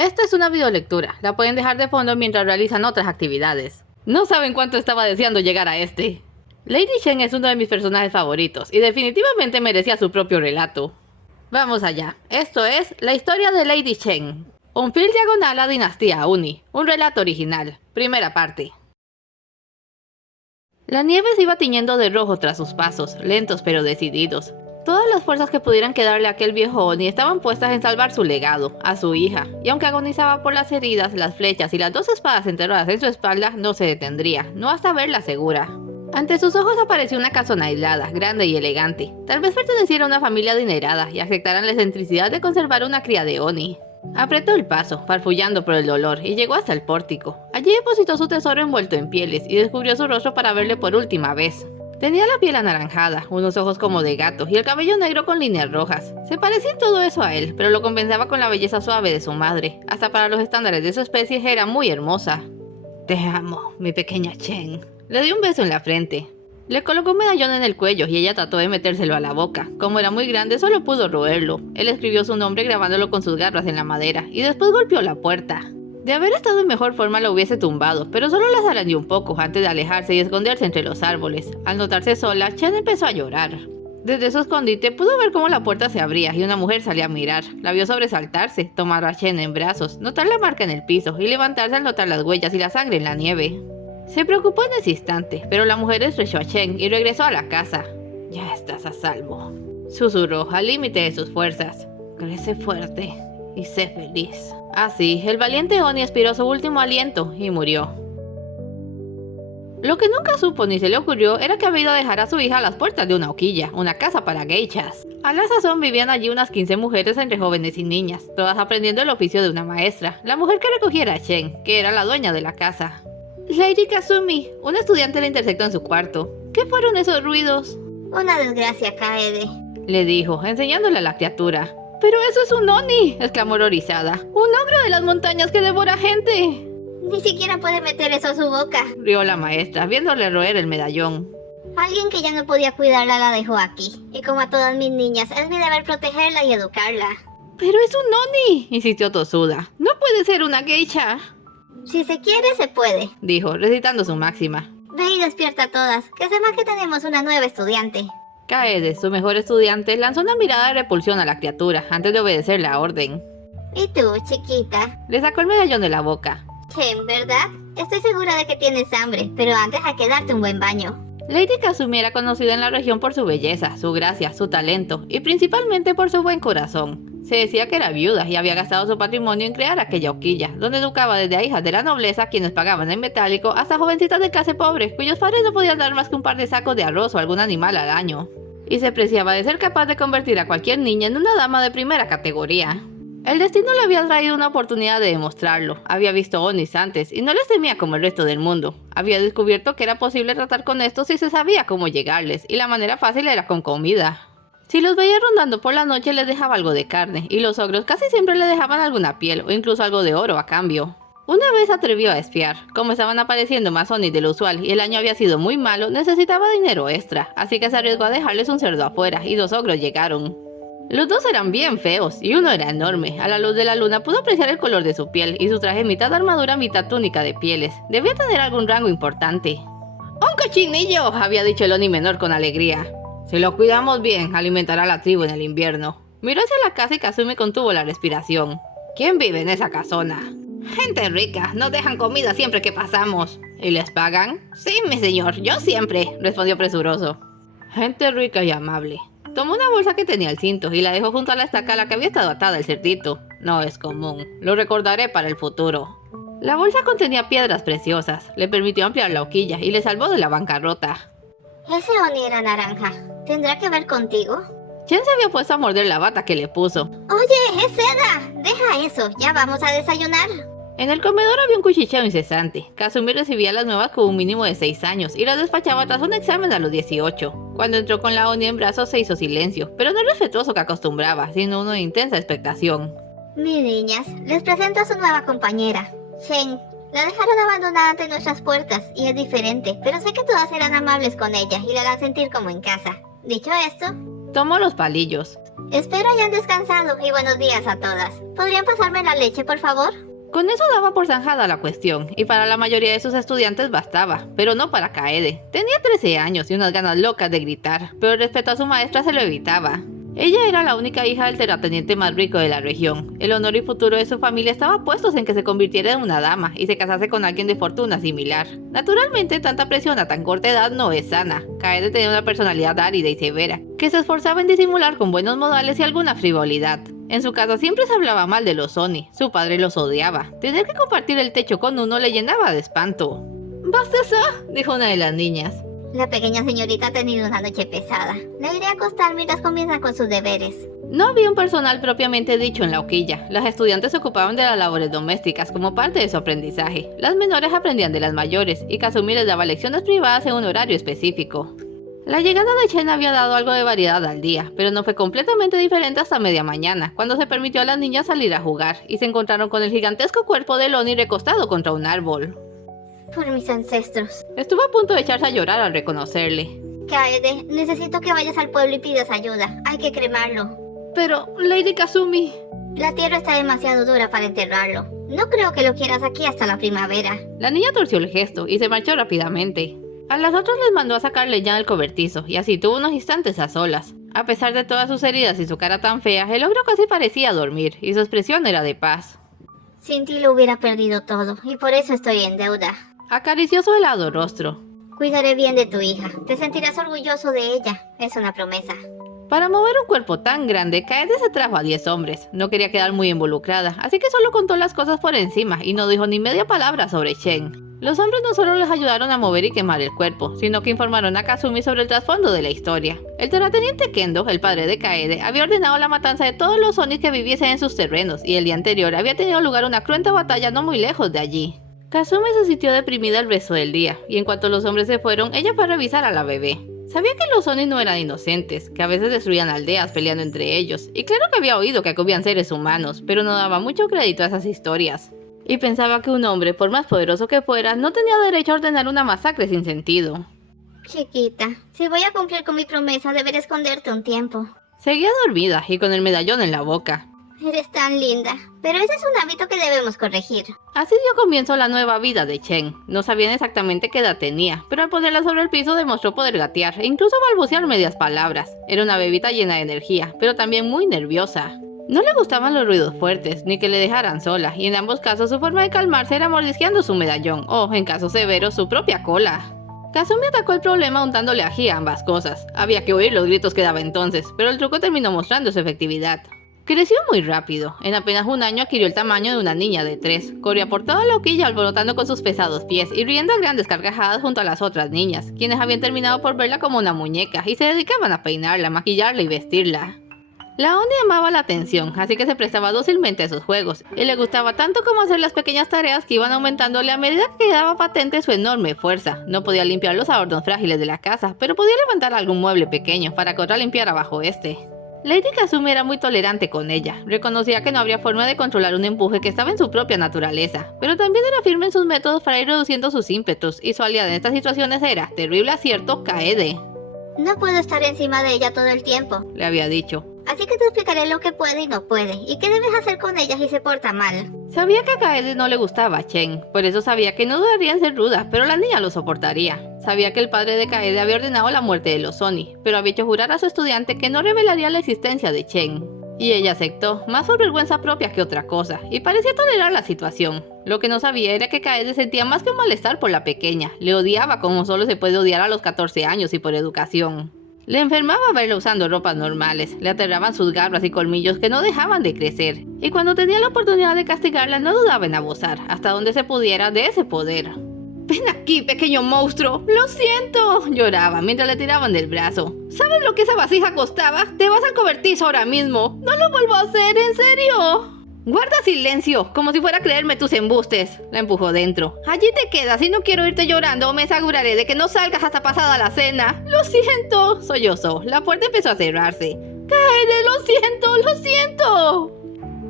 Esta es una videolectura, la pueden dejar de fondo mientras realizan otras actividades. No saben cuánto estaba deseando llegar a este. Lady Chen es uno de mis personajes favoritos y definitivamente merecía su propio relato. Vamos allá, esto es La historia de Lady Chen. Un fil diagonal a Dinastía Uni, un relato original, primera parte. La nieve se iba tiñendo de rojo tras sus pasos, lentos pero decididos. Todas las fuerzas que pudieran quedarle a aquel viejo Oni estaban puestas en salvar su legado, a su hija, y aunque agonizaba por las heridas, las flechas y las 2 espadas enterradas en su espalda, no se detendría, no hasta verla segura. Ante sus ojos apareció una casona aislada, grande y elegante. Tal vez perteneciera a una familia adinerada y aceptaran la excentricidad de conservar una cría de Oni. Apretó el paso, farfullando por el dolor, y llegó hasta el pórtico. Allí depositó su tesoro envuelto en pieles y descubrió su rostro para verle por última vez. Tenía la piel anaranjada, unos ojos como de gato y el cabello negro con líneas rojas. Se parecía en todo eso a él, pero lo compensaba con la belleza suave de su madre. Hasta para los estándares de su especie era muy hermosa. Te amo, mi pequeña Chen. Le dio un beso en la frente. Le colocó un medallón en el cuello y ella trató de metérselo a la boca. Como era muy grande, solo pudo roerlo. Él escribió su nombre grabándolo con sus garras en la madera y después golpeó la puerta. De haber estado en mejor forma lo hubiese tumbado, pero solo la zarandeó un poco antes de alejarse y esconderse entre los árboles. Al notarse sola, Chen empezó a llorar. Desde su escondite pudo ver cómo la puerta se abría y una mujer salía a mirar. La vio sobresaltarse, tomar a Chen en brazos, notar la marca en el piso y levantarse al notar las huellas y la sangre en la nieve. Se preocupó en ese instante, pero la mujer estrechó a Chen y regresó a la casa. Ya estás a salvo, susurró al límite de sus fuerzas. Crece fuerte y sé feliz. Así, el valiente Oni expiró su último aliento y murió. Lo que nunca supo ni se le ocurrió era que había ido a dejar a su hija a las puertas de una hoquilla, una casa para geishas. A la sazón vivían allí unas 15 mujeres entre jóvenes y niñas, todas aprendiendo el oficio de una maestra, la mujer que recogiera a Chen, que era la dueña de la casa. Lady Kazumi, una estudiante le interceptó en su cuarto. ¿Qué fueron esos ruidos? Una desgracia, Kaede, le dijo, enseñándole a la criatura. ¡Pero eso es un Oni!, exclamó horrorizada. ¡Un ogro de las montañas que devora gente! Ni siquiera puede meter eso a su boca. Rió la maestra, viéndole roer el medallón. Alguien que ya no podía cuidarla la dejó aquí. Y como a todas mis niñas, es mi deber protegerla y educarla. ¡Pero es un Oni!, insistió tosuda. ¡No puede ser una geisha! Si se quiere, se puede, dijo, recitando su máxima. Ve y despierta a todas, que sepan que tenemos una nueva estudiante. Kaede, su mejor estudiante, lanzó una mirada de repulsión a la criatura antes de obedecer la orden. ¿Y tú, chiquita? Le sacó el medallón de la boca. Chen, ¿verdad? Estoy segura de que tienes hambre, pero antes hay que darte un buen baño. Lady Kazumi era conocida en la región por su belleza, su gracia, su talento y principalmente por su buen corazón. Se decía que era viuda y había gastado su patrimonio en crear aquella hoquilla, donde educaba desde a hijas de la nobleza, quienes pagaban en metálico, hasta jovencitas de clase pobre, cuyos padres no podían dar más que un par de sacos de arroz o algún animal al año. Y se preciaba de ser capaz de convertir a cualquier niña en una dama de primera categoría. El destino le había traído una oportunidad de demostrarlo. Había visto Onis antes y no les temía como el resto del mundo. Había descubierto que era posible tratar con estos si se sabía cómo llegarles, y la manera fácil era con comida. Si los veía rondando por la noche les dejaba algo de carne, y los ogros casi siempre le dejaban alguna piel o incluso algo de oro a cambio. Una vez atrevió a espiar. Como estaban apareciendo más Onis de lo usual y el año había sido muy malo, necesitaba dinero extra, así que se arriesgó a dejarles un cerdo afuera y 2 ogros llegaron. Los dos eran bien feos y uno era enorme. A la luz de la luna pudo apreciar el color de su piel y su traje mitad armadura mitad túnica de pieles. Debía tener algún rango importante. ¡Un cochinillo!, había dicho el Oni menor con alegría. Si lo cuidamos bien, alimentará a la tribu en el invierno. Miró hacia la casa y Kazumi contuvo la respiración. ¿Quién vive en esa casona? Gente rica, nos dejan comida siempre que pasamos. ¿Y les pagan? Sí, mi señor, yo siempre, respondió presuroso. Gente rica y amable. Tomó una bolsa que tenía al cinto y la dejó junto a la estaca a la que había estado atada el cerdito. No es común, lo recordaré para el futuro. La bolsa contenía piedras preciosas, le permitió ampliar la hoquilla y le salvó de la bancarrota. Ese Oni era naranja. ¿Tendrá que ver contigo? Chen se había puesto a morder la bata que le puso. Oye, es seda. Deja eso, ya vamos a desayunar. En el comedor había un cuchicheo incesante. Kazumi recibía las nuevas con un mínimo de 6 años y las despachaba tras un examen a los 18. Cuando entró con la Oni en brazos se hizo silencio, pero no el respetuoso que acostumbraba, sino uno de intensa expectación. Mis niñas, les presento a su nueva compañera, Chen. La dejaron abandonada ante nuestras puertas y es diferente, pero sé que todas serán amables con ella y la harán sentir como en casa. Dicho esto, tomó los palillos. Espero hayan descansado y buenos días a todas. ¿Podrían pasarme la leche, por favor? Con eso daba por zanjada la cuestión, y para la mayoría de sus estudiantes bastaba, pero no para Kaede. Tenía 13 años y unas ganas locas de gritar, pero el respeto a su maestra se lo evitaba. Ella era la única hija del terrateniente más rico de la región. El honor y futuro de su familia estaba puestos en que se convirtiera en una dama y se casase con alguien de fortuna similar. Naturalmente, tanta presión a tan corta edad no es sana. Kaede tenía una personalidad árida y severa, que se esforzaba en disimular con buenos modales y alguna frivolidad. En su casa siempre se hablaba mal de los Oni, su padre los odiaba. Tener que compartir el techo con uno le llenaba de espanto. «¡Basta eso!», dijo una de las niñas. La pequeña señorita ha tenido una noche pesada. Le iré a acostar mientras comienza con sus deberes. No había un personal propiamente dicho en la hoquilla. Las estudiantes se ocupaban de las labores domésticas como parte de su aprendizaje. Las menores aprendían de las mayores, y Kazumi les daba lecciones privadas en un horario específico. La llegada de Chen había dado algo de variedad al día, pero no fue completamente diferente hasta media mañana, cuando se permitió a las niñas salir a jugar, y se encontraron con el gigantesco cuerpo de Oni recostado contra un árbol. Por mis ancestros. Estuvo a punto de echarse a llorar al reconocerle. Kaede, necesito que vayas al pueblo y pidas ayuda. Hay que cremarlo. Pero, Lady Kazumi... La tierra está demasiado dura para enterrarlo. No creo que lo quieras aquí hasta la primavera. La niña torció el gesto y se marchó rápidamente. A las otras les mandó a sacar leña del cobertizo, y así tuvo unos instantes a solas. A pesar de todas sus heridas y su cara tan fea, el ogro casi parecía dormir, y su expresión era de paz. Sin ti lo hubiera perdido todo, y por eso estoy en deuda. Acarició su helado rostro. Cuidaré bien de tu hija. Te sentirás orgulloso de ella. Es una promesa. Para mover un cuerpo tan grande, Kaede se trajo a 10 hombres. No quería quedar muy involucrada, así que solo contó las cosas por encima y no dijo ni media palabra sobre Chen. Los hombres no solo les ayudaron a mover y quemar el cuerpo, sino que informaron a Kazumi sobre el trasfondo de la historia. El terrateniente Kendo, el padre de Kaede, había ordenado la matanza de todos los Onis que viviesen en sus terrenos, y el día anterior había tenido lugar una cruenta batalla no muy lejos de allí. Kazumi se sintió deprimida el resto del día, y en cuanto los hombres se fueron, ella fue a revisar a la bebé. Sabía que los Onis no eran inocentes, que a veces destruían aldeas peleando entre ellos, y claro que había oído que comían seres humanos, pero no daba mucho crédito a esas historias. Y pensaba que un hombre, por más poderoso que fuera, no tenía derecho a ordenar una masacre sin sentido. Chiquita, si voy a cumplir con mi promesa, deberé esconderte un tiempo. Seguía dormida y con el medallón en la boca. Eres tan linda, pero ese es un hábito que debemos corregir. Así dio comienzo la nueva vida de Chen. No sabían exactamente qué edad tenía, pero al ponerla sobre el piso demostró poder gatear e incluso balbucear medias palabras. Era una bebita llena de energía, pero también muy nerviosa. No le gustaban los ruidos fuertes, ni que le dejaran sola, y en ambos casos su forma de calmarse era mordisqueando su medallón, o, en casos severos, su propia cola. Kazumi atacó el problema untándole ají a ambas cosas. Había que oír los gritos que daba entonces, pero el truco terminó mostrando su efectividad. Creció muy rápido. En apenas un año adquirió el tamaño de una niña de 3. Corría por toda la hoquilla alborotando con sus pesados pies y riendo a grandes carcajadas junto a las otras niñas, quienes habían terminado por verla como una muñeca y se dedicaban a peinarla, maquillarla y vestirla. La Oni amaba la atención, así que se prestaba dócilmente a sus juegos, y le gustaba tanto como hacer las pequeñas tareas que iban aumentándole a medida que quedaba patente su enorme fuerza. No podía limpiar los adornos frágiles de la casa, pero podía levantar algún mueble pequeño para que otra limpiara bajo este. Lady Kazumi era muy tolerante con ella, reconocía que no habría forma de controlar un empuje que estaba en su propia naturaleza, pero también era firme en sus métodos para ir reduciendo sus ímpetus, y su aliada en estas situaciones era, terrible acierto, Kaede. No puedo estar encima de ella todo el tiempo, le había dicho. Así que te explicaré lo que puede y no puede, y qué debes hacer con ella si se porta mal. Sabía que a Kaede no le gustaba a Chen, por eso sabía que no dudaría en ser ruda, pero la niña lo soportaría. Sabía que el padre de Kaede había ordenado la muerte de los Oni, pero había hecho jurar a su estudiante que no revelaría la existencia de Chen. Y ella aceptó, más por vergüenza propia que otra cosa, y parecía tolerar la situación. Lo que no sabía era que Kaede sentía más que un malestar por la pequeña, le odiaba como solo se puede odiar a los 14 años y por educación. Le enfermaba verla usando ropas normales, le aterraban sus garras y colmillos que no dejaban de crecer, y cuando tenía la oportunidad de castigarla no dudaba en abusar, hasta donde se pudiera de ese poder. «Ven aquí, pequeño monstruo, lo siento», lloraba mientras le tiraban del brazo. «¿Sabes lo que esa vasija costaba? Te vas al cobertizo ahora mismo. No lo vuelvo a hacer, ¿en serio?» «Guarda silencio, como si fuera a creerme tus embustes», la empujó dentro. «Allí te quedas y no quiero irte llorando o me aseguraré de que no salgas hasta pasada la cena». «Lo siento», sollozó. La puerta empezó a cerrarse. «Kaede, lo siento, lo siento».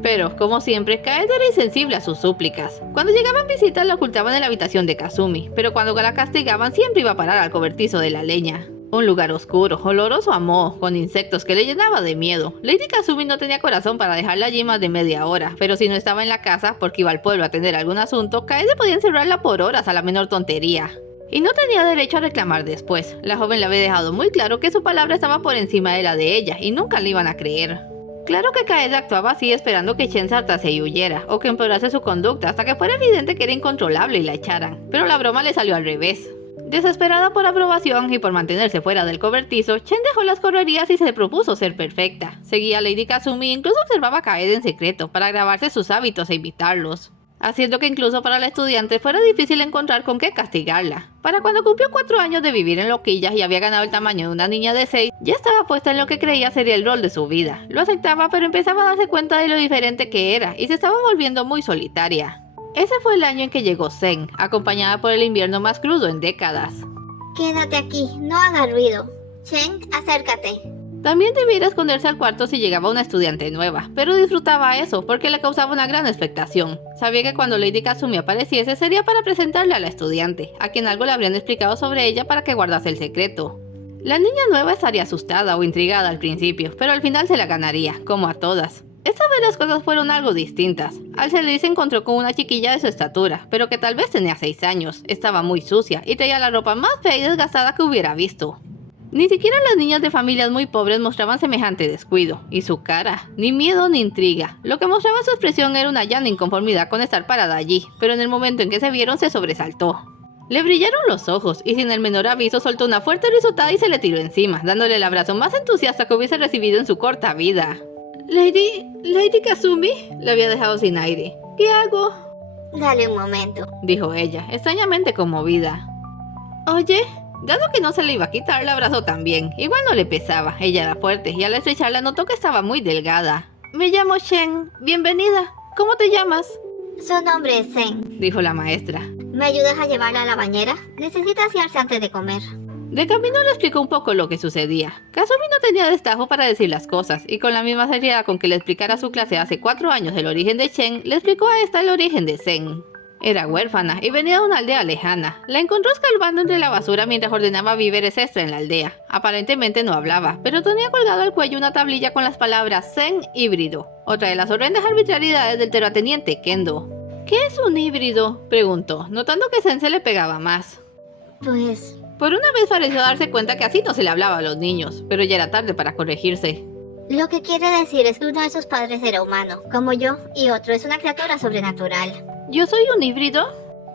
Pero, como siempre, Kaede era insensible a sus súplicas. Cuando llegaban visitas la ocultaban en la habitación de Kazumi, pero cuando la castigaban siempre iba a parar al cobertizo de la leña. Un lugar oscuro, oloroso a moho, con insectos que le llenaba de miedo. Lady Kazumi no tenía corazón para dejarla allí más de media hora, pero si no estaba en la casa porque iba al pueblo a atender algún asunto, Kaede podía encerrarla por horas a la menor tontería. Y no tenía derecho a reclamar después. La joven le había dejado muy claro que su palabra estaba por encima de la de ella y nunca le iban a creer. Claro que Kaede actuaba así esperando que Chen se hartase y huyera, o que empeorase su conducta hasta que fuera evidente que era incontrolable y la echaran, pero la broma le salió al revés. Desesperada por aprobación y por mantenerse fuera del cobertizo, Chen dejó las correrías y se propuso ser perfecta. Seguía a Lady Kazumi e incluso observaba a Kaede en secreto para grabarse sus hábitos e imitarlos, haciendo que incluso para la estudiante fuera difícil encontrar con qué castigarla. Para cuando cumplió 4 años de vivir en Loquillas y había ganado el tamaño de una niña de 6, ya estaba puesta en lo que creía sería el rol de su vida. Lo aceptaba, pero empezaba a darse cuenta de lo diferente que era y se estaba volviendo muy solitaria. Ese fue el año en que llegó Zen, acompañada por el invierno más crudo en décadas. Quédate aquí, no haga ruido. Chen, acércate. También debiera esconderse al cuarto si llegaba una estudiante nueva, pero disfrutaba eso porque le causaba una gran expectación. Sabía que cuando Lady Kazumi apareciese sería para presentarle a la estudiante, a quien algo le habrían explicado sobre ella para que guardase el secreto. La niña nueva estaría asustada o intrigada al principio, pero al final se la ganaría, como a todas. Esta vez las cosas fueron algo distintas. Al salir se encontró con una chiquilla de su estatura, pero que tal vez tenía 6 años, estaba muy sucia y traía la ropa más fea y desgastada que hubiera visto. Ni siquiera las niñas de familias muy pobres mostraban semejante descuido, y su cara, ni miedo ni intriga. Lo que mostraba su expresión era una llana inconformidad con estar parada allí, pero en el momento en que se vieron se sobresaltó. Le brillaron los ojos y sin el menor aviso soltó una fuerte risotada y se le tiró encima, dándole el abrazo más entusiasta que hubiese recibido en su corta vida. Lady Kazumi, le había dejado sin aire. ¿Qué hago? Dale un momento, dijo ella, extrañamente conmovida. Oye, dado que no se le iba a quitar, la abrazó también. Igual no le pesaba, ella era fuerte y al estrecharla notó que estaba muy delgada. Me llamo Shen, bienvenida. ¿Cómo te llamas? Su nombre es Zen, dijo la maestra. ¿Me ayudas a llevarla a la bañera? Necesita asearse antes de comer. De camino le explicó un poco lo que sucedía. Kazumi no tenía destajo para decir las cosas, y con la misma seriedad con que le explicara a su clase hace 4 años el origen de Chen, le explicó a esta el origen de Zen. Era huérfana y venía de una aldea lejana. La encontró escarbando entre la basura mientras ordenaba víveres extra en la aldea. Aparentemente no hablaba, pero tenía colgado al cuello una tablilla con las palabras Zen híbrido, otra de las horrendas arbitrariedades del terrateniente Kendo. ¿Qué es un híbrido?, preguntó, notando que Zen se le pegaba más. Pues... Por una vez pareció darse cuenta que así no se le hablaba a los niños, pero ya era tarde para corregirse. Lo que quiere decir es que uno de sus padres era humano, como yo, y otro es una criatura sobrenatural. ¿Yo soy un híbrido?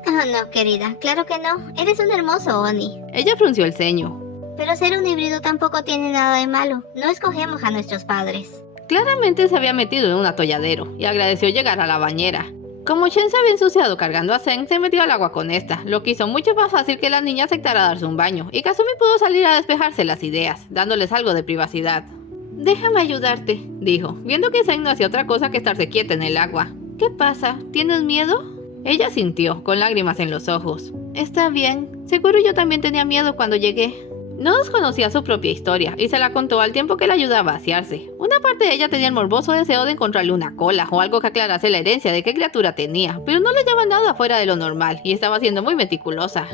Oh, no, querida, claro que no. Eres un hermoso Oni. Ella frunció el ceño. Pero ser un híbrido tampoco tiene nada de malo. No escogemos a nuestros padres. Claramente se había metido en un atolladero y agradeció llegar a la bañera. Como Chen se había ensuciado cargando a Zen, se metió al agua con esta, lo que hizo mucho más fácil que la niña aceptara darse un baño, y Kazumi pudo salir a despejarse las ideas, dándoles algo de privacidad. Déjame ayudarte, dijo, viendo que Zen no hacía otra cosa que estarse quieta en el agua. ¿Qué pasa? ¿Tienes miedo? Ella sintió, con lágrimas en los ojos. Está bien, seguro yo también tenía miedo cuando llegué. No desconocía su propia historia y se la contó al tiempo que la ayudaba a asearse. Una parte de ella tenía el morboso deseo de encontrarle una cola o algo que aclarase la herencia de qué criatura tenía, pero no le hallaba nada fuera de lo normal y estaba siendo muy meticulosa.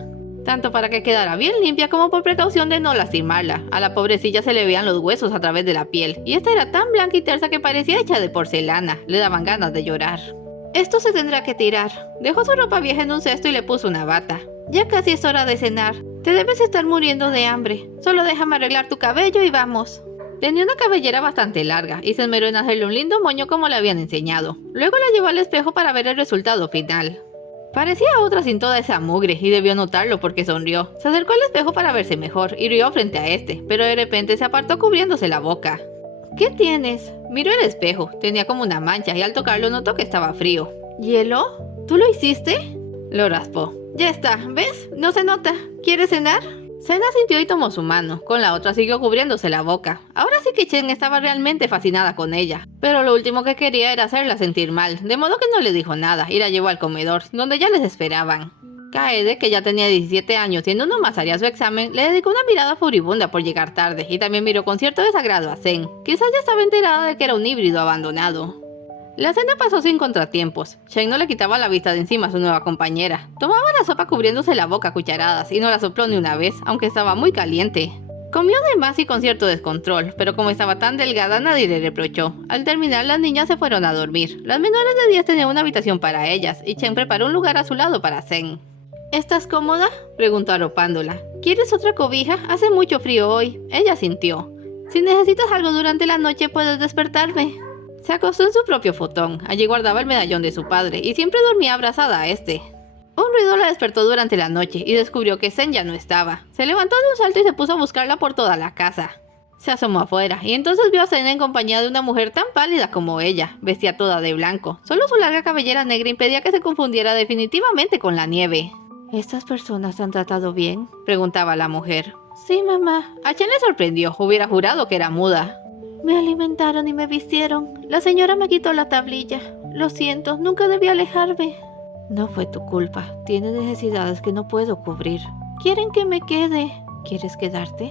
Tanto para que quedara bien limpia como por precaución de no lastimarla. A la pobrecilla se le veían los huesos a través de la piel y esta era tan blanca y tersa que parecía hecha de porcelana. Le daban ganas de llorar. Esto se tendrá que tirar. Dejó su ropa vieja en un cesto y le puso una bata. Ya casi es hora de cenar. Te debes estar muriendo de hambre. Solo déjame arreglar tu cabello y vamos. Tenía una cabellera bastante larga y se esmeró en hacerle un lindo moño como le habían enseñado. Luego la llevó al espejo para ver el resultado final. Parecía otra sin toda esa mugre y debió notarlo porque sonrió. Se acercó al espejo para verse mejor y rió frente a este, pero de repente se apartó cubriéndose la boca. ¿Qué tienes? Miró el espejo. Tenía como una mancha y al tocarlo notó que estaba frío. ¿Hielo? ¿Tú lo hiciste? Lo raspó. Ya está, ¿ves? No se nota. ¿Quieres cenar? Zen asintió y tomó su mano. Con la otra siguió cubriéndose la boca. Ahora sí que Chen estaba realmente fascinada con ella. Pero lo último que quería era hacerla sentir mal, de modo que no le dijo nada y la llevó al comedor, donde ya les esperaban. Kaede, que ya tenía 17 años y en uno más haría su examen, le dedicó una mirada furibunda por llegar tarde y también miró con cierto desagrado a Zen. Quizás ya estaba enterada de que era un híbrido abandonado. La cena pasó sin contratiempos. Chen no le quitaba la vista de encima a su nueva compañera. Tomaba la sopa cubriéndose la boca a cucharadas y no la sopló ni una vez, aunque estaba muy caliente. Comió de más y con cierto descontrol, pero como estaba tan delgada nadie le reprochó. Al terminar, las niñas se fueron a dormir. Las menores de 10 tenían una habitación para ellas, y Chen preparó un lugar a su lado para Zen. ¿Estás cómoda?, preguntó arropándola. ¿Quieres otra cobija? Hace mucho frío hoy. Ella sintió. Si necesitas algo durante la noche, puedes despertarme. Se acostó en su propio futón. Allí guardaba el medallón de su padre, y siempre dormía abrazada a este. Un ruido la despertó durante la noche y descubrió que Zen ya no estaba. Se levantó de un salto y se puso a buscarla por toda la casa. Se asomó afuera y entonces vio a Zen en compañía de una mujer tan pálida como ella. Vestía toda de blanco. Solo su larga cabellera negra impedía que se confundiera definitivamente con la nieve. ¿Estas personas te han tratado bien?, preguntaba la mujer. Sí, mamá. A Chen le sorprendió. Hubiera jurado que era muda. Me alimentaron y me vistieron. La señora me quitó la tablilla. Lo siento, nunca debí alejarme. No fue tu culpa. Tienes necesidades que no puedo cubrir. Quieren que me quede. ¿Quieres quedarte?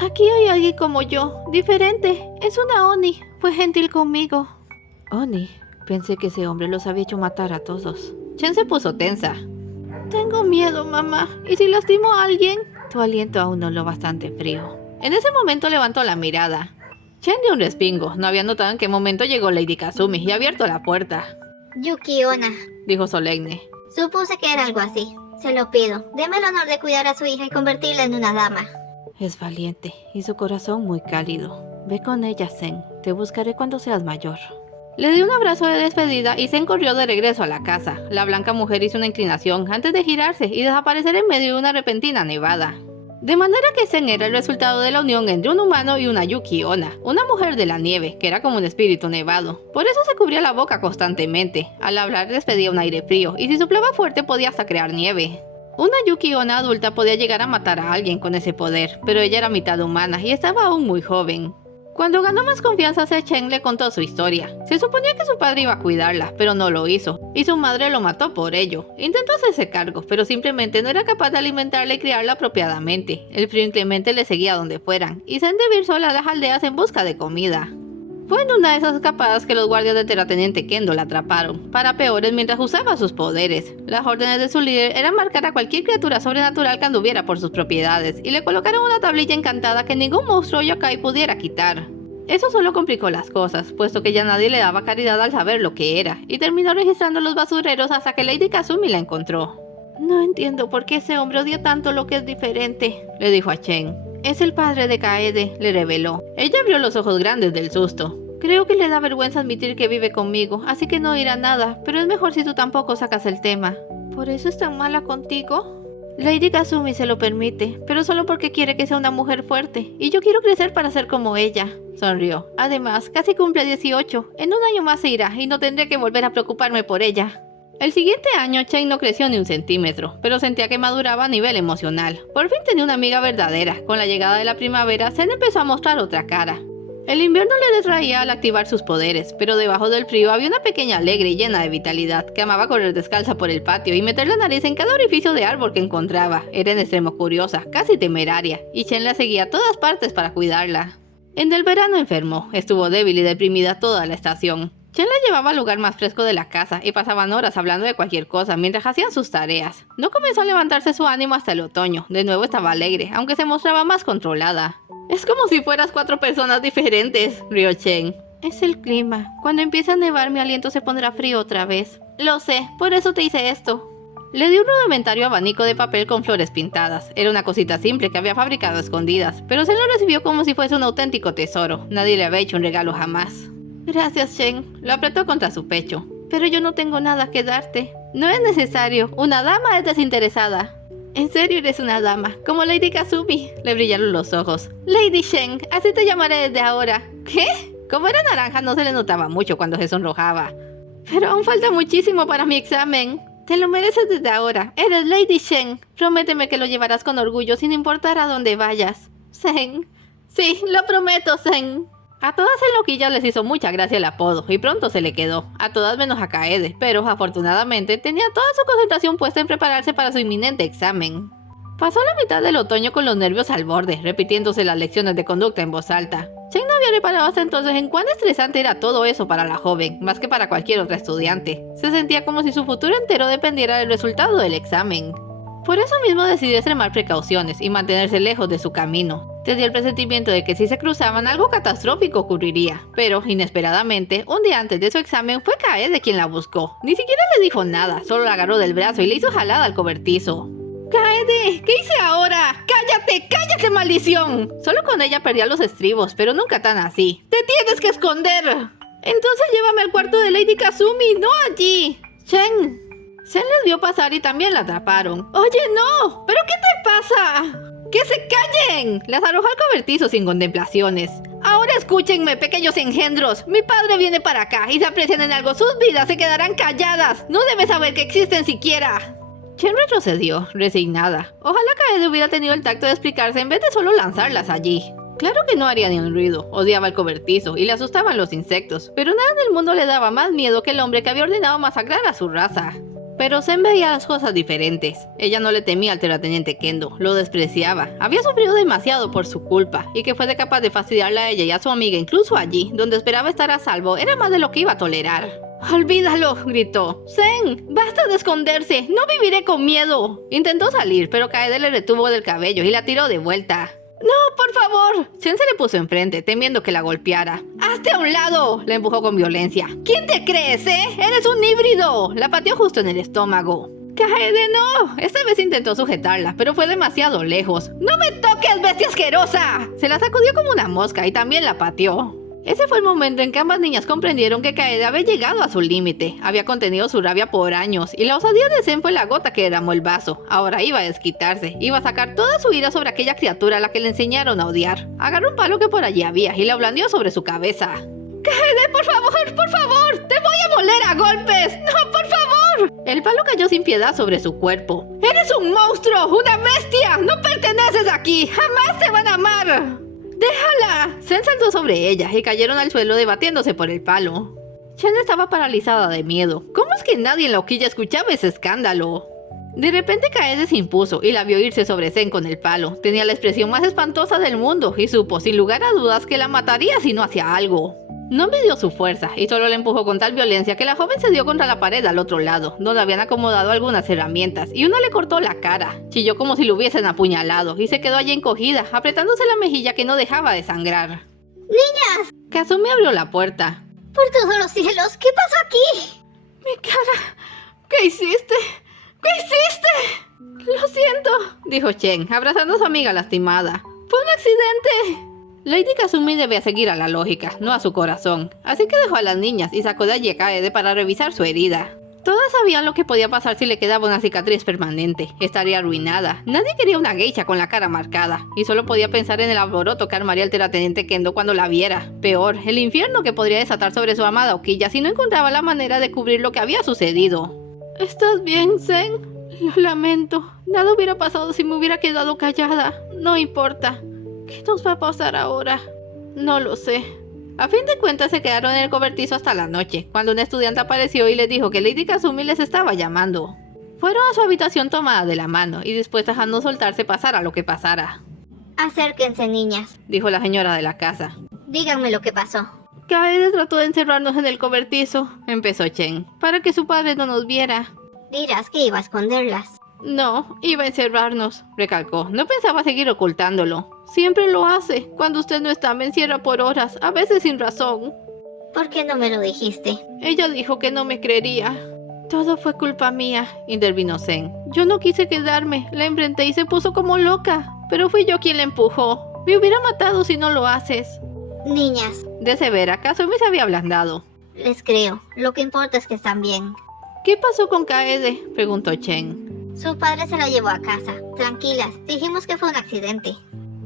Aquí hay alguien como yo, diferente. Es una Oni. Fue gentil conmigo. Oni. Pensé que ese hombre los había hecho matar a todos. Chen se puso tensa. Tengo miedo, mamá. ¿Y si lastimo a alguien? Tu aliento aún no lo bastante frío. En ese momento levantó la mirada. Chen dio un respingo. No había notado en qué momento llegó Lady Kazumi y había abierto la puerta. Yuki-onna, Dijo solemne. supuse que era algo así. Se lo pido. Deme el honor de cuidar a su hija y convertirla en una dama. Es valiente y su corazón muy cálido. Ve con ella, Zen. Te buscaré cuando seas mayor. Le dio un abrazo de despedida y Zen corrió de regreso a la casa. La blanca mujer hizo una inclinación antes de girarse y desaparecer en medio de una repentina nevada. De manera que Zen era el resultado de la unión entre un humano y una Yuki-onna, una mujer de la nieve, que era como un espíritu nevado. Por eso se cubría la boca constantemente. Al hablar despedía un aire frío, y si soplaba fuerte podía hasta crear nieve. Una Yuki-onna adulta podía llegar a matar a alguien con ese poder, pero ella era mitad humana y estaba aún muy joven. Cuando ganó más confianza, Chen le contó su historia. Se suponía que su padre iba a cuidarla, pero no lo hizo, y su madre lo mató por ello. Intentó hacerse cargo, pero simplemente no era capaz de alimentarla y criarla apropiadamente. El frío inclemente le seguía donde fueran, y Zen debió ir sola a las aldeas en busca de comida. Fue en una de esas escapadas que los guardias del terrateniente Kendo la atraparon, para peores mientras usaba sus poderes. Las órdenes de su líder eran marcar a cualquier criatura sobrenatural que anduviera por sus propiedades, y le colocaron una tablilla encantada que ningún monstruo yokai pudiera quitar. Eso solo complicó las cosas, puesto que ya nadie le daba caridad al saber lo que era, y terminó registrando los basureros hasta que Lady Kazumi la encontró. No entiendo por qué ese hombre odia tanto lo que es diferente, le dijo a Chen. Es el padre de Kaede, le reveló. Ella abrió los ojos grandes del susto. Creo que le da vergüenza admitir que vive conmigo, así que no dirá nada, pero es mejor si tú tampoco sacas el tema. ¿Por eso es tan mala contigo? Lady Kazumi se lo permite, pero solo porque quiere que sea una mujer fuerte, y yo quiero crecer para ser como ella. Sonrió. Además, casi cumple 18. En un año más se irá y no tendré que volver a preocuparme por ella. El siguiente año, Chen no creció ni un centímetro, pero sentía que maduraba a nivel emocional. Por fin tenía una amiga verdadera. Con la llegada de la primavera, Zen empezó a mostrar otra cara. El invierno le distraía al activar sus poderes, pero debajo del frío había una pequeña alegre y llena de vitalidad, que amaba correr descalza por el patio y meter la nariz en cada orificio de árbol que encontraba. Era en extremo curiosa, casi temeraria, y Chen la seguía a todas partes para cuidarla. En el verano enfermó, estuvo débil y deprimida toda la estación. Chen la llevaba al lugar más fresco de la casa y pasaban horas hablando de cualquier cosa mientras hacían sus tareas. No comenzó a levantarse su ánimo hasta el otoño. De nuevo estaba alegre, aunque se mostraba más controlada. Es como si fueras 4 personas diferentes, rió Chen. Es el clima. Cuando empiece a nevar mi aliento se pondrá frío otra vez. Lo sé, por eso te hice esto. Le dio un rudimentario abanico de papel con flores pintadas. Era una cosita simple que había fabricado a escondidas, pero se lo recibió como si fuese un auténtico tesoro. Nadie le había hecho un regalo jamás. Gracias, Chen. Lo apretó contra su pecho. Pero yo no tengo nada que darte. No es necesario. Una dama es desinteresada. En serio eres una dama, como Lady Kazumi. Le brillaron los ojos. Lady Shen, así te llamaré desde ahora. ¿Qué? Como era naranja no se le notaba mucho cuando se sonrojaba. Pero aún falta muchísimo para mi examen. Te lo mereces desde ahora. Eres Lady Shen. Prométeme que lo llevarás con orgullo sin importar a dónde vayas. Zen. Sí, lo prometo, Zen. A todas en Loquilla les hizo mucha gracia el apodo y pronto se le quedó. A todas menos a Kaede, pero afortunadamente tenía toda su concentración puesta en prepararse para su inminente examen. Pasó la mitad del otoño con los nervios al borde, repitiéndose las lecciones de conducta en voz alta. Chen no había reparado hasta entonces en cuán estresante era todo eso para la joven, más que para cualquier otra estudiante. Se sentía como si su futuro entero dependiera del resultado del examen. Por eso mismo decidió extremar precauciones y mantenerse lejos de su camino. Tenía el presentimiento de que si se cruzaban algo catastrófico ocurriría, pero inesperadamente, un día antes de su examen fue Kaede quien la buscó. Ni siquiera le dijo nada, solo la agarró del brazo y le hizo jalada al cobertizo. ¡Kaede! ¿Qué hice ahora? ¡Cállate! ¡Cállate, maldición! Solo con ella perdía los estribos, pero nunca tan así. ¡Te tienes que esconder! Entonces llévame al cuarto de Lady Kazumi, no allí. Shen les vio pasar y también la atraparon. ¡Oye, no! ¿Pero qué te pasa? ¡Que se callen! Las arrojó al cobertizo sin contemplaciones. Ahora escúchenme, pequeños engendros. Mi padre viene para acá y si aprecian en algo sus vidas se quedarán calladas. No debe saber que existen siquiera. Chen retrocedió, resignada. Ojalá Kaede hubiera tenido el tacto de explicarse en vez de solo lanzarlas allí. Claro que no haría ni un ruido, odiaba el cobertizo y le asustaban los insectos, pero nada en el mundo le daba más miedo que el hombre que había ordenado masacrar a su raza. Pero Zen veía las cosas diferentes. Ella no le temía al terrateniente Kendo, lo despreciaba. Había sufrido demasiado por su culpa, y que fuese capaz de fastidiarla a ella y a su amiga incluso allí, donde esperaba estar a salvo, era más de lo que iba a tolerar. ¡Olvídalo!, gritó. ¡Zen! ¡Basta de esconderse! ¡No viviré con miedo! Intentó salir, pero Kaede le retuvo del cabello y la tiró de vuelta. ¡No, por favor! Chen se le puso enfrente, temiendo que la golpeara. ¡Hazte a un lado!, la empujó con violencia. ¿Quién te crees, ¡Eres un híbrido! La pateó justo en el estómago. ¡Kaede, no! Esta vez intentó sujetarla, pero fue demasiado lejos. ¡No me toques, bestia asquerosa! Se la sacudió como una mosca y también la pateó. Ese fue el momento en que ambas niñas comprendieron que Kaede había llegado a su límite. Había contenido su rabia por años, y la osadía de Zen fue la gota que derramó el vaso. Ahora iba a desquitarse, iba a sacar toda su ira sobre aquella criatura a la que le enseñaron a odiar. Agarró un palo que por allí había y la blandió sobre su cabeza. ¡Kaede, por favor! ¡Te voy a moler a golpes! ¡No, por favor! El palo cayó sin piedad sobre su cuerpo. ¡Eres un monstruo! ¡Una bestia! ¡No perteneces aquí! ¡Jamás te van a amar! ¡Déjala! Zen saltó sobre ella y cayeron al suelo debatiéndose por el palo. Chen estaba paralizada de miedo. ¿Cómo es que nadie en la hoquilla escuchaba ese escándalo? De repente Kaede se impuso y la vio irse sobre Zen con el palo. Tenía la expresión más espantosa del mundo y supo sin lugar a dudas que la mataría si no hacía algo. No midió su fuerza y solo la empujó con tal violencia que la joven se dio contra la pared al otro lado, donde habían acomodado algunas herramientas, y una le cortó la cara. Chilló como si lo hubiesen apuñalado y se quedó allí encogida, apretándose la mejilla que no dejaba de sangrar. ¡Niñas! Kazumi abrió la puerta. ¡Por todos los cielos! ¿Qué pasó aquí? ¡Mi cara! ¿Qué hiciste? ¿Qué hiciste? Lo siento, dijo Chen, abrazando a su amiga lastimada. ¡Fue un accidente! Lady Kazumi debía seguir a la lógica, no a su corazón, así que dejó a las niñas y sacó de allí a Kaede para revisar su herida. Todas sabían lo que podía pasar si le quedaba una cicatriz permanente. Estaría arruinada. Nadie quería una geisha con la cara marcada, y solo podía pensar en el alboroto que armaría el terrateniente Kendo cuando la viera. Peor, el infierno que podría desatar sobre su amada Okiya si no encontraba la manera de cubrir lo que había sucedido. ¿Estás bien, Zen? Lo lamento. Nada hubiera pasado si me hubiera quedado callada. No importa. ¿Qué nos va a pasar ahora? No lo sé. A fin de cuentas se quedaron en el cobertizo hasta la noche, cuando un estudiante apareció y les dijo que Lady Kazumi les estaba llamando. Fueron a su habitación tomada de la mano y dispuestas a no soltarse pasara lo que pasara. Acérquense, niñas, dijo la señora de la casa. Díganme lo que pasó. Kaede trató de encerrarnos en el cobertizo, empezó Chen, para que su padre no nos viera. Dirás que iba a esconderlas. No, iba a encerrarnos, recalcó. No pensaba seguir ocultándolo. Siempre lo hace. Cuando usted no está, me encierra por horas, a veces sin razón. ¿Por qué no me lo dijiste? Ella dijo que no me creería. Todo fue culpa mía, intervino Zen. Yo no quise quedarme, la enfrenté y se puso como loca. Pero fui yo quien la empujó. Me hubiera matado si no lo haces. Niñas, de severa, Kazumi se había ablandado. Les creo. Lo que importa es que están bien. ¿Qué pasó con Kaede?, preguntó Chen. Su padre se la llevó a casa. Tranquilas, dijimos que fue un accidente.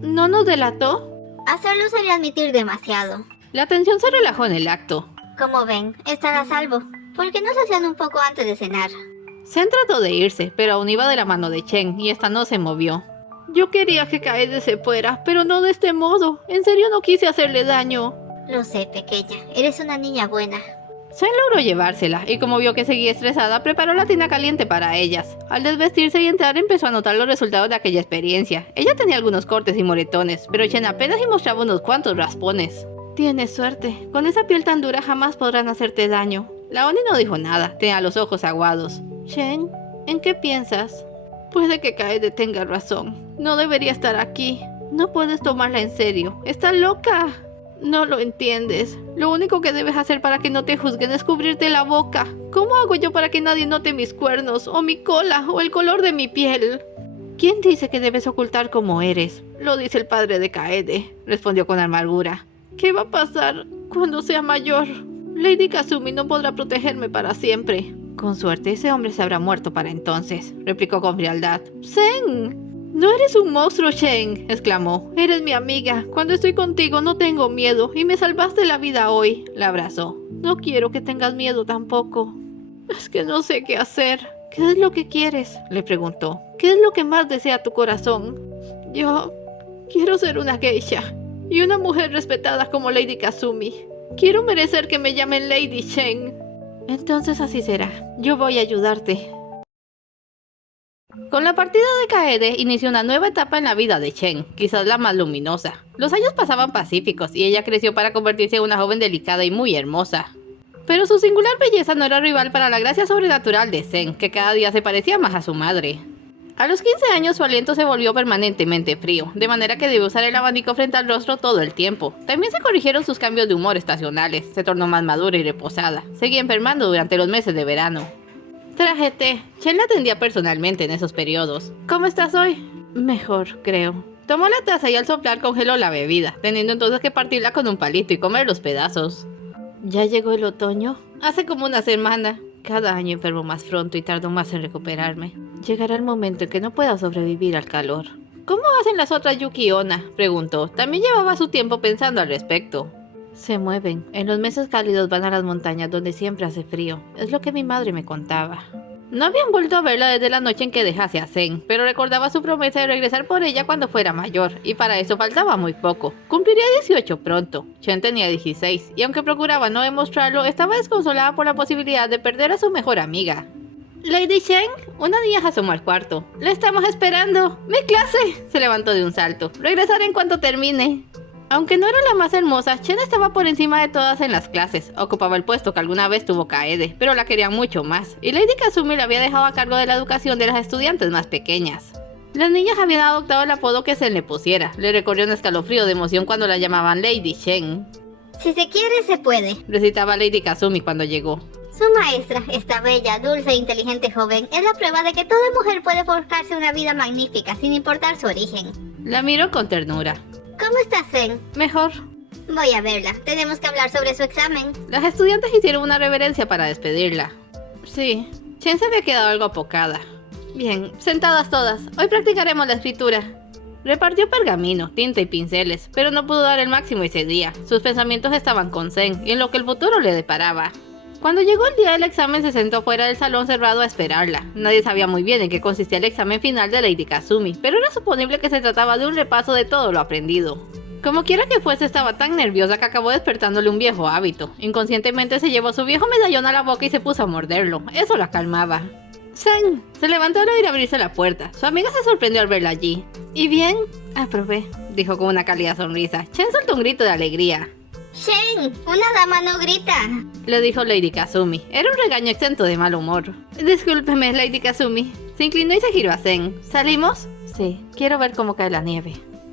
¿No nos delató? Hacerlo sería admitir demasiado. La tensión se relajó en el acto. Como ven, están a salvo. ¿Por qué no se hacían un poco antes de cenar? Zen trató de irse, pero aún iba de la mano de Chen y esta no se movió. Yo quería que Kaede se fuera, pero no de este modo. En serio no quise hacerle daño. Lo sé, pequeña. Eres una niña buena. Zen logró llevársela y como vio que seguía estresada, preparó la tina caliente para ellas. Al desvestirse y entrar empezó a notar los resultados de aquella experiencia. Ella tenía algunos cortes y moretones, pero Chen apenas y mostraba unos cuantos raspones. Tienes suerte. Con esa piel tan dura jamás podrán hacerte daño. La Oni no dijo nada, tenía los ojos aguados. Chen, ¿en qué piensas? Puede que Kaede tenga razón. No debería estar aquí. No puedes tomarla en serio. ¡Está loca! No lo entiendes. Lo único que debes hacer para que no te juzguen es cubrirte la boca. ¿Cómo hago yo para que nadie note mis cuernos, o mi cola, o el color de mi piel? ¿Quién dice que debes ocultar cómo eres? Lo dice el padre de Kaede, respondió con amargura. ¿Qué va a pasar cuando sea mayor? Lady Kazumi no podrá protegerme para siempre. Con suerte, ese hombre se habrá muerto para entonces, replicó con frialdad. ¡Sen! ¡No eres un monstruo, Shen!, exclamó. Eres mi amiga. Cuando estoy contigo no tengo miedo y me salvaste la vida hoy. La abrazó. No quiero que tengas miedo tampoco. Es que no sé qué hacer. ¿Qué es lo que quieres?, le preguntó. ¿Qué es lo que más desea tu corazón? Yo quiero ser una geisha y una mujer respetada como Lady Kazumi. Quiero merecer que me llamen Lady Shen. Entonces así será. Yo voy a ayudarte. Con la partida de Kaede inició una nueva etapa en la vida de Shen, quizás la más luminosa. Los años pasaban pacíficos y ella creció para convertirse en una joven delicada y muy hermosa. Pero su singular belleza no era rival para la gracia sobrenatural de Sen, que cada día se parecía más a su madre. A los 15 años su aliento se volvió permanentemente frío, de manera que debió usar el abanico frente al rostro todo el tiempo. También se corrigieron sus cambios de humor estacionales, se tornó más madura y reposada. Seguía enfermando durante los meses de verano. Traje té. Shen la atendía personalmente en esos periodos. ¿Cómo estás hoy? Mejor, creo. Tomó la taza y al soplar congeló la bebida, teniendo entonces que partirla con un palito y comer los pedazos. ¿Ya llegó el otoño? Hace como una semana. Cada año enfermo más pronto y tardo más en recuperarme. Llegará el momento en que no pueda sobrevivir al calor. ¿Cómo hacen las otras Yuki Onna?, preguntó. También llevaba su tiempo pensando al respecto. Se mueven. En los meses cálidos van a las montañas donde siempre hace frío. Es lo que mi madre me contaba. No habían vuelto a verla desde la noche en que dejase a Sen, pero recordaba su promesa de regresar por ella cuando fuera mayor, y para eso faltaba muy poco. Cumpliría 18 pronto. Shen tenía 16, y aunque procuraba no demostrarlo, estaba desconsolada por la posibilidad de perder a su mejor amiga. Lady Shen, una niña se asomó al cuarto. ¡La estamos esperando! ¡Mi clase! Se levantó de un salto. Regresaré en cuanto termine. Aunque no era la más hermosa, Shen estaba por encima de todas en las clases. Ocupaba el puesto que alguna vez tuvo Kaede, pero la querían mucho más, y Lady Kazumi la había dejado a cargo de la educación de las estudiantes más pequeñas. Las niñas habían adoptado el apodo que se le pusiera. Le recorrió un escalofrío de emoción cuando la llamaban Lady Shen. Si se quiere, se puede, recitaba Lady Kazumi cuando llegó. Su maestra, esta bella, dulce e inteligente joven, es la prueba de que toda mujer puede forjarse una vida magnífica sin importar su origen. La miró con ternura. ¿Cómo está Sen? Mejor. Voy a verla. Tenemos que hablar sobre su examen. Las estudiantes hicieron una reverencia para despedirla. Sí, Shen se había quedado algo apocada. Bien, sentadas todas. Hoy practicaremos la escritura. Repartió pergamino, tinta y pinceles, pero no pudo dar el máximo ese día. Sus pensamientos estaban con Sen y en lo que el futuro le deparaba. Cuando llegó el día del examen se sentó fuera del salón cerrado a esperarla. Nadie sabía muy bien en qué consistía el examen final de Lady Kazumi, pero era suponible que se trataba de un repaso de todo lo aprendido. Como quiera que fuese, estaba tan nerviosa que acabó despertándole un viejo hábito. Inconscientemente se llevó su viejo medallón a la boca y se puso a morderlo. Eso la calmaba. Sen se levantó al oír abrirse la puerta. Su amiga se sorprendió al verla allí. ¿Y bien? Aprobé, dijo con una cálida sonrisa. Shen soltó un grito de alegría. Shen, una dama no grita, le dijo Lady Kazumi. Era un regaño exento de mal humor. Discúlpeme, Lady Kazumi. Se inclinó y se giró a Sen. ¿Salimos? Sí, quiero ver cómo cae la nieve.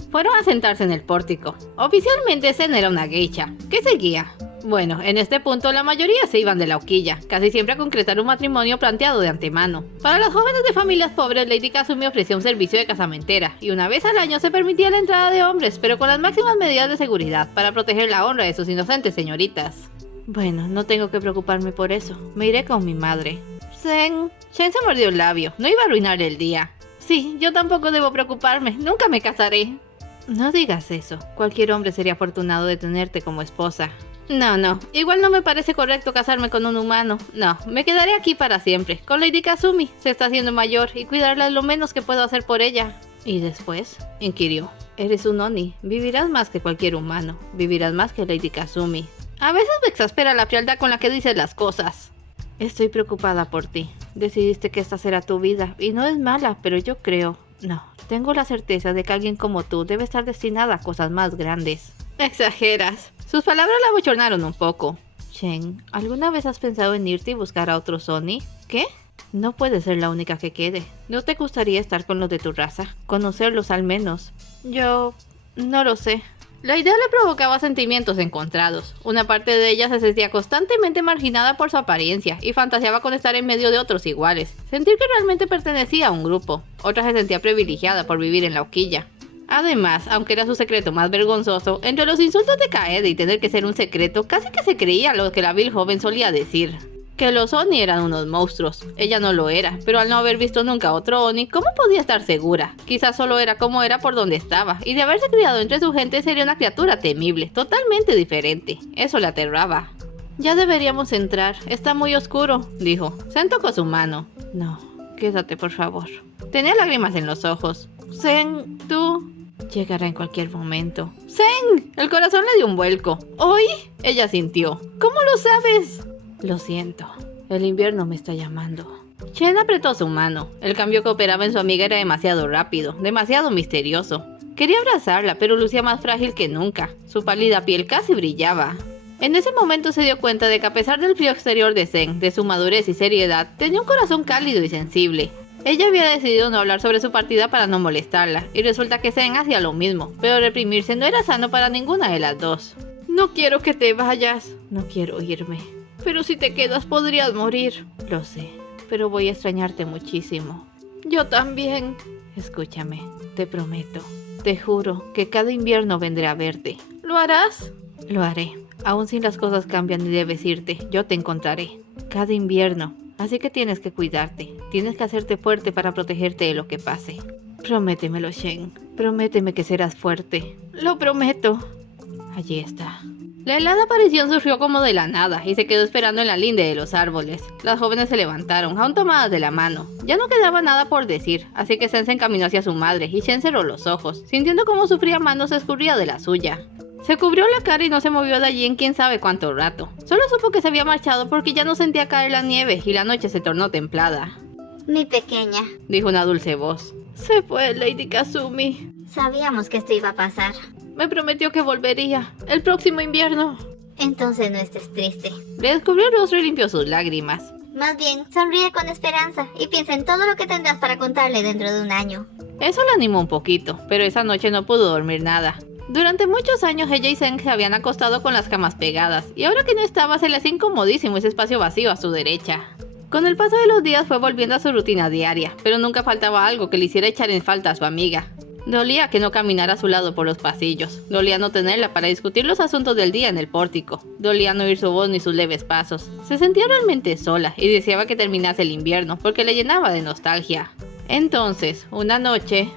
Fueron a sentarse en el pórtico. Oficialmente Sen era una geisha. ¿Qué seguía? Bueno, en este punto la mayoría se iban de la horquilla, casi siempre a concretar un matrimonio planteado de antemano. Para los jóvenes de familias pobres, Lady Kazumi ofrecía un servicio de casamentera, y una vez al año se permitía la entrada de hombres, pero con las máximas medidas de seguridad, para proteger la honra de sus inocentes señoritas. Bueno, no tengo que preocuparme por eso, me iré con mi madre. Shen se mordió el labio, no iba a arruinarle el día. Sí, yo tampoco debo preocuparme, nunca me casaré. No digas eso, cualquier hombre sería afortunado de tenerte como esposa. No, igual no me parece correcto casarme con un humano. No, me quedaré aquí para siempre, con Lady Kazumi. Se está haciendo mayor y cuidarla es lo menos que puedo hacer por ella. ¿Y después? Inquirió. Eres un Oni, vivirás más que cualquier humano, vivirás más que Lady Kazumi. A veces me exaspera la frialdad con la que dices las cosas. Estoy preocupada por ti. Decidiste que esta será tu vida, y no es mala, pero yo creo... No, tengo la certeza de que alguien como tú debe estar destinada a cosas más grandes. Exageras. Sus palabras la abochornaron un poco. Shen, ¿alguna vez has pensado en irte y buscar a otro Oni? ¿Qué? No puedes ser la única que quede. ¿No te gustaría estar con los de tu raza? Conocerlos al menos. Yo... no lo sé. La idea le provocaba sentimientos encontrados. Una parte de ella se sentía constantemente marginada por su apariencia y fantaseaba con estar en medio de otros iguales, sentir que realmente pertenecía a un grupo. Otra se sentía privilegiada por vivir en la Horquilla. Además, aunque era su secreto más vergonzoso, entre los insultos de Kaede y tener que ser un secreto, casi que se creía lo que la vil joven solía decir. Que los Oni eran unos monstruos. Ella no lo era, pero al no haber visto nunca otro Oni, ¿cómo podía estar segura? Quizás solo era como era por donde estaba, y de haberse criado entre su gente sería una criatura temible, totalmente diferente. Eso le aterraba. Ya deberíamos entrar, está muy oscuro, dijo. Zen tocó su mano. No, quédate por favor. Tenía lágrimas en los ojos. Zen, tú... llegará en cualquier momento. ¡Zen! El corazón le dio un vuelco. ¿Hoy? Ella sintió. ¿Cómo lo sabes? Lo siento, el invierno me está llamando. Chen apretó su mano. El cambio que operaba en su amiga era demasiado rápido, demasiado misterioso. Quería abrazarla, pero lucía más frágil que nunca. Su pálida piel casi brillaba. En ese momento se dio cuenta de que a pesar del frío exterior de Zen, de su madurez y seriedad, tenía un corazón cálido y sensible. Ella había decidido no hablar sobre su partida para no molestarla, y resulta que Zen hacía lo mismo, pero reprimirse no era sano para ninguna de las dos. No quiero que te vayas. No quiero irme. Pero si te quedas podrías morir. Lo sé, pero voy a extrañarte muchísimo. Yo también. Escúchame, te prometo, te juro que cada invierno vendré a verte. ¿Lo harás? Lo haré. Aún si las cosas cambian y debes irte, yo te encontraré. Cada invierno. Así que tienes que cuidarte. Tienes que hacerte fuerte para protegerte de lo que pase. Prométemelo, Shen. Prométeme que serás fuerte. Lo prometo. Allí está. La helada aparición surgió como de la nada y se quedó esperando en la linde de los árboles. Las jóvenes se levantaron, aún tomadas de la mano. Ya no quedaba nada por decir, así que Zen se encaminó hacia su madre y Shen cerró los ojos, sintiendo cómo su fría mano se escurría de la suya. Se cubrió la cara y no se movió de allí en quién sabe cuánto rato. Solo supo que se había marchado porque ya no sentía caer la nieve y la noche se tornó templada. Mi pequeña, Dijo una dulce voz. Se fue Lady Kazumi. sabíamos que esto iba a pasar. Me prometió que volvería el próximo invierno. Entonces no estés triste. Le descubrió el rostro y limpió sus lágrimas. Más bien, sonríe con esperanza y piensa en todo lo que tendrás para contarle dentro de un año. Eso la animó un poquito, pero esa noche no pudo dormir nada. Durante muchos años ella y Zen se habían acostado con las camas pegadas, y ahora que no estaba se le hacía incomodísimo ese espacio vacío a su derecha. Con el paso de los días fue volviendo a su rutina diaria, pero nunca faltaba algo que le hiciera echar en falta a su amiga. Dolía que no caminara a su lado por los pasillos, dolía no tenerla para discutir los asuntos del día en el pórtico, dolía no oír su voz ni sus leves pasos. Se sentía realmente sola y deseaba que terminase el invierno porque le llenaba de nostalgia. Entonces, una noche...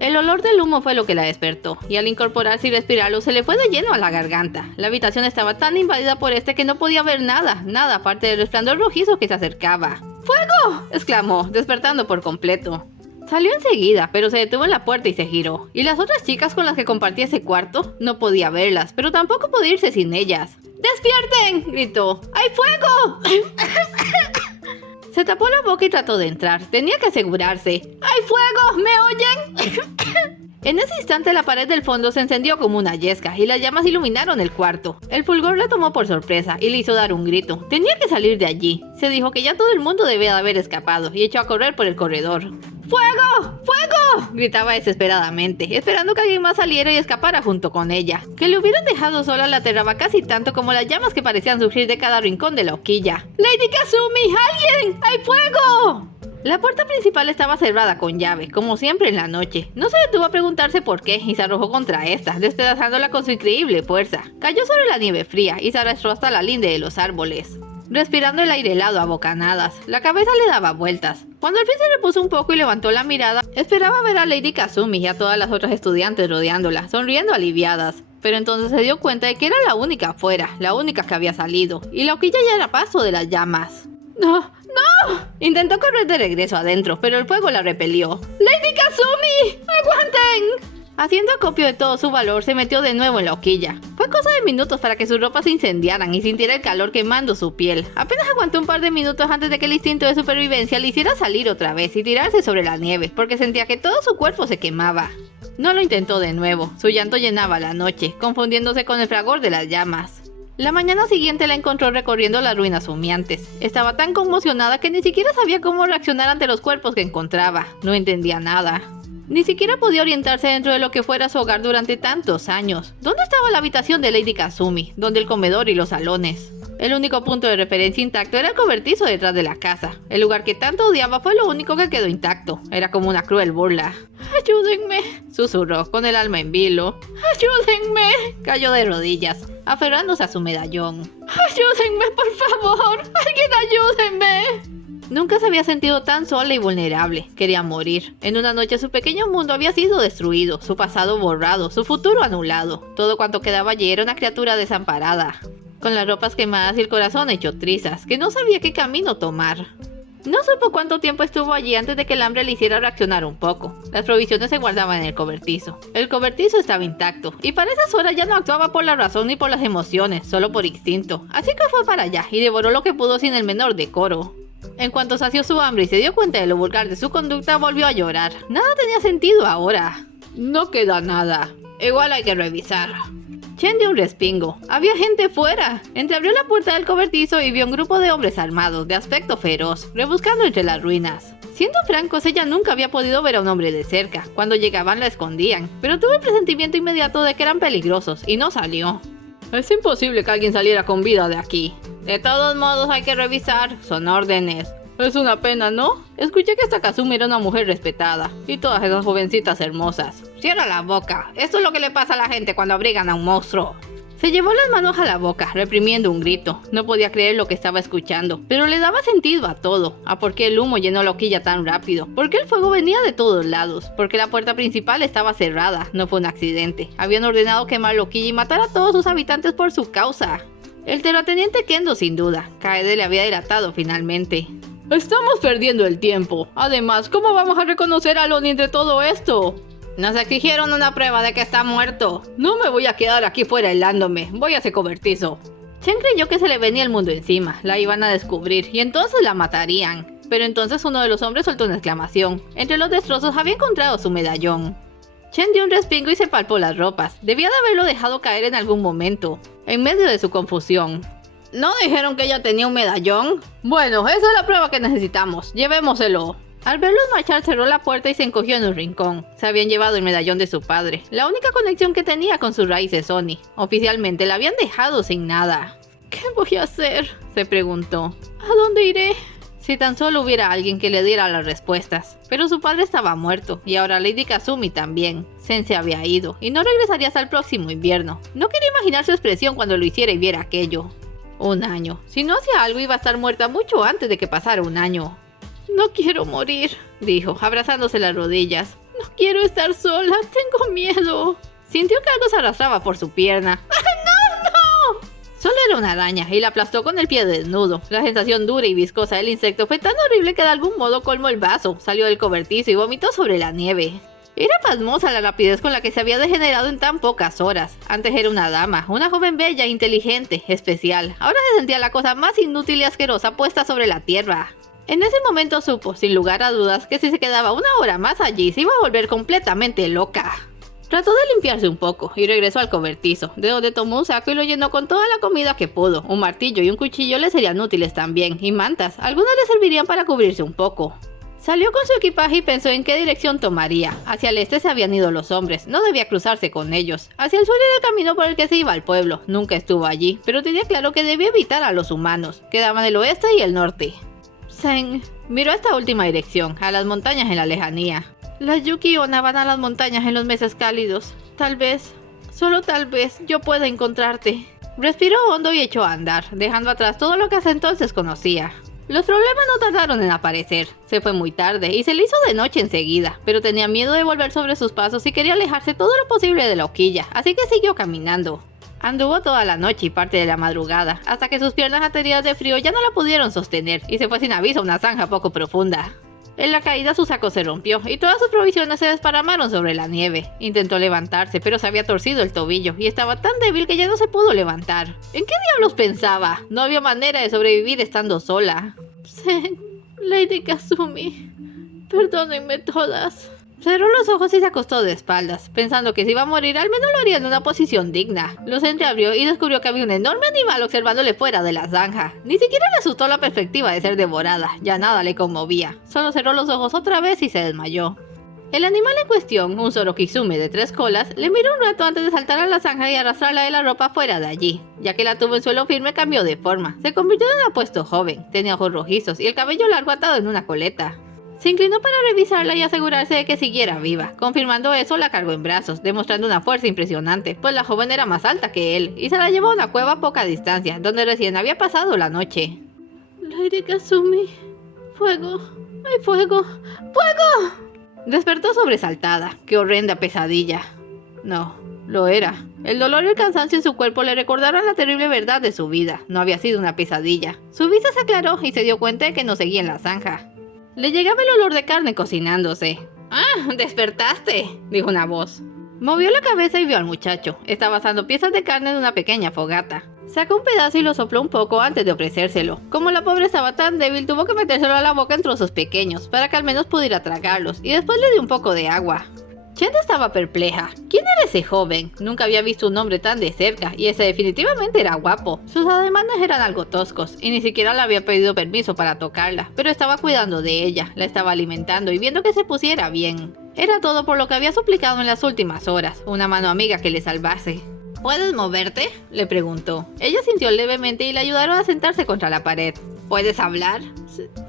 El olor del humo fue lo que la despertó, y al incorporarse y respirarlo se le fue de lleno a la garganta. La habitación estaba tan invadida por que no podía ver nada aparte del resplandor rojizo que se acercaba. ¡Fuego!, exclamó, despertando por completo. Salió enseguida, pero se detuvo en la puerta y se giró. ¿Y las otras chicas con las que compartía ese cuarto? No podía verlas, pero tampoco podía irse sin ellas. ¡Despierten!, gritó. ¡Hay fuego! Se tapó la boca y trató de entrar. Tenía que asegurarse. ¡Hay fuego! ¿Me oyen? En ese instante la pared del fondo se encendió como una yesca y las llamas iluminaron el cuarto. El fulgor la tomó por sorpresa y le hizo dar un grito. Tenía que salir de allí. Se dijo que ya todo el mundo debía de haber escapado y echó a correr por el corredor. ¡Fuego! ¡Fuego!, gritaba desesperadamente, esperando que alguien más saliera y escapara junto con ella. Que le hubieran dejado sola la aterraba casi tanto como las llamas que parecían surgir de cada rincón de la horquilla. ¡Lady Kazumi! ¡Alguien! ¡Hay fuego! La puerta principal estaba cerrada con llave, como siempre en la noche. No se detuvo a preguntarse por qué y se arrojó contra esta, despedazándola con su increíble fuerza. Cayó sobre la nieve fría y se arrastró hasta la linde de los árboles, respirando el aire helado a bocanadas. La cabeza le daba vueltas. Cuando al fin se repuso un poco y levantó la mirada, esperaba ver a Lady Kazumi y a todas las otras estudiantes rodeándola, sonriendo aliviadas. Pero entonces se dio cuenta de que era la única afuera, la única que había salido, y la horquilla ya era paso de las llamas. ¡No! ¡No! Intentó correr de regreso adentro, pero el fuego la repelió. ¡Lady Kazumi! ¡Aguanten! Haciendo acopio de todo su valor, se metió de nuevo en la horquilla. Fue cosa de minutos para que sus ropas se incendiaran y sintiera el calor quemando su piel. Apenas aguantó un par de minutos antes de que el instinto de supervivencia le hiciera salir otra vez y tirarse sobre la nieve, porque sentía que todo su cuerpo se quemaba. No lo intentó de nuevo. Su llanto llenaba la noche, confundiéndose con el fragor de las llamas. La mañana siguiente la encontró recorriendo las ruinas humeantes. Estaba tan conmocionada que ni siquiera sabía cómo reaccionar ante los cuerpos que encontraba. No entendía nada. Ni siquiera podía orientarse dentro de lo que fuera su hogar durante tantos años. ¿Dónde estaba la habitación de Lady Kazumi? ¿Dónde el comedor y los salones? El único punto de referencia intacto era el cobertizo detrás de la casa. El lugar que tanto odiaba fue lo único que quedó intacto. Era como una cruel burla. ¡Ayúdenme!, susurró, con el alma en vilo. ¡Ayúdenme! Cayó de rodillas, aferrándose a su medallón. ¡Ayúdenme, por favor! ¡Alguien ayúdenme! Nunca se había sentido tan sola y vulnerable. Quería morir. En una noche su pequeño mundo había sido destruido, su pasado borrado, su futuro anulado. Todo cuanto quedaba allí era una criatura desamparada, con las ropas quemadas y el corazón hecho trizas, que no sabía qué camino tomar. No supo cuánto tiempo estuvo allí antes de que el hambre le hiciera reaccionar un poco. Las provisiones se guardaban en el cobertizo. El cobertizo estaba intacto, y para esas horas ya no actuaba por la razón ni por las emociones, solo por instinto. Así que fue para allá y devoró lo que pudo sin el menor decoro. En cuanto sació su hambre y se dio cuenta de lo vulgar de su conducta, volvió a llorar. Nada tenía sentido ahora. No queda nada. Igual hay que revisar. Chen dio un respingo. Había gente fuera. Entreabrió la puerta del cobertizo y vio un grupo de hombres armados, de aspecto feroz, rebuscando entre las ruinas. Siendo francos, ella nunca había podido ver a un hombre de cerca. Cuando llegaban la escondían, pero tuvo el presentimiento inmediato de que eran peligrosos y no salió. Es imposible que alguien saliera con vida de aquí. De todos modos hay que revisar. Son órdenes. Es una pena, ¿no? Escuché que esta Kazumi era una mujer respetada. Y todas esas jovencitas hermosas. Cierra la boca. Esto es lo que le pasa a la gente cuando abrigan a un monstruo. Se llevó las manos a la boca, reprimiendo un grito. No podía creer lo que estaba escuchando, pero le daba sentido a todo. A por qué el humo llenó la hoquilla tan rápido. Por qué el fuego venía de todos lados. Porque la puerta principal estaba cerrada. No fue un accidente. Habían ordenado quemar la hoquilla y matar a todos sus habitantes por su causa. El terrateniente Kendo, sin duda. Kaede le había delatado finalmente. Estamos perdiendo el tiempo. Además, ¿cómo vamos a reconocer a Loni entre todo esto? Nos exigieron una prueba de que está muerto. No me voy a quedar aquí fuera helándome. Voy a ese cobertizo. Chen creyó que se le venía el mundo encima. La iban a descubrir y entonces la matarían. Pero entonces uno de los hombres soltó una exclamación. Entre los destrozos había encontrado su medallón. Chen dio un respingo y se palpó las ropas. Debía de haberlo dejado caer en algún momento, en medio de su confusión. ¿No dijeron que ella tenía un medallón? Bueno, esa es la prueba que necesitamos. Llevémoselo. Al verlos marchar, cerró la puerta y se encogió en un rincón. Se habían llevado el medallón de su padre, la única conexión que tenía con sus raíces Oni. Oficialmente la habían dejado sin nada. ¿Qué voy a hacer?, se preguntó. ¿A dónde iré? Si tan solo hubiera alguien que le diera las respuestas. Pero su padre estaba muerto, y ahora Lady Kazumi también. Sen se había ido, y no regresaría hasta el próximo invierno. No quería imaginar su expresión cuando lo hiciera y viera aquello. Un año. Si no hacía algo, iba a estar muerta mucho antes de que pasara un año. No quiero morir, dijo, abrazándose las rodillas. No quiero estar sola, tengo miedo. Sintió que algo se arrastraba por su pierna. ¡No! Solo era una araña y la aplastó con el pie desnudo. La sensación dura y viscosa del insecto fue tan horrible que de algún modo colmó el vaso, salió del cobertizo y vomitó sobre la nieve. Era pasmosa la rapidez con la que se había degenerado en tan pocas horas. Antes era una dama, una joven bella, inteligente, especial. Ahora se sentía la cosa más inútil y asquerosa puesta sobre la tierra. En ese momento supo, sin lugar a dudas, que si se quedaba una hora más allí se iba a volver completamente loca. Trató de limpiarse un poco y regresó al cobertizo, de donde tomó un saco y lo llenó con toda la comida que pudo. Un martillo y un cuchillo le serían útiles también, y mantas, algunas le servirían para cubrirse un poco. Salió con su equipaje y pensó en qué dirección tomaría. Hacia el este se habían ido los hombres, no debía cruzarse con ellos. Hacia el sur era el camino por el que se iba al pueblo. Nunca estuvo allí, pero tenía claro que debía evitar a los humanos. Quedaban el oeste y el norte. Sen miró a esta última dirección, a las montañas en la lejanía. Las Yuki y Onna van a las montañas en los meses cálidos. Tal vez, solo tal vez, yo pueda encontrarte. Respiró hondo y echó a andar, dejando atrás todo lo que hasta entonces conocía. Los problemas no tardaron en aparecer. Se fue muy tarde y se le hizo de noche enseguida, pero tenía miedo de volver sobre sus pasos y quería alejarse todo lo posible de la hoquilla, así que siguió caminando. Anduvo toda la noche y parte de la madrugada, hasta que sus piernas ateridas de frío ya no la pudieron sostener y se fue sin aviso a una zanja poco profunda. En la caída su saco se rompió y todas sus provisiones se desparramaron sobre la nieve. Intentó levantarse, pero se había torcido el tobillo y estaba tan débil que ya no se pudo levantar. ¿En qué diablos pensaba? No había manera de sobrevivir estando sola. Sen, Lady Kazumi, perdónenme todas. Cerró los ojos y se acostó de espaldas, pensando que si iba a morir al menos lo haría en una posición digna. Los entreabrió y descubrió que había un enorme animal observándole fuera de la zanja. Ni siquiera le asustó la perspectiva de ser devorada, ya nada le conmovía. Solo cerró los ojos otra vez y se desmayó. El animal en cuestión, un Zoro Kizumi de 3 colas, le miró un rato antes de saltar a la zanja y arrastrarla de la ropa fuera de allí. Ya que la tuvo en suelo firme, cambió de forma. Se convirtió en un apuesto joven, tenía ojos rojizos y el cabello largo atado en una coleta. Se inclinó para revisarla y asegurarse de que siguiera viva. Confirmando eso, la cargó en brazos, demostrando una fuerza impresionante, pues la joven era más alta que él, y se la llevó a una cueva a poca distancia, donde recién había pasado la noche. Lady Kazumi, fuego, hay fuego, ¡fuego! Despertó sobresaltada. ¡Qué horrenda pesadilla! No, lo era. El dolor y el cansancio en su cuerpo le recordaron la terrible verdad de su vida. No había sido una pesadilla. Su vista se aclaró y se dio cuenta de que no seguía en la zanja. Le llegaba el olor de carne cocinándose. ¡Ah! ¡Despertaste!, dijo una voz. Movió la cabeza y vio al muchacho. Estaba asando piezas de carne en una pequeña fogata. Sacó un pedazo y lo sopló un poco antes de ofrecérselo. Como la pobre estaba tan débil, tuvo que metérselo a la boca en trozos pequeños, para que al menos pudiera tragarlos, y después le dio un poco de agua. Chen estaba perpleja. ¿Quién era ese joven? Nunca había visto un hombre tan de cerca, y ese definitivamente era guapo. Sus ademanes eran algo toscos, y ni siquiera le había pedido permiso para tocarla, pero estaba cuidando de ella, la estaba alimentando y viendo que se pusiera bien. Era todo por lo que había suplicado en las últimas horas, una mano amiga que le salvase. ¿Puedes moverte?, le preguntó. Ella sintió levemente y le ayudaron a sentarse contra la pared. ¿Puedes hablar?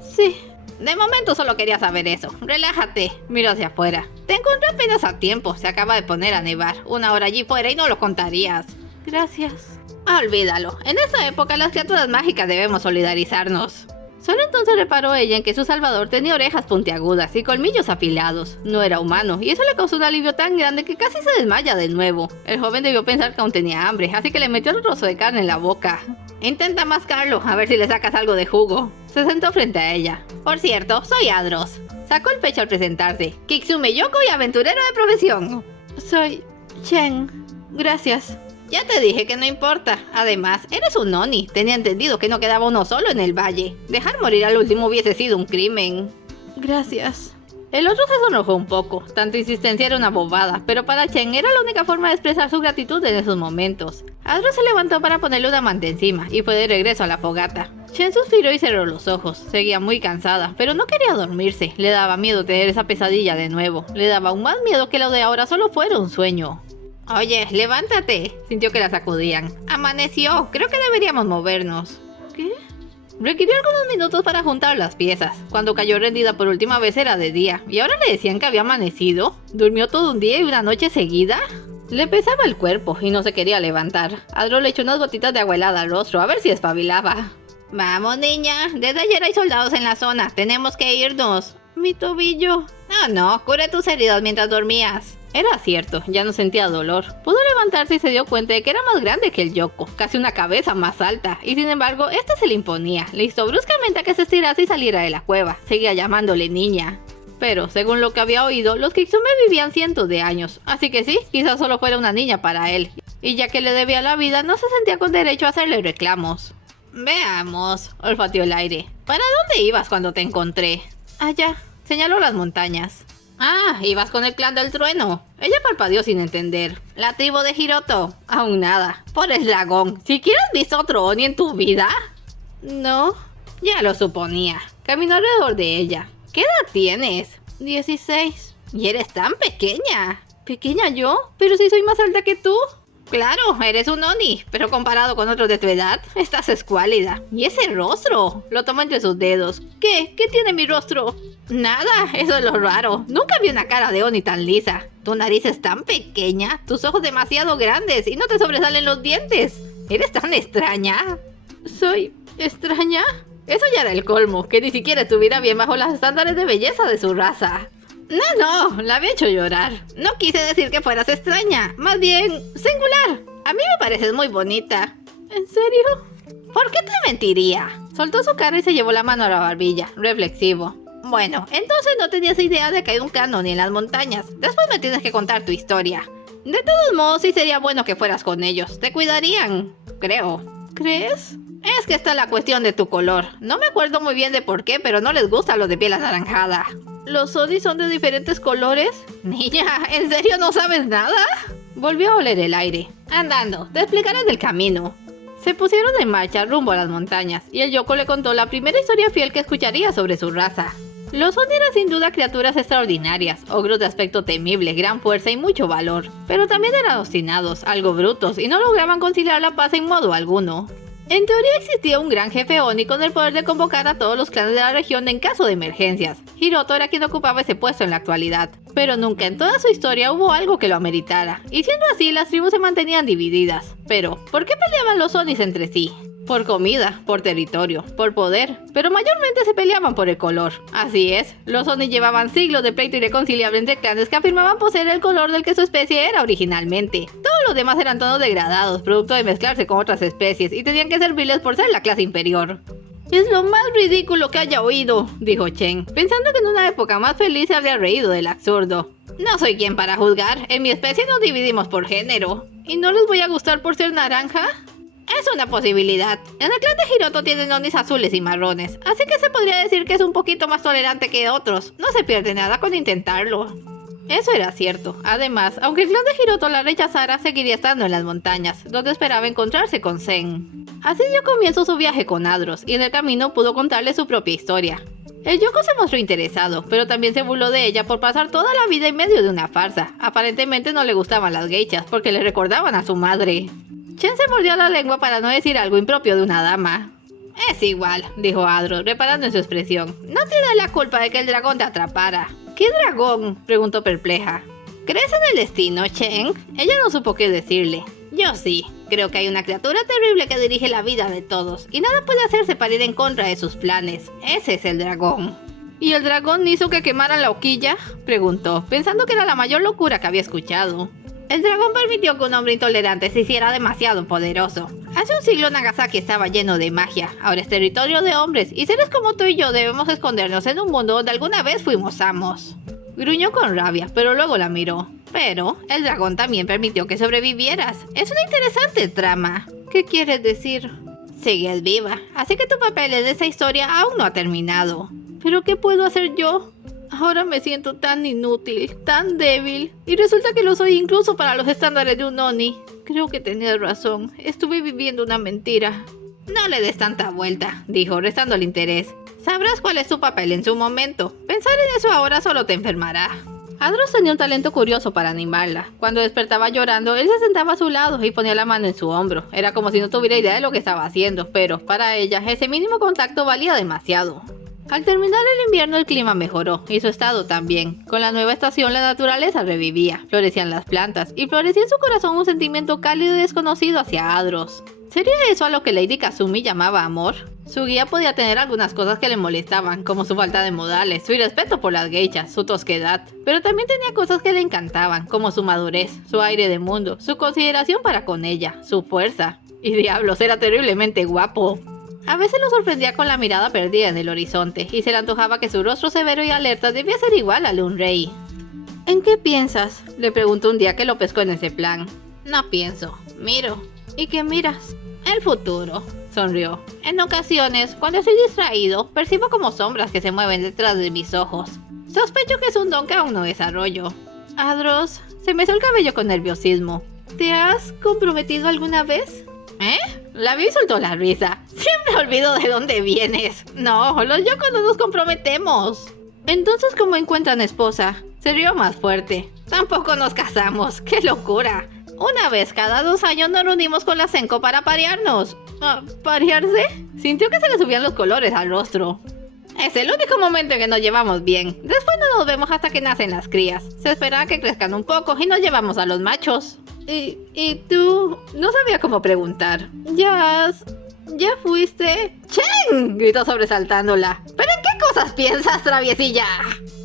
Sí. De momento solo quería saber eso. Relájate. Miró hacia afuera. Te encontré apenas a tiempo. Se acaba de poner a nevar. 1 hora allí fuera y no lo contarías. Gracias. Olvídalo. En esta época las criaturas mágicas debemos solidarizarnos. Solo entonces reparó ella en que su salvador tenía orejas puntiagudas y colmillos afilados. No era humano, y eso le causó un alivio tan grande que casi se desmaya de nuevo. El joven debió pensar que aún tenía hambre, así que le metió el trozo de carne en la boca. Intenta mascarlo, a ver si le sacas algo de jugo. Se sentó frente a ella. Por cierto, soy Adros. Sacó el pecho al presentarse. Kizumi Yoko y aventurero de profesión. Soy Chen. Gracias. Ya te dije que no importa. Además, eres un Oni. Tenía entendido que no quedaba uno solo en el valle. Dejar morir al último hubiese sido un crimen. Gracias. El otro se sonrojó un poco. Tanta insistencia era una bobada, pero para Chen era la única forma de expresar su gratitud en esos momentos. Adro se levantó para ponerle una manta encima y fue de regreso a la fogata. Chen suspiró y cerró los ojos. Seguía muy cansada, pero no quería dormirse. Le daba miedo tener esa pesadilla de nuevo. Le daba aún más miedo que lo de ahora solo fuera un sueño. Oye, levántate. Sintió que la sacudían. Amaneció. Creo que deberíamos movernos. ¿Qué? Requirió algunos minutos para juntar las piezas. Cuando cayó rendida por última vez era de día. ¿Y ahora le decían que había amanecido? ¿Durmió todo un día y una noche seguida? Le pesaba el cuerpo y no se quería levantar. Adro le echó unas gotitas de agua helada al rostro a ver si espabilaba. Vamos, niña. Desde ayer hay soldados en la zona. Tenemos que irnos. Mi tobillo. No, cure tus heridas mientras dormías. Era cierto, ya no sentía dolor. Pudo levantarse y se dio cuenta de que era más grande que el Yoko, casi una cabeza más alta, y sin embargo, este se le imponía. Le hizo bruscamente a que se estirase y saliera de la cueva. Seguía llamándole niña. Pero, según lo que había oído, los Kizumi vivían cientos de años, así que sí, quizás solo fuera una niña para él. Y ya que le debía la vida, no se sentía con derecho a hacerle reclamos. Veamos, olfateó el aire. ¿Para dónde ibas cuando te encontré? Allá, señaló las montañas. Ah, ibas con el clan del trueno. Ella parpadeó sin entender. ¿La tribu de Hiroto? Aún nada. Por el dragón. ¿Siquiera has visto otro Oni en tu vida? No. Ya lo suponía. Caminó alrededor de ella. ¿Qué edad tienes? 16. ¿Y eres tan pequeña? ¿Pequeña yo? ¿Pero si soy más alta que tú? Claro, eres un Oni, pero comparado con otros de tu edad, estás escuálida. ¿Y ese rostro? Lo tomó entre sus dedos. ¿Qué? ¿Qué tiene mi rostro? Nada, eso es lo raro. Nunca vi una cara de Oni tan lisa. Tu nariz es tan pequeña, tus ojos demasiado grandes y no te sobresalen los dientes. ¿Eres tan extraña? ¿Soy extraña? Eso ya era el colmo, que ni siquiera estuviera bien bajo los estándares de belleza de su raza. No, la había hecho llorar. No quise decir que fueras extraña, más bien singular. A mí me pareces muy bonita. ¿En serio? ¿Por qué te mentiría? Soltó su cara y se llevó la mano a la barbilla, reflexivo. Bueno, entonces no tenías idea de que hay un canon en las montañas. Después me tienes que contar tu historia. De todos modos, sí sería bueno que fueras con ellos. Te cuidarían, creo. ¿Crees? Es que está la cuestión de tu color. No me acuerdo muy bien de por qué, pero no les gusta lo de piel anaranjada. ¿Los Oni son de diferentes colores? Niña, ¿en serio no sabes nada? Volvió a oler el aire. Andando, te explicaré del camino. Se pusieron en marcha rumbo a las montañas, y el Yoko le contó la primera historia fiel que escucharía sobre su raza. Los Oni eran sin duda criaturas extraordinarias, ogros de aspecto temible, gran fuerza y mucho valor. Pero también eran obstinados, algo brutos, y no lograban conciliar la paz en modo alguno. En teoría existía un gran jefe Oni con el poder de convocar a todos los clanes de la región en caso de emergencias. Hiroto era quien ocupaba ese puesto en la actualidad, pero nunca en toda su historia hubo algo que lo ameritara, y siendo así las tribus se mantenían divididas. Pero, ¿por qué peleaban los Onis entre sí? Por comida, por territorio, por poder, pero mayormente se peleaban por el color. Así es, los Oni llevaban siglos de pleito irreconciliable entre clanes que afirmaban poseer el color del que su especie era originalmente. Todos los demás eran tonos degradados, producto de mezclarse con otras especies, y tenían que servirles por ser la clase inferior. Es lo más ridículo que haya oído, dijo Chen, pensando que en una época más feliz se habría reído del absurdo. No soy quien para juzgar, en mi especie nos dividimos por género. ¿Y no les voy a gustar por ser naranja? Es una posibilidad. En el clan de Hiroto tienen Onis azules y marrones, así que se podría decir que es un poquito más tolerante que otros. No se pierde nada con intentarlo. Eso era cierto. Además, aunque el clan de Hiroto la rechazara, seguiría estando en las montañas, donde esperaba encontrarse con Zen. Así dio comienzo su viaje con Adros, y en el camino pudo contarle su propia historia. El Yoko se mostró interesado, pero también se burló de ella por pasar toda la vida en medio de una farsa. Aparentemente no le gustaban las geishas, porque le recordaban a su madre. Chen se mordió la lengua para no decir algo impropio de una dama. Es igual, dijo Adros, reparando en su expresión. No tienes la culpa de que el dragón te atrapara. ¿Qué dragón?, preguntó perpleja. ¿Crees en el destino, Chen? Ella no supo qué decirle. Yo sí. Creo que hay una criatura terrible que dirige la vida de todos, y nada puede hacerse para ir en contra de sus planes. Ese es el dragón. ¿Y el dragón hizo que quemaran la hoquilla?, preguntó, pensando que era la mayor locura que había escuchado. El dragón permitió que un hombre intolerante se hiciera demasiado poderoso. Hace un siglo Nagasaki estaba lleno de magia, ahora es territorio de hombres, y seres como tú y yo debemos escondernos en un mundo donde alguna vez fuimos amos. Gruñó con rabia, pero luego la miró. Pero el dragón también permitió que sobrevivieras. Es una interesante trama. ¿Qué quieres decir? Sigues viva, así que tu papel en esa historia aún no ha terminado. ¿Pero qué puedo hacer yo? Ahora me siento tan inútil, tan débil, y resulta que lo soy incluso para los estándares de un Oni. Creo que tenías razón, estuve viviendo una mentira. No le des tanta vuelta, dijo, restando el interés. Sabrás cuál es tu papel en su momento. Pensar en eso ahora solo te enfermará. Adros tenía un talento curioso para animarla. Cuando despertaba llorando, él se sentaba a su lado y ponía la mano en su hombro. Era como si no tuviera idea de lo que estaba haciendo, pero para ella ese mínimo contacto valía demasiado. Al terminar el invierno el clima mejoró, y su estado también. Con la nueva estación la naturaleza revivía, florecían las plantas, y florecía en su corazón un sentimiento cálido y desconocido hacia Adros. ¿Sería eso a lo que Lady Kazumi llamaba amor? Su guía podía tener algunas cosas que le molestaban, como su falta de modales, su irrespeto por las geishas, su tosquedad. Pero también tenía cosas que le encantaban, como su madurez, su aire de mundo, su consideración para con ella, su fuerza. Y diablos, era terriblemente guapo. A veces lo sorprendía con la mirada perdida en el horizonte, y se le antojaba que su rostro severo y alerta debía ser igual al de un rey. ¿En qué piensas?, le preguntó un día que lo pescó en ese plan. No pienso, miro. ¿Y qué miras? El futuro, sonrió. En ocasiones, cuando estoy distraído, percibo como sombras que se mueven detrás de mis ojos. Sospecho que es un don que aún no desarrollo. Adros, se me hizo el cabello con nerviosismo. ¿Te has comprometido alguna vez? ¿Eh? La vi y soltó la risa. Siempre olvido de dónde vienes. No, los Yoko no nos comprometemos. Entonces, ¿cómo encuentran esposa? Se rió más fuerte. Tampoco nos casamos. ¡Qué locura! Una vez cada 2 años nos reunimos con la Senko para parearnos. ¿Parearse? Sintió que se le subían los colores al rostro. Es el único momento en que nos llevamos bien. Después no nos vemos hasta que nacen las crías. Se espera a que crezcan un poco y nos llevamos a los machos. ¿Y tú? No sabía cómo preguntar. ¿Ya fuiste? ¡Chen!, gritó sobresaltándola. ¿Pero en qué cosas piensas, traviesilla?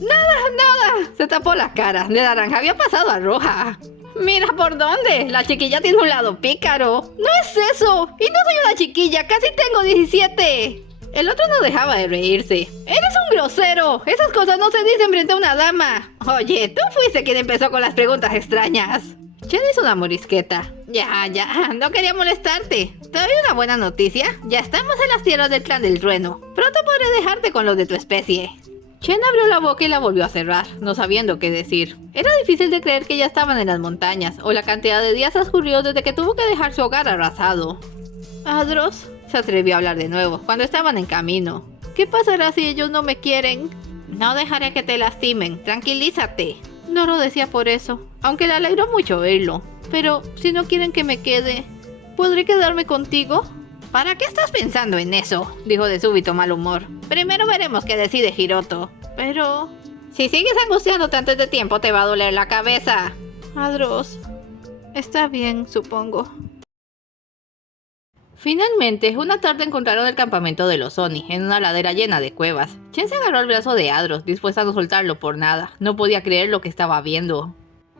Nada. Se tapó la cara. De naranja había pasado a roja. Mira por dónde. La chiquilla tiene un lado pícaro. No es eso. Y no soy una chiquilla. Casi tengo 17. El otro no dejaba de reírse. ¡Eres un grosero! Esas cosas no se dicen frente a una dama. Oye, tú fuiste quien empezó con las preguntas extrañas. Chen hizo una morisqueta. Ya, no quería molestarte. Te doy una buena noticia. Ya estamos en las tierras del clan del trueno. Pronto podré dejarte con los de tu especie. Chen abrió la boca y la volvió a cerrar, no sabiendo qué decir. Era difícil de creer que ya estaban en las montañas, o la cantidad de días transcurrió desde que tuvo que dejar su hogar arrasado. Adros, se atrevió a hablar de nuevo, cuando estaban en camino. ¿Qué pasará si ellos no me quieren? No dejaré que te lastimen, tranquilízate. No lo decía por eso, aunque le alegró mucho oírlo. Pero, si no quieren que me quede, ¿podré quedarme contigo? ¿Para qué estás pensando en eso?, dijo de súbito mal humor. Primero veremos qué decide Hiroto. Pero... si sigues angustiándote antes de tiempo te va a doler la cabeza. Adros... está bien, supongo. Finalmente, una tarde encontraron el campamento de los Oni, en una ladera llena de cuevas. Chen se agarró al brazo de Adros, dispuesta a no soltarlo por nada. No podía creer lo que estaba viendo.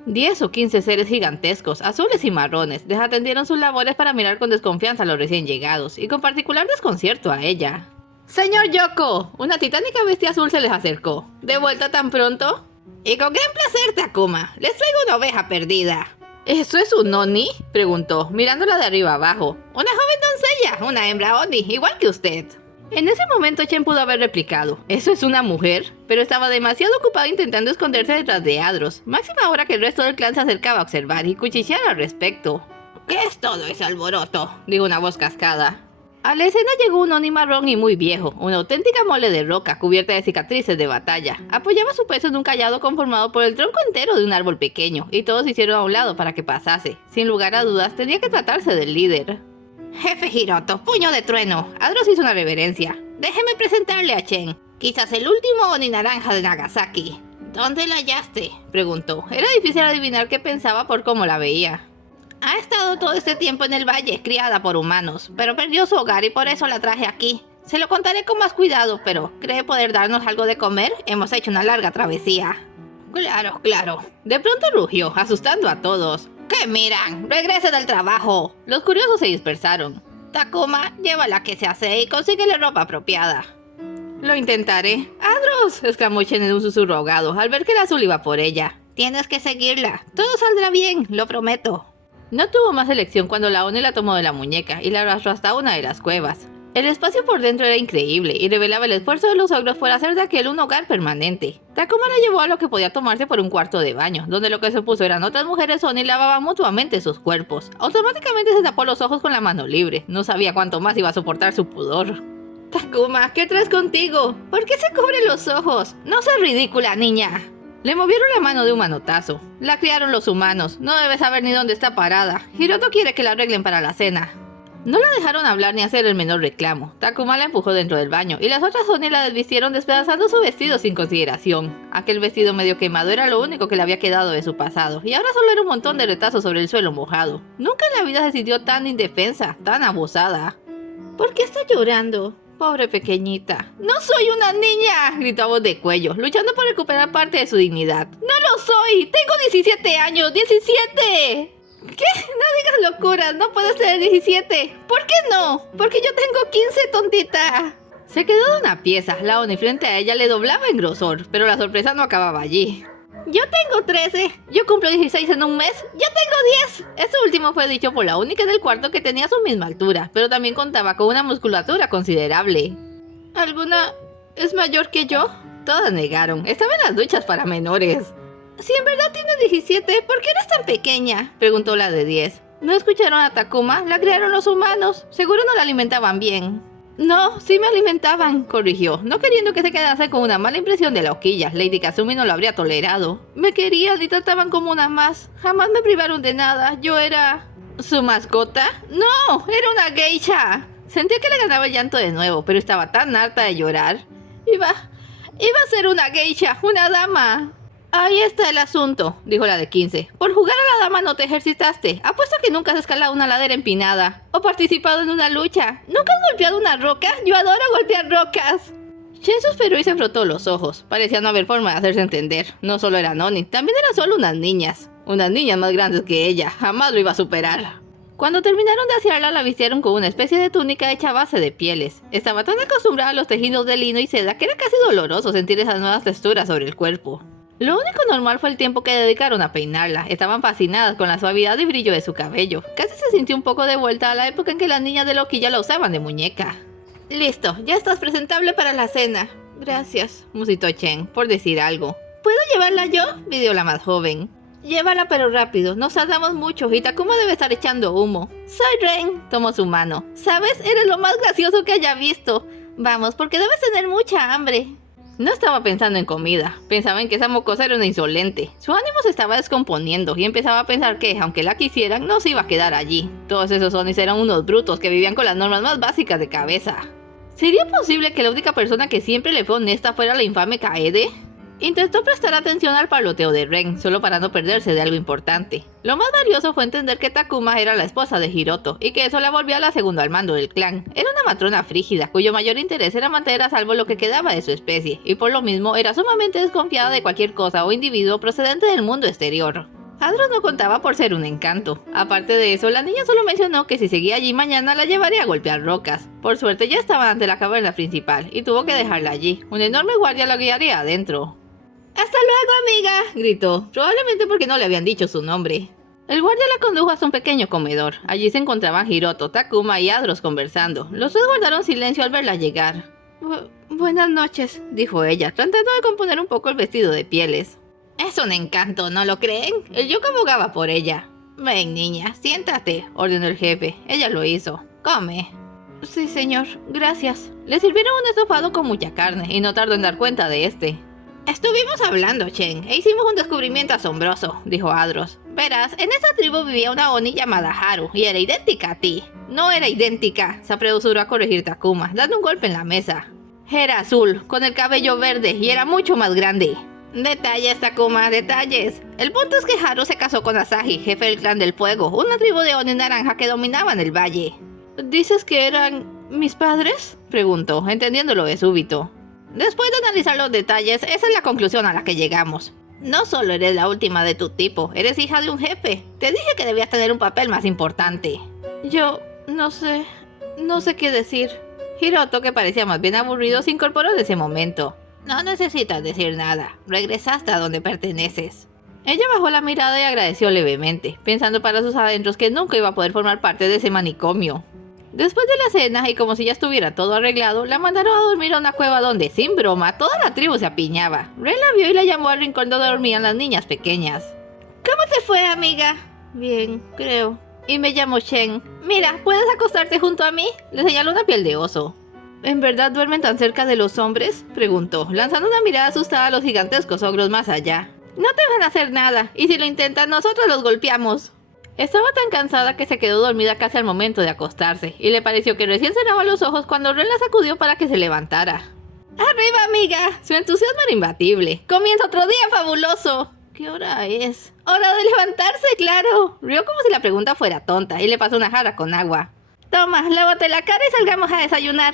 10 o 15 seres gigantescos, azules y marrones, desatendieron sus labores para mirar con desconfianza a los recién llegados, y con particular desconcierto a ella. ¡Señor Yoko! Una titánica bestia azul se les acercó. ¿De vuelta tan pronto? Y con gran placer, Takuma. Les traigo una oveja perdida. ¿Eso es un Oni?, preguntó, mirándola de arriba abajo. Una joven doncella, una hembra Oni, igual que usted. En ese momento Chen pudo haber replicado, ¿eso es una mujer? Pero estaba demasiado ocupado intentando esconderse detrás de Adros, máxima ahora que el resto del clan se acercaba a observar y cuchichear al respecto. ¿Qué es todo ese alboroto?, dijo una voz cascada. A la escena llegó un Oni marrón y muy viejo, una auténtica mole de roca cubierta de cicatrices de batalla. Apoyaba su peso en un cayado conformado por el tronco entero de un árbol pequeño, y todos se hicieron a un lado para que pasase. Sin lugar a dudas, tenía que tratarse del líder. Jefe Hiroto, puño de trueno. Adros hizo una reverencia. Déjeme presentarle a Chen. Quizás el último Oni naranja de Nagasaki. ¿Dónde la hallaste?, preguntó. Era difícil adivinar qué pensaba por cómo la veía. Ha estado todo este tiempo en el valle, criada por humanos, pero perdió su hogar y por eso la traje aquí. Se lo contaré con más cuidado, pero ¿cree poder darnos algo de comer? Hemos hecho una larga travesía. Claro, claro. De pronto rugió, asustando a todos. ¿Qué miran? ¡Regresen al trabajo! Los curiosos se dispersaron. Takuma, llévala que se hace y consíguele ropa apropiada. Lo intentaré. ¡Adros!, exclamó Chen en un susurro ahogado, al ver que el azul iba por ella. Tienes que seguirla. Todo saldrá bien, lo prometo. No tuvo más elección cuando la Oni la tomó de la muñeca y la arrastró hasta una de las cuevas. El espacio por dentro era increíble y revelaba el esfuerzo de los ogros por hacer de aquel un hogar permanente. Takuma la llevó a lo que podía tomarse por un cuarto de baño, donde lo que se puso eran otras mujeres Oni lavaban mutuamente sus cuerpos. Automáticamente se tapó los ojos con la mano libre. No sabía cuánto más iba a soportar su pudor. Takuma, ¿qué traes contigo? ¿Por qué se cubre los ojos? No seas ridícula, niña. Le movieron la mano de un manotazo. La criaron los humanos. No debe saber ni dónde está parada. Hiroto quiere que la arreglen para la cena. No la dejaron hablar ni hacer el menor reclamo. Takuma la empujó dentro del baño y las otras Oni la desvistieron despedazando su vestido sin consideración. Aquel vestido medio quemado era lo único que le había quedado de su pasado y ahora solo era un montón de retazos sobre el suelo mojado. Nunca en la vida se sintió tan indefensa, tan abusada. ¿Por qué está llorando? Pobre pequeñita. ¡No soy una niña!, gritó a voz de cuello, luchando por recuperar parte de su dignidad. ¡No lo soy! ¡Tengo 17 años! ¡17! ¿Qué? No digas locuras, no puedes tener 17. ¿Por qué no? Porque yo tengo 15, tontita. Se quedó de una pieza, la Oni frente a ella le doblaba en grosor, pero la sorpresa no acababa allí. Yo tengo 13, yo cumplo 16 en un mes, yo tengo 10. Eso último fue dicho por la única del cuarto que tenía su misma altura, pero también contaba con una musculatura considerable. ¿Alguna es mayor que yo? Todas negaron, estaba en las duchas para menores. Si en verdad tienes 17, ¿por qué eres tan pequeña?, preguntó la de 10. ¿No escucharon a Takuma? La criaron los humanos. Seguro no la alimentaban bien. No, sí me alimentaban, corrigió, no queriendo que se quedase con una mala impresión de la Oquilla. Lady Kazumi no lo habría tolerado. Me querían y trataban como una más. Jamás me privaron de nada. Yo era... ¿su mascota? ¡No! ¡Era una geisha! Sentía que le ganaba el llanto de nuevo, pero estaba tan harta de llorar. Iba a ser una geisha, una dama. Ahí está el asunto, dijo la de 15. Por jugar a la dama no te ejercitaste. Apuesto que nunca has escalado una ladera empinada. O participado en una lucha. ¿Nunca has golpeado una roca? Yo adoro golpear rocas. Chen suspiró y se frotó los ojos. Parecía no haber forma de hacerse entender. No solo eran Oni, también eran solo unas niñas. Unas niñas más grandes que ella. Jamás lo iba a superar. Cuando terminaron de asearla, la vistieron con una especie de túnica hecha a base de pieles. Estaba tan acostumbrada a los tejidos de lino y seda que era casi doloroso sentir esas nuevas texturas sobre el cuerpo. Lo único normal fue el tiempo que dedicaron a peinarla. Estaban fascinadas con la suavidad y brillo de su cabello. Casi se sintió un poco de vuelta a la época en que las niñas de Loki ya la usaban de muñeca. Listo, ya estás presentable para la cena. Gracias, musitó Chen, por decir algo. ¿Puedo llevarla yo?, pidió la más joven. Llévala pero rápido, nos tardamos mucho y Takuma debe estar echando humo. Soy Ren, tomó su mano. ¿Sabes? Eres lo más gracioso que haya visto. Vamos, porque debes tener mucha hambre. No estaba pensando en comida, pensaba en que esa mocosa era una insolente. Su ánimo se estaba descomponiendo y empezaba a pensar que, aunque la quisieran, no se iba a quedar allí. Todos esos Onis eran unos brutos que vivían con las normas más básicas de cabeza. ¿Sería posible que la única persona que siempre le fue honesta fuera la infame Kaede? Intentó prestar atención al parloteo de Ren, solo para no perderse de algo importante. Lo más valioso fue entender que Takuma era la esposa de Hiroto, y que eso la volvía la segunda al mando del clan. Era una matrona frígida, cuyo mayor interés era mantener a salvo lo que quedaba de su especie, y por lo mismo era sumamente desconfiada de cualquier cosa o individuo procedente del mundo exterior. Adros no contaba por ser un encanto. Aparte de eso, la niña solo mencionó que si seguía allí mañana la llevaría a golpear rocas. Por suerte ya estaba ante la caverna principal, y tuvo que dejarla allí. Un enorme guardia la guiaría adentro. ¡Hasta luego, amiga!, gritó, probablemente porque no le habían dicho su nombre. El guardia la condujo hasta un pequeño comedor. Allí se encontraban Hiroto, Takuma y Adros conversando. Los tres guardaron silencio al verla llegar. Buenas noches, dijo ella, tratando de componer un poco el vestido de pieles. Es un encanto, ¿no lo creen? El Yoka abogaba por ella. Ven, niña, siéntate, ordenó el jefe. Ella lo hizo. Come. Sí, señor, gracias. Le sirvieron un estofado con mucha carne y no tardó en dar cuenta de este. Estuvimos hablando, Chen, e hicimos un descubrimiento asombroso, dijo Adros. Verás, en esa tribu vivía una Oni llamada Haru, y era idéntica a ti. No era idéntica, se apresuró a corregir Takuma, dando un golpe en la mesa. Era azul, con el cabello verde, y era mucho más grande. Detalles, Takuma, detalles. El punto es que Haru se casó con Asahi, jefe del clan del fuego, una tribu de Oni naranja que dominaban el valle. ¿Dices que eran mis padres?, preguntó, entendiéndolo de súbito. Después de analizar los detalles, esa es la conclusión a la que llegamos. No solo eres la última de tu tipo, eres hija de un jefe. Te dije que debías tener un papel más importante. Yo no sé qué decir. Hiroto, que parecía más bien aburrido, se incorporó en ese momento. No necesitas decir nada, regresaste a donde perteneces. Ella bajó la mirada y agradeció levemente, pensando para sus adentros que nunca iba a poder formar parte de ese manicomio. Después de la cena, y como si ya estuviera todo arreglado, la mandaron a dormir a una cueva donde, sin broma, toda la tribu se apiñaba. Ren la vio y la llamó al rincón donde dormían las niñas pequeñas. ¿Cómo te fue, amiga? Bien, creo. Y me llamo Chen. Mira, ¿puedes acostarte junto a mí? Le señaló una piel de oso. ¿En verdad duermen tan cerca de los hombres?, preguntó, lanzando una mirada asustada a los gigantescos ogros más allá. No te van a hacer nada, y si lo intentan, nosotros los golpeamos. Estaba tan cansada que se quedó dormida casi al momento de acostarse, y le pareció que recién cerraba los ojos cuando Ren la sacudió para que se levantara. ¡Arriba, amiga! Su entusiasmo era imbatible. ¡Comienza otro día fabuloso! ¿Qué hora es? ¡Hora de levantarse, claro! Rió como si la pregunta fuera tonta, y le pasó una jarra con agua. Toma, lávate la cara y salgamos a desayunar.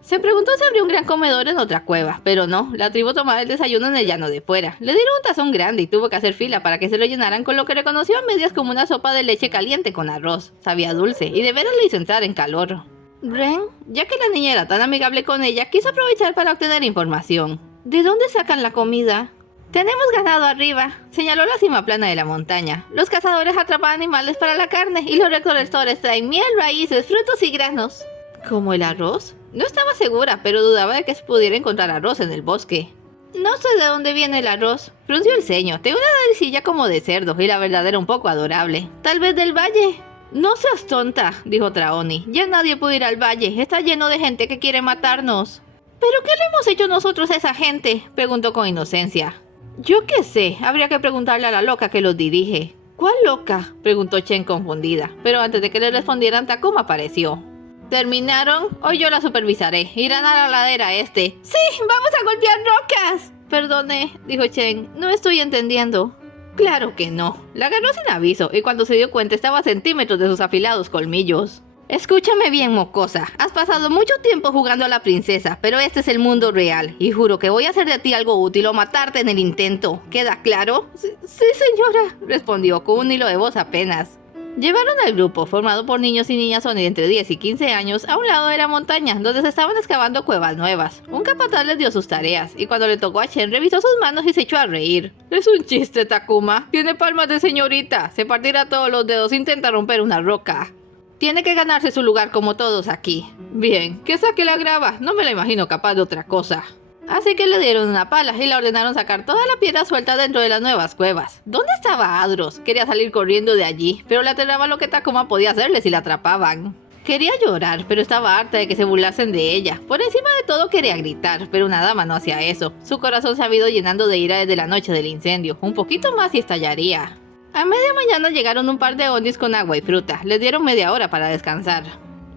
Se preguntó si habría un gran comedor en otra cueva, pero no, la tribu tomaba el desayuno en el llano de fuera. Le dieron un tazón grande y tuvo que hacer fila para que se lo llenaran con lo que reconoció a medias como una sopa de leche caliente con arroz. Sabía dulce y de veras le hizo entrar en calor. Ren, ya que la niña era tan amigable con ella, quiso aprovechar para obtener información. ¿De dónde sacan la comida? Tenemos ganado arriba, señaló la cima plana de la montaña. Los cazadores atrapan animales para la carne y los recolectores traen miel, raíces, frutos y granos. ¿Como el arroz? No estaba segura, pero dudaba de que se pudiera encontrar arroz en el bosque. No sé de dónde viene el arroz. Frunció el ceño. Tenía una naricilla como de cerdo y la verdad era un poco adorable. Tal vez del valle. No seas tonta, dijo otra Oni. Ya nadie puede ir al valle. Está lleno de gente que quiere matarnos. ¿Pero qué le hemos hecho nosotros a esa gente?, preguntó con inocencia. Yo qué sé. Habría que preguntarle a la loca que los dirige. ¿Cuál loca?, preguntó Chen confundida. Pero antes de que le respondieran, Takuma apareció. ¿Terminaron? Hoy yo la supervisaré. Irán a la ladera este. ¡Sí! ¡Vamos a golpear rocas! Perdone, dijo Chen. No estoy entendiendo. Claro que no. La agarró sin aviso y cuando se dio cuenta estaba a centímetros de sus afilados colmillos. Escúchame bien, mocosa. Has pasado mucho tiempo jugando a la princesa, pero este es el mundo real. Y juro que voy a hacer de ti algo útil o matarte en el intento. ¿Queda claro? Sí, señora, respondió con un hilo de voz apenas. Llevaron al grupo, formado por niños y niñas de entre 10 y 15 años, a un lado de la montaña, donde se estaban excavando cuevas nuevas. Un capataz les dio sus tareas, y cuando le tocó a Chen, revisó sus manos y se echó a reír. Es un chiste, Takuma. Tiene palmas de señorita. Se partirá todos los dedos e intenta romper una roca. Tiene que ganarse su lugar como todos aquí. Bien, que saque la grava. No me la imagino capaz de otra cosa. Así que le dieron una pala y le ordenaron sacar toda la piedra suelta dentro de las nuevas cuevas. ¿Dónde estaba Adros? Quería salir corriendo de allí, pero le aterraba lo que Takuma podía hacerle si la atrapaban. Quería llorar, pero estaba harta de que se burlasen de ella. Por encima de todo quería gritar, pero una dama no hacía eso. Su corazón se había ido llenando de ira desde la noche del incendio. Un poquito más y estallaría. A media mañana llegaron un par de onis con agua y fruta. Les dieron media hora para descansar.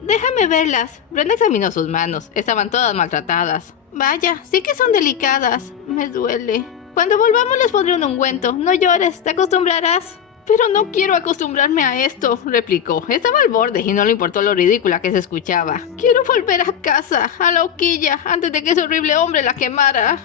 Déjame verlas. Brenda examinó sus manos. Estaban todas maltratadas. Vaya, sí que son delicadas. Me duele. Cuando volvamos les pondré un ungüento. No llores, te acostumbrarás. Pero no quiero acostumbrarme a esto, replicó. Estaba al borde y no le importó lo ridícula que se escuchaba. Quiero volver a casa, a la hoquilla, antes de que ese horrible hombre la quemara.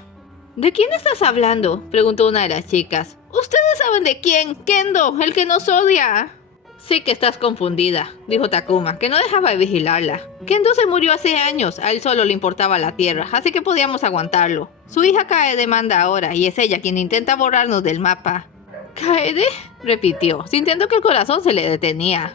¿De quién estás hablando?, preguntó una de las chicas. Ustedes saben de quién, Kendo, el que nos odia. Sí que estás confundida, dijo Takuma, que no dejaba de vigilarla. Kendo se murió hace años, a él solo le importaba la tierra, así que podíamos aguantarlo. Su hija Kaede manda ahora, y es ella quien intenta borrarnos del mapa. ¿Kaede?, repitió, sintiendo que el corazón se le detenía.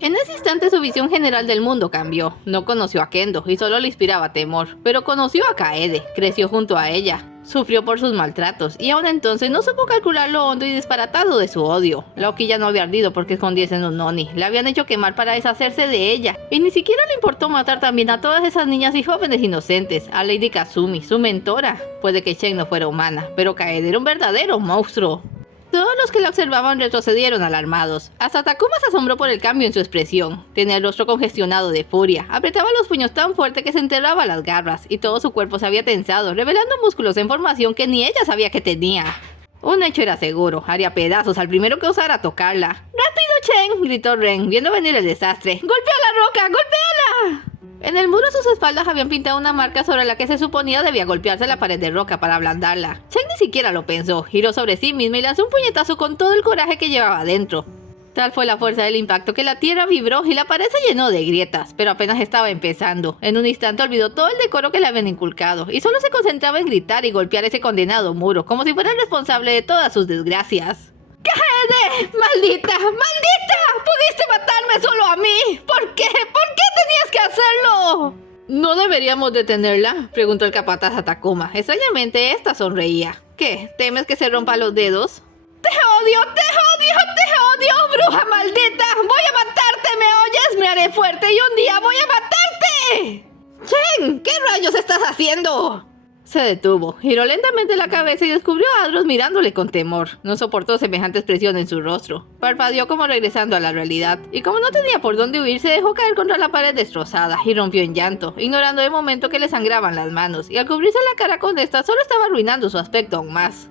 En ese instante su visión general del mundo cambió. No conoció a Kendo y solo le inspiraba temor, pero conoció a Kaede, creció junto a ella. Sufrió por sus maltratos, y aún entonces no supo calcular lo hondo y disparatado de su odio. La hoquilla no había ardido porque escondiesen un Oni, la habían hecho quemar para deshacerse de ella, y ni siquiera le importó matar también a todas esas niñas y jóvenes inocentes, a Lady Kazumi, su mentora. Puede que Shen no fuera humana, pero Kaede era un verdadero monstruo. Todos los que la observaban retrocedieron alarmados. Hasta Takuma se asombró por el cambio en su expresión. Tenía el rostro congestionado de furia, apretaba los puños tan fuerte que se enterraba las garras, y todo su cuerpo se había tensado, revelando músculos en formación que ni ella sabía que tenía. Un hecho era seguro, haría pedazos al primero que osara tocarla. ¡Rápido, Chen!, gritó Ren, viendo venir el desastre. ¡Golpea la roca! ¡Golpéala! En el muro a sus espaldas habían pintado una marca sobre la que se suponía debía golpearse la pared de roca para ablandarla. Chen ni siquiera lo pensó, giró sobre sí misma y lanzó un puñetazo con todo el coraje que llevaba dentro. Tal fue la fuerza del impacto que la tierra vibró y la pared se llenó de grietas, pero apenas estaba empezando. En un instante olvidó todo el decoro que le habían inculcado y solo se concentraba en gritar y golpear ese condenado muro, como si fuera el responsable de todas sus desgracias. ¡Kaede! ¡Maldita! ¡Maldita! ¡Pudiste matarme solo a mí! ¿Por qué? ¿Por qué tenías que hacerlo? ¿No deberíamos detenerla?, preguntó el capataz a Takuma. Extrañamente, esta sonreía. ¿Qué? ¿Temes que se rompa los dedos? ¡Te odio! ¡Te odio! ¡Te odio! ¡Bruja maldita! ¡Voy a matarte! ¿Me oyes? Me haré fuerte y un día voy a matarte. ¡Chen! ¿Qué rayos estás haciendo? Se detuvo, giró lentamente la cabeza y descubrió a Adros mirándole con temor. No soportó semejante expresión en su rostro. Parpadeó como regresando a la realidad, y como no tenía por dónde huir, se dejó caer contra la pared destrozada y rompió en llanto, ignorando de momento que le sangraban las manos, y al cubrirse la cara con esta solo estaba arruinando su aspecto aún más.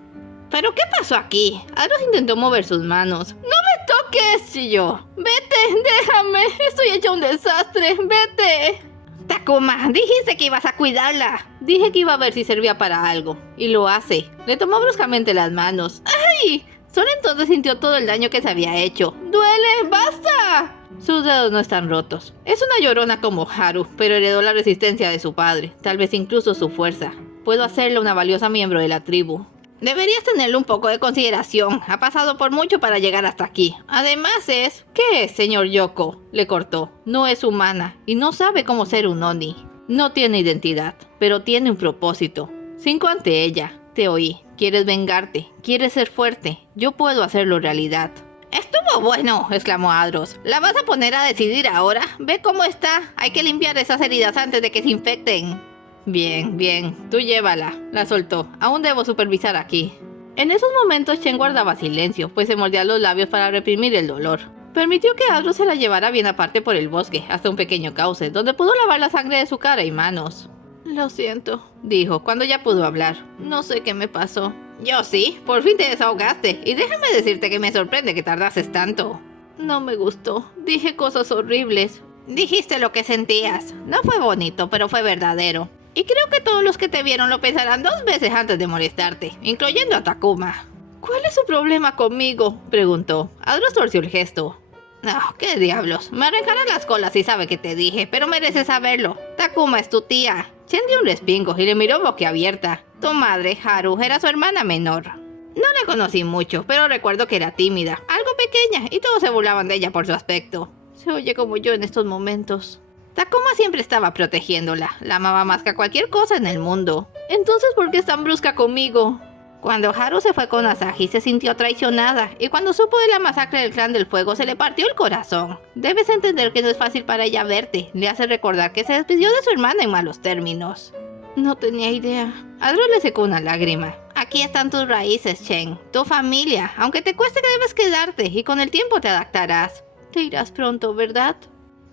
¿Pero qué pasó aquí? Adros intentó mover sus manos. ¡No me toques!, chilló. ¡Vete! ¡Déjame! ¡Estoy hecha un desastre! ¡Vete! Takuma, dijiste que ibas a cuidarla. Dije que iba a ver si servía para algo. Y lo hace. Le tomó bruscamente las manos. ¡Ay! Solo entonces sintió todo el daño que se había hecho. ¡Duele! ¡Basta! Sus dedos no están rotos. Es una llorona como Haru, pero heredó la resistencia de su padre. Tal vez incluso su fuerza. Puedo hacerle una valiosa miembro de la tribu. Deberías tenerle un poco de consideración. Ha pasado por mucho para llegar hasta aquí. Además es... ¿Qué es, señor Yoko?, le cortó. No es humana y no sabe cómo ser un Oni. No tiene identidad, pero tiene un propósito. 5 ante ella. Te oí. Quieres vengarte. Quieres ser fuerte. Yo puedo hacerlo realidad. ¡Estuvo bueno!, exclamó Adros. ¿La vas a poner a decidir ahora? Ve cómo está. Hay que limpiar esas heridas antes de que se infecten. Bien, bien, tú llévala, la soltó. Aún debo supervisar aquí. En esos momentos Chen guardaba silencio, pues se mordía los labios para reprimir el dolor. Permitió que Adros se la llevara bien aparte por el bosque, hasta un pequeño cauce, donde pudo lavar la sangre de su cara y manos. Lo siento, dijo, cuando ya pudo hablar. No sé qué me pasó. Yo sí, por fin te desahogaste, y déjame decirte que me sorprende que tardases tanto. No me gustó, dije cosas horribles. Dijiste lo que sentías. No fue bonito, pero fue verdadero. Y creo que todos los que te vieron lo pensarán 2 veces antes de molestarte, incluyendo a Takuma. ¿Cuál es su problema conmigo?, preguntó. Adros torció el gesto. Oh, qué diablos. Me arrancará las colas si sabe que te dije, pero mereces saberlo. Takuma es tu tía. Chen dio un respingo y le miró boquiabierta. Tu madre, Haru, era su hermana menor. No la conocí mucho, pero recuerdo que era tímida, algo pequeña, y todos se burlaban de ella por su aspecto. Se oye como yo en estos momentos. Takuma siempre estaba protegiéndola. La amaba más que a cualquier cosa en el mundo. Entonces, ¿por qué es tan brusca conmigo? Cuando Haru se fue con Asahi, se sintió traicionada, y cuando supo de la masacre del Clan del Fuego, se le partió el corazón. Debes entender que no es fácil para ella verte. Le hace recordar que se despidió de su hermana en malos términos. No tenía idea. Adro le secó una lágrima. Aquí están tus raíces, Chen. Tu familia. Aunque te cueste que debes quedarte, y con el tiempo te adaptarás. Te irás pronto, ¿verdad?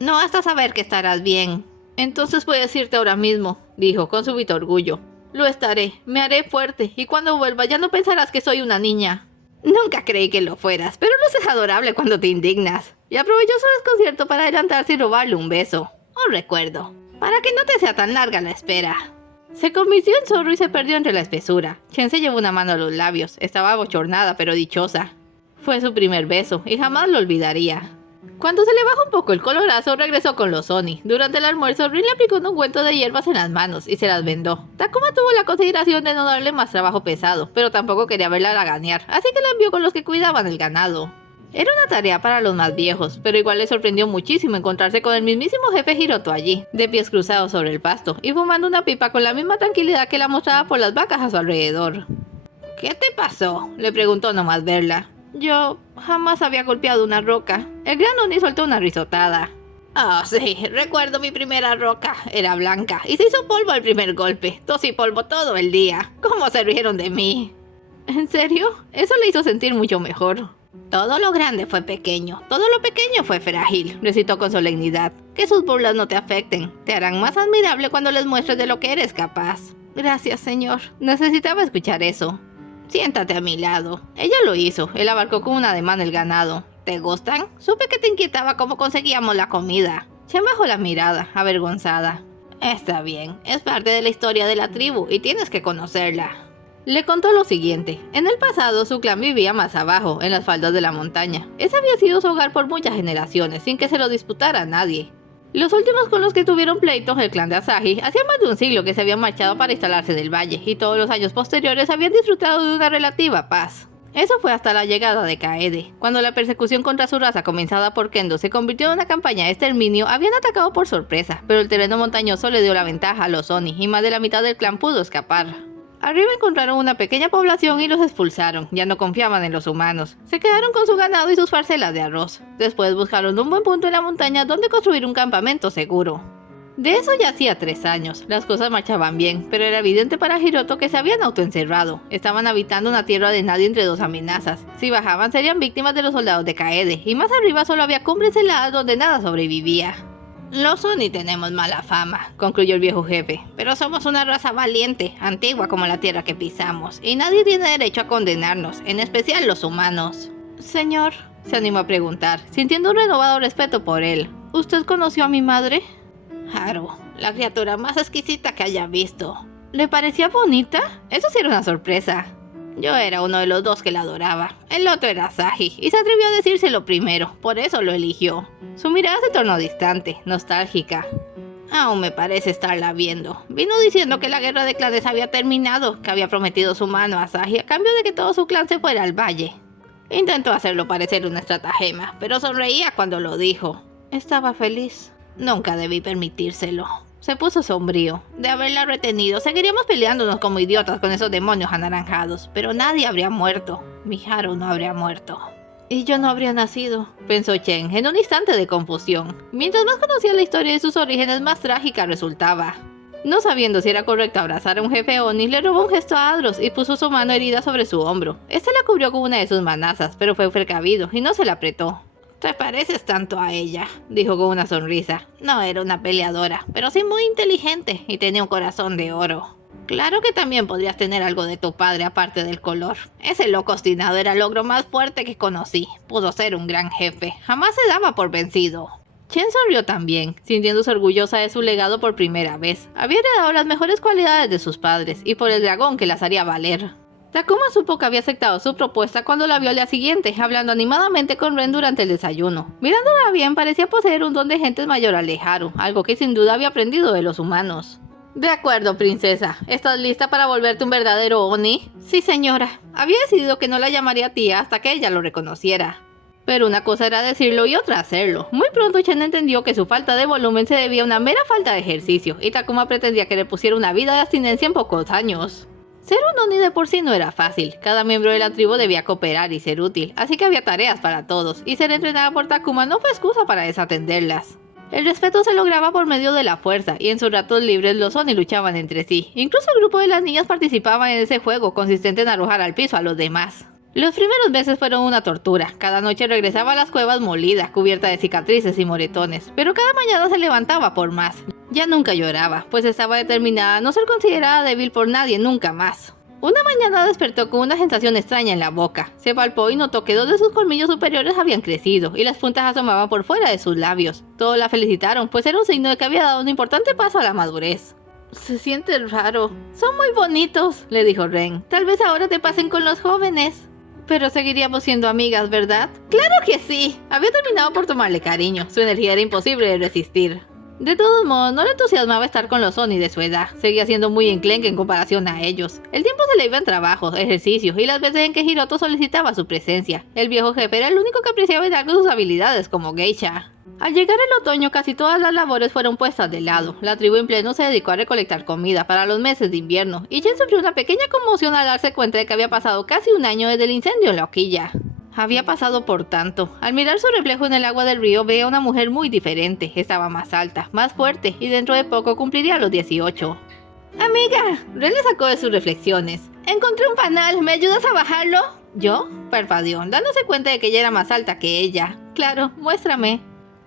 No hasta saber que estarás bien. Entonces puedes irte ahora mismo, dijo con súbito orgullo. Lo estaré, me haré fuerte, y cuando vuelva ya no pensarás que soy una niña. Nunca creí que lo fueras, pero luces adorable cuando te indignas. Y aprovechó su desconcierto para adelantarse y robarle un beso. Un recuerdo, para que no te sea tan larga la espera. Se convirtió en zorro y se perdió entre la espesura. Chen se llevó una mano a los labios, estaba abochornada pero dichosa. Fue su primer beso, y jamás lo olvidaría. Cuando se le bajó un poco el colorazo, regresó con los Oni. Durante el almuerzo, Rin le aplicó un ungüento de hierbas en las manos y se las vendó. Takuma tuvo la consideración de no darle más trabajo pesado, pero tampoco quería verla laganear, así que la envió con los que cuidaban el ganado. Era una tarea para los más viejos, pero igual le sorprendió muchísimo encontrarse con el mismísimo jefe Hiroto allí, de pies cruzados sobre el pasto, y fumando una pipa con la misma tranquilidad que la mostraba por las vacas a su alrededor. ¿Qué te pasó?, le preguntó nomás verla. Yo jamás había golpeado una roca. El gran Oni soltó una risotada. Oh, sí, recuerdo mi primera roca. Era blanca y se hizo polvo al primer golpe. Tosí polvo todo el día. ¿Cómo se rieron de mí? ¿En serio? Eso le hizo sentir mucho mejor. Todo lo grande fue pequeño. Todo lo pequeño fue frágil, recitó con solemnidad. Que sus burlas no te afecten. Te harán más admirable cuando les muestres de lo que eres capaz. Gracias, señor. Necesitaba escuchar eso. Siéntate a mi lado. Ella lo hizo. Él abarcó con un ademán el ganado. ¿Te gustan? Supe que te inquietaba cómo conseguíamos la comida. Chen bajó la mirada, avergonzada. Está bien, es parte de la historia de la tribu y tienes que conocerla. Le contó lo siguiente. En el pasado, su clan vivía más abajo, en las faldas de la montaña. Ese había sido su hogar por muchas generaciones, sin que se lo disputara a nadie. Los últimos con los que tuvieron pleitos, el clan de Asahi, hacía más de un siglo que se habían marchado para instalarse en el valle, y todos los años posteriores habían disfrutado de una relativa paz. Eso fue hasta la llegada de Kaede. Cuando la persecución contra su raza comenzada por Kendo se convirtió en una campaña de exterminio, habían atacado por sorpresa, pero el terreno montañoso le dio la ventaja a los Oni, y más de la mitad del clan pudo escapar. Arriba encontraron una pequeña población y los expulsaron. Ya no confiaban en los humanos. Se quedaron con su ganado y sus parcelas de arroz. Después buscaron un buen punto en la montaña donde construir un campamento seguro. De eso ya hacía 3 años. Las cosas marchaban bien, pero era evidente para Hiroto que se habían autoencerrado. Estaban habitando una tierra de nadie entre dos amenazas. Si bajaban serían víctimas de los soldados de Kaede, y más arriba solo había cumbres heladas donde nada sobrevivía. Los Oni tenemos mala fama, concluyó el viejo jefe, pero somos una raza valiente, antigua como la tierra que pisamos, y nadie tiene derecho a condenarnos, en especial los humanos. Señor, se animó a preguntar, sintiendo un renovado respeto por él. ¿Usted conoció a mi madre? Haru, la criatura más exquisita que haya visto. ¿Le parecía bonita? Eso sí era una sorpresa. Yo era uno de los dos que la adoraba. El otro era Asahi, y se atrevió a decírselo primero, por eso lo eligió. Su mirada se tornó distante, nostálgica. Aún me parece estarla viendo. Vino diciendo que la guerra de clanes había terminado, que había prometido su mano a Asahi a cambio de que todo su clan se fuera al valle. Intentó hacerlo parecer una estratagema, pero sonreía cuando lo dijo. Estaba feliz. Nunca debí permitírselo. Se puso sombrío. De haberla retenido, seguiríamos peleándonos como idiotas con esos demonios anaranjados, pero nadie habría muerto. Mi Haru no habría muerto. Y yo no habría nacido, pensó Chen, en un instante de confusión. Mientras más conocía la historia de sus orígenes, más trágica resultaba. No sabiendo si era correcto abrazar a un jefe Oni, le robó un gesto a Adros y puso su mano herida sobre su hombro. Este la cubrió con una de sus manazas, pero fue precavido y no se la apretó. Te pareces tanto a ella, dijo con una sonrisa. No era una peleadora, pero sí muy inteligente y tenía un corazón de oro. Claro que también podrías tener algo de tu padre aparte del color. Ese loco obstinado era el ogro más fuerte que conocí. Pudo ser un gran jefe. Jamás se daba por vencido. Chen sonrió también, sintiéndose orgullosa de su legado por primera vez. Había heredado las mejores cualidades de sus padres y por el dragón que las haría valer. Takuma supo que había aceptado su propuesta cuando la vio al día siguiente, hablando animadamente con Ren durante el desayuno. Mirándola bien, parecía poseer un don de gentes mayor al de Haru, algo que sin duda había aprendido de los humanos. De acuerdo, princesa. ¿Estás lista para volverte un verdadero Oni? Sí, señora. Había decidido que no la llamaría tía hasta que ella lo reconociera. Pero una cosa era decirlo y otra hacerlo. Muy pronto Chen entendió que su falta de volumen se debía a una mera falta de ejercicio, y Takuma pretendía que le pusiera una vida de abstinencia en pocos años. Ser un Oni de por sí no era fácil. Cada miembro de la tribu debía cooperar y ser útil, así que había tareas para todos, y ser entrenada por Takuma no fue excusa para desatenderlas. El respeto se lograba por medio de la fuerza, y en sus ratos libres los Oni luchaban entre sí. Incluso el grupo de las niñas participaban en ese juego, consistente en arrojar al piso a los demás. Los primeros meses fueron una tortura. Cada noche regresaba a las cuevas molida, cubierta de cicatrices y moretones, pero cada mañana se levantaba por más. Ya nunca lloraba, pues estaba determinada a no ser considerada débil por nadie nunca más. Una mañana despertó con una sensación extraña en la boca. Se palpó y notó que dos de sus colmillos superiores habían crecido y las puntas asomaban por fuera de sus labios. Todos la felicitaron, pues era un signo de que había dado un importante paso a la madurez. Se siente raro. Son muy bonitos, le dijo Ren. Tal vez ahora te pasen con los jóvenes. Pero seguiríamos siendo amigas, ¿verdad? ¡Claro que sí! Había terminado por tomarle cariño. Su energía era imposible de resistir. De todos modos, no le entusiasmaba estar con los Oni de su edad. Seguía siendo muy enclenque en comparación a ellos. El tiempo se le iba en trabajos, ejercicios y las veces en que Hiroto solicitaba su presencia. El viejo jefe era el único que apreciaba en algo sus habilidades como geisha. Al llegar el otoño, casi todas las labores fueron puestas de lado. La tribu en pleno se dedicó a recolectar comida para los meses de invierno, y Jen sufrió una pequeña conmoción al darse cuenta de que había pasado casi un año desde el incendio en la hoquilla. Había pasado por tanto. Al mirar su reflejo en el agua del río, veía a una mujer muy diferente. Estaba más alta, más fuerte, y dentro de poco cumpliría los 18. ¡Amiga! Ren le sacó de sus reflexiones. Encontré un panal, ¿me ayudas a bajarlo? ¿Yo? Parpadeó, dándose cuenta de que ella era más alta que ella. Claro, muéstrame.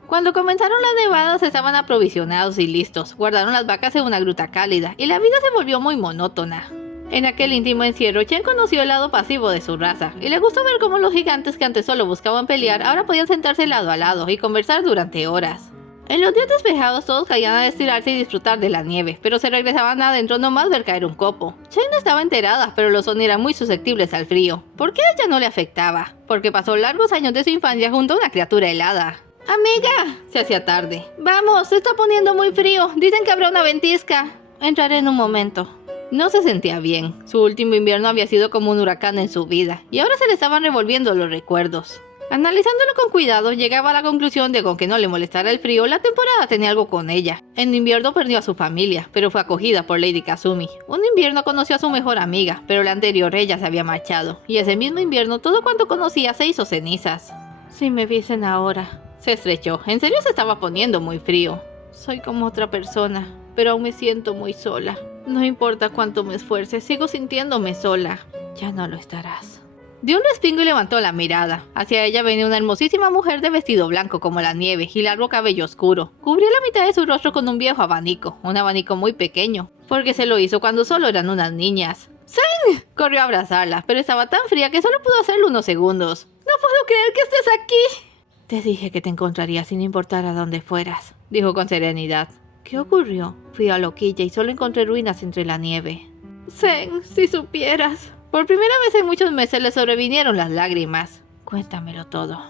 Cuando comenzaron las nevadas estaban aprovisionados y listos. Guardaron las vacas en una gruta cálida, y la vida se volvió muy monótona. En aquel íntimo encierro, Chen conoció el lado pasivo de su raza, y le gustó ver cómo los gigantes que antes solo buscaban pelear, ahora podían sentarse lado a lado y conversar durante horas. En los días despejados todos caían a estirarse y disfrutar de la nieve, pero se regresaban adentro nomás ver caer un copo. Chen no estaba enterada, pero los Oni eran muy susceptibles al frío. ¿Por qué a ella no le afectaba? Porque pasó largos años de su infancia junto a una criatura helada. ¡Amiga! Se hacía tarde. ¡Vamos! Se está poniendo muy frío. Dicen que habrá una ventisca. Entraré en un momento. No se sentía bien. Su último invierno había sido como un huracán en su vida, y ahora se le estaban revolviendo los recuerdos. Analizándolo con cuidado, llegaba a la conclusión de que aunque no le molestara el frío, la temporada tenía algo con ella. En invierno perdió a su familia, pero fue acogida por Lady Kazumi. Un invierno conoció a su mejor amiga, pero la anterior ella se había marchado, y ese mismo invierno todo cuanto conocía se hizo cenizas. Si me viesen ahora... Se estrechó. En serio se estaba poniendo muy frío. Soy como otra persona, pero aún me siento muy sola. No importa cuánto me esfuerce, sigo sintiéndome sola. Ya no lo estarás. Dio un respingo y levantó la mirada. Hacia ella venía una hermosísima mujer de vestido blanco como la nieve y largo cabello oscuro. Cubría la mitad de su rostro con un viejo abanico, un abanico muy pequeño, porque se lo hizo cuando solo eran unas niñas. ¡Sen! Corrió a abrazarla, pero estaba tan fría que solo pudo hacerlo unos segundos. ¡No puedo creer que estés aquí! Te dije que te encontraría sin importar a dónde fueras, dijo con serenidad. ¿Qué ocurrió? Fui a la hoquilla y solo encontré ruinas entre la nieve. Sen, si supieras. Por primera vez en muchos meses le sobrevinieron las lágrimas. Cuéntamelo todo.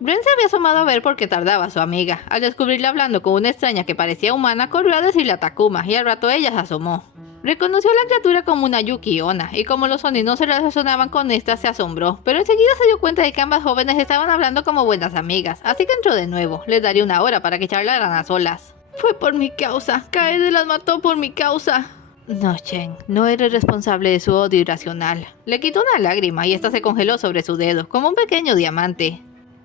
Ren se había asomado a ver por qué tardaba su amiga. Al descubrirla hablando con una extraña que parecía humana, corrió a decirle a Takuma, y al rato ella se asomó. Reconoció a la criatura como una Yuki-onna, y como los Oni no se relacionaban con esta, se asombró, pero enseguida se dio cuenta de que ambas jóvenes estaban hablando como buenas amigas, así que entró de nuevo. Les daría una hora para que charlaran a solas. Fue por mi causa. Kaede las mató por mi causa. No, Chen, no eres responsable de su odio irracional. Le quitó una lágrima y esta se congeló sobre su dedo, como un pequeño diamante.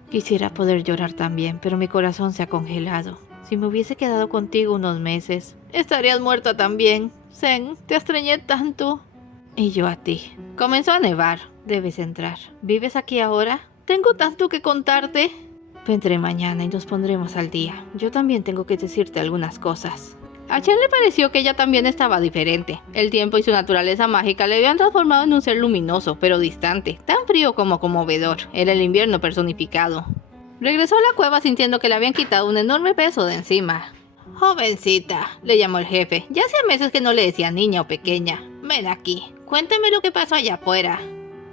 Quisiera poder llorar también, pero mi corazón se ha congelado. Si me hubiese quedado contigo unos meses, estarías muerta también. Sen, te extrañé tanto. Y yo a ti. Comenzó a nevar. Debes entrar. ¿Vives aquí ahora? Tengo tanto que contarte. Vendré mañana y nos pondremos al día. Yo también tengo que decirte algunas cosas. A Chen le pareció que ella también estaba diferente. El tiempo y su naturaleza mágica le habían transformado en un ser luminoso, pero distante, tan frío como conmovedor. Era el invierno personificado. Regresó a la cueva sintiendo que le habían quitado un enorme peso de encima. Jovencita, le llamó el jefe. Ya hacía meses que no le decía niña o pequeña. Ven aquí, Cuéntame lo que pasó allá afuera.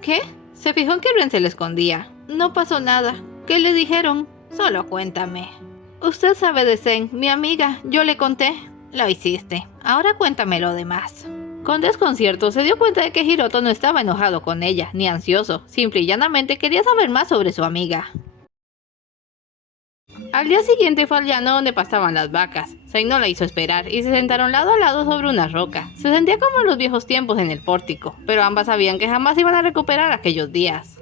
¿Qué? Se fijó en que Ren se le escondía. No pasó nada. ¿Qué le dijeron? Solo cuéntame. Usted sabe de Zen, mi amiga. Yo le conté. Lo hiciste. Ahora cuéntame lo demás. Con desconcierto se dio cuenta de que Hiroto no estaba enojado con ella, ni ansioso. Simple y llanamente quería saber más sobre su amiga. Al día siguiente fue al llano donde pastaban las vacas. Zen no la hizo esperar y se sentaron lado a lado sobre una roca. Se sentía como en los viejos tiempos en el pórtico, pero ambas sabían que jamás iban a recuperar aquellos días.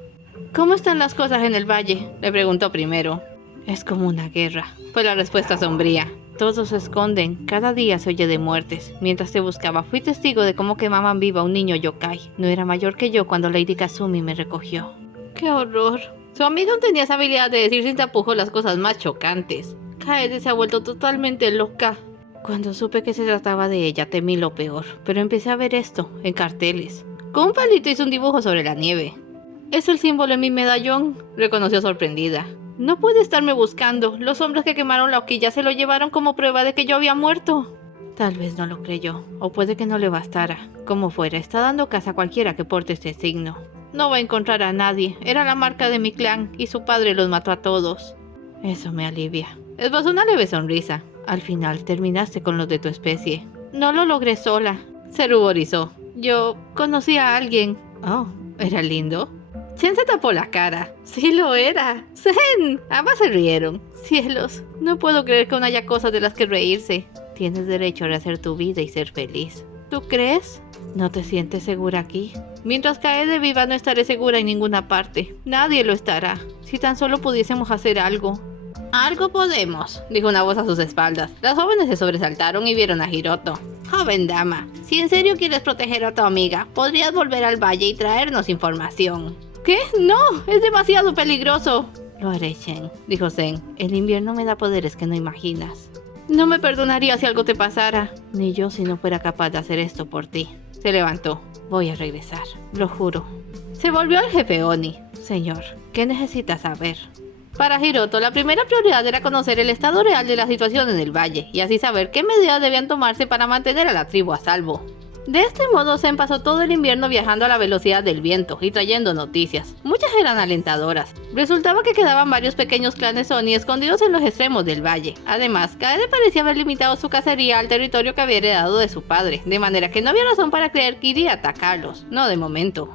¿Cómo están las cosas en el valle?, le preguntó primero. Es como una guerra, fue la respuesta sombría. Todos se esconden, cada día se oye de muertes. Mientras te buscaba fui testigo de cómo quemaban viva a un niño yokai. No era mayor que yo cuando Lady Kazumi me recogió. ¡Qué horror! Su amiga tenía esa habilidad de decir sin tapujos las cosas más chocantes. Kaede se ha vuelto totalmente loca. Cuando supe que se trataba de ella temí lo peor, pero empecé a ver esto, en carteles. Con un palito hizo un dibujo sobre la nieve. Es el símbolo en mi medallón, reconoció sorprendida. No puede estarme buscando, los hombres que quemaron la hoquilla se lo llevaron como prueba de que yo había muerto. Tal vez no lo creyó, o puede que no le bastara. Como fuera, está dando caza a cualquiera que porte este signo. No va a encontrar a nadie, era la marca de mi clan y su padre los mató a todos. Eso me alivia. Esbozó una leve sonrisa. Al final terminaste con los de tu especie. No lo logré sola. Se ruborizó. Yo conocí a alguien. Oh, ¿era lindo? Chen se tapó la cara. Sí lo era. ¡Zen! Ambas se rieron. Cielos, no puedo creer que aún haya cosas de las que reírse. Tienes derecho a rehacer tu vida y ser feliz. ¿Tú crees? ¿No te sientes segura aquí? Mientras Kaede viva no estaré segura en ninguna parte. Nadie lo estará. Si tan solo pudiésemos hacer algo. Algo podemos, dijo una voz a sus espaldas. Las jóvenes se sobresaltaron y vieron a Hiroto. Joven dama, si en serio quieres proteger a tu amiga, podrías volver al valle y traernos información. ¿Qué? ¡No! ¡Es demasiado peligroso! Lo haré, Shen, dijo Zen. El invierno me da poderes que no imaginas. No me perdonaría si algo te pasara. Ni yo si no fuera capaz de hacer esto por ti. Se levantó. Voy a regresar, lo juro. Se volvió al jefe Oni. Señor, ¿qué necesita saber? Para Hiroto, la primera prioridad era conocer el estado real de la situación en el valle, y así saber qué medidas debían tomarse para mantener a la tribu a salvo. De este modo, Zen pasó todo el invierno viajando a la velocidad del viento y trayendo noticias. Muchas eran alentadoras. Resultaba que quedaban varios pequeños clanes Oni escondidos en los extremos del valle. Además, Kaede parecía haber limitado su cacería al territorio que había heredado de su padre, de manera que no había razón para creer que iría a atacarlos, no de momento.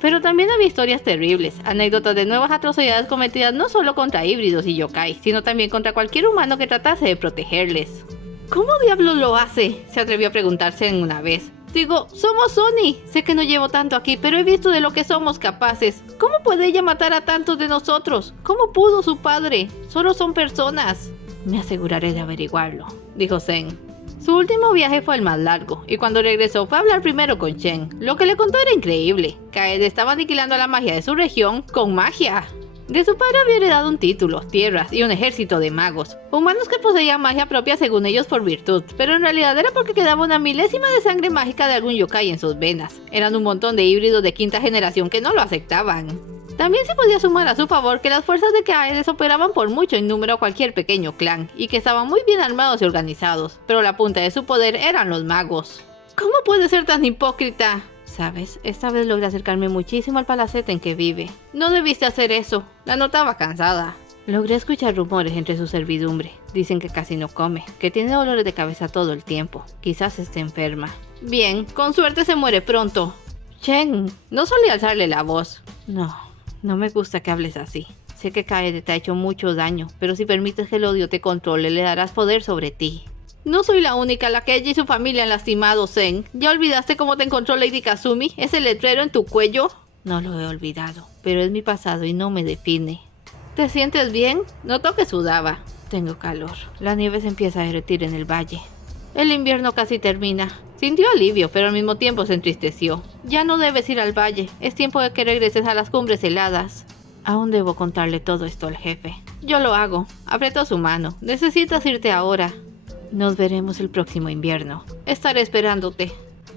Pero también había historias terribles, anécdotas de nuevas atrocidades cometidas no solo contra híbridos y yokai, sino también contra cualquier humano que tratase de protegerles. ¿Cómo diablos lo hace?, se atrevió a preguntarse en una vez. Digo, somos Oni. Sé que no llevo tanto aquí, pero he visto de lo que somos capaces. ¿Cómo puede ella matar a tantos de nosotros? ¿Cómo pudo su padre? Solo son personas. Me aseguraré de averiguarlo, dijo Zen. Su último viaje fue el más largo, y cuando regresó fue a hablar primero con Chen. Lo que le contó era increíble. Kaede estaba aniquilando la magia de su región con magia. De su padre había heredado un título, tierras y un ejército de magos. Humanos que poseían magia propia según ellos por virtud, pero en realidad era porque quedaba una milésima de sangre mágica de algún yokai en sus venas. Eran un montón de híbridos de quinta generación que no lo aceptaban. También se podía sumar a su favor que las fuerzas de Kaede superaban por mucho en número a cualquier pequeño clan, y que estaban muy bien armados y organizados, pero la punta de su poder eran los magos. ¿Cómo puede ser tan hipócrita? ¿Sabes? Esta vez logré acercarme muchísimo al palacete en que vive. No debiste hacer eso. La notaba cansada. Logré escuchar rumores entre su servidumbre. Dicen que casi no come, que tiene dolores de cabeza todo el tiempo. Quizás esté enferma. Bien, con suerte se muere pronto. Chen, no solía alzarle la voz. No me gusta que hables así. Sé que Kaede te ha hecho mucho daño, pero si permites que el odio te controle, le darás poder sobre ti. No soy la única a la que ella y su familia han lastimado, Zen. ¿Ya olvidaste cómo te encontró Lady Kazumi? ¿Ese letrero en tu cuello? No lo he olvidado, pero es mi pasado y no me define. ¿Te sientes bien? Notó que sudaba. Tengo calor. La nieve se empieza a derretir en el valle. El invierno casi termina. Sintió alivio, pero al mismo tiempo se entristeció. Ya no debes ir al valle. Es tiempo de que regreses a las cumbres heladas. Aún debo contarle todo esto al jefe. Yo lo hago. Apretó su mano. Necesitas irte ahora. Nos veremos el próximo invierno. Estaré esperándote.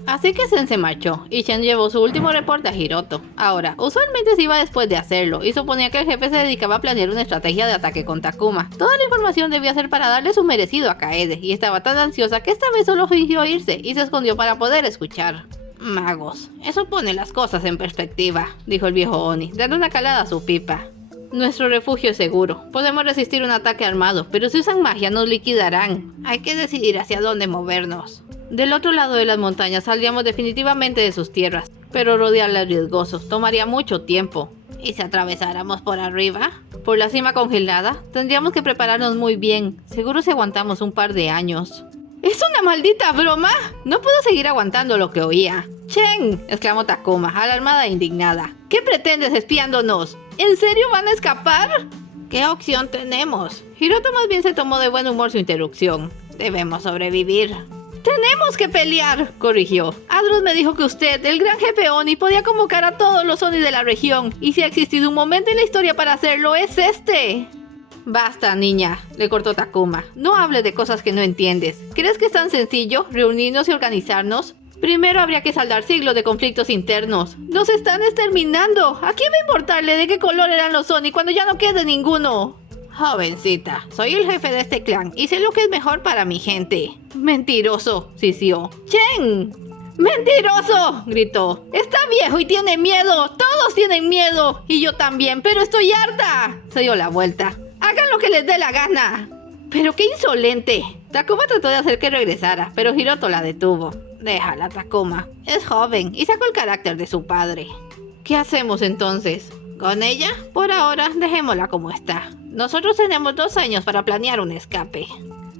Así que Zen se marchó, y Chen llevó su último reporte a Hiroto. Ahora, usualmente se iba después de hacerlo, y suponía que el jefe se dedicaba a planear una estrategia de ataque con Takuma. Toda la información debía ser para darle su merecido a Kaede, y estaba tan ansiosa que esta vez solo fingió irse, y se escondió para poder escuchar. Magos, eso pone las cosas en perspectiva, dijo el viejo Oni, dando una calada a su pipa. Nuestro refugio es seguro. Podemos resistir un ataque armado, pero si usan magia nos liquidarán. Hay que decidir hacia dónde movernos. Del otro lado de las montañas saldríamos definitivamente de sus tierras, pero rodearlas es riesgoso, tomaría mucho tiempo. ¿Y si atravesáramos por arriba? ¿Por la cima congelada? Tendríamos que prepararnos muy bien. Seguro si aguantamos un par de años. ¡Es una maldita broma! No puedo seguir aguantando lo que oía. ¡Chen!, exclamó Takuma, alarmada e indignada. ¿Qué pretendes espiándonos? ¿En serio van a escapar? ¿Qué opción tenemos? Hiroto más bien se tomó de buen humor su interrupción. Debemos sobrevivir. ¡Tenemos que pelear!, corrigió. Adrus me dijo que usted, el gran jefe Oni, podía convocar a todos los Oni de la región. Y si ha existido un momento en la historia para hacerlo, es este. Basta, niña, le cortó Takuma. No hables de cosas que no entiendes. ¿Crees que es tan sencillo reunirnos y organizarnos? Primero habría que saldar siglos de conflictos internos. ¡Nos están exterminando! ¿A quién va a importarle de qué color eran los Oni cuando ya no quede ninguno? Jovencita, soy el jefe de este clan y sé lo que es mejor para mi gente. Mentiroso, sisió. ¡Chen! ¡Mentiroso!, gritó. Está viejo y tiene miedo. Todos tienen miedo. Y yo también, pero estoy harta. Se dio la vuelta. Hagan lo que les dé la gana. ¡Pero qué insolente! Takuma trató de hacer que regresara, pero Hiroto la detuvo. Déjala, Takuma. Es joven y sacó el carácter de su padre. ¿Qué hacemos entonces? ¿Con ella? Por ahora, dejémosla como está. Nosotros tenemos 2 años para planear un escape.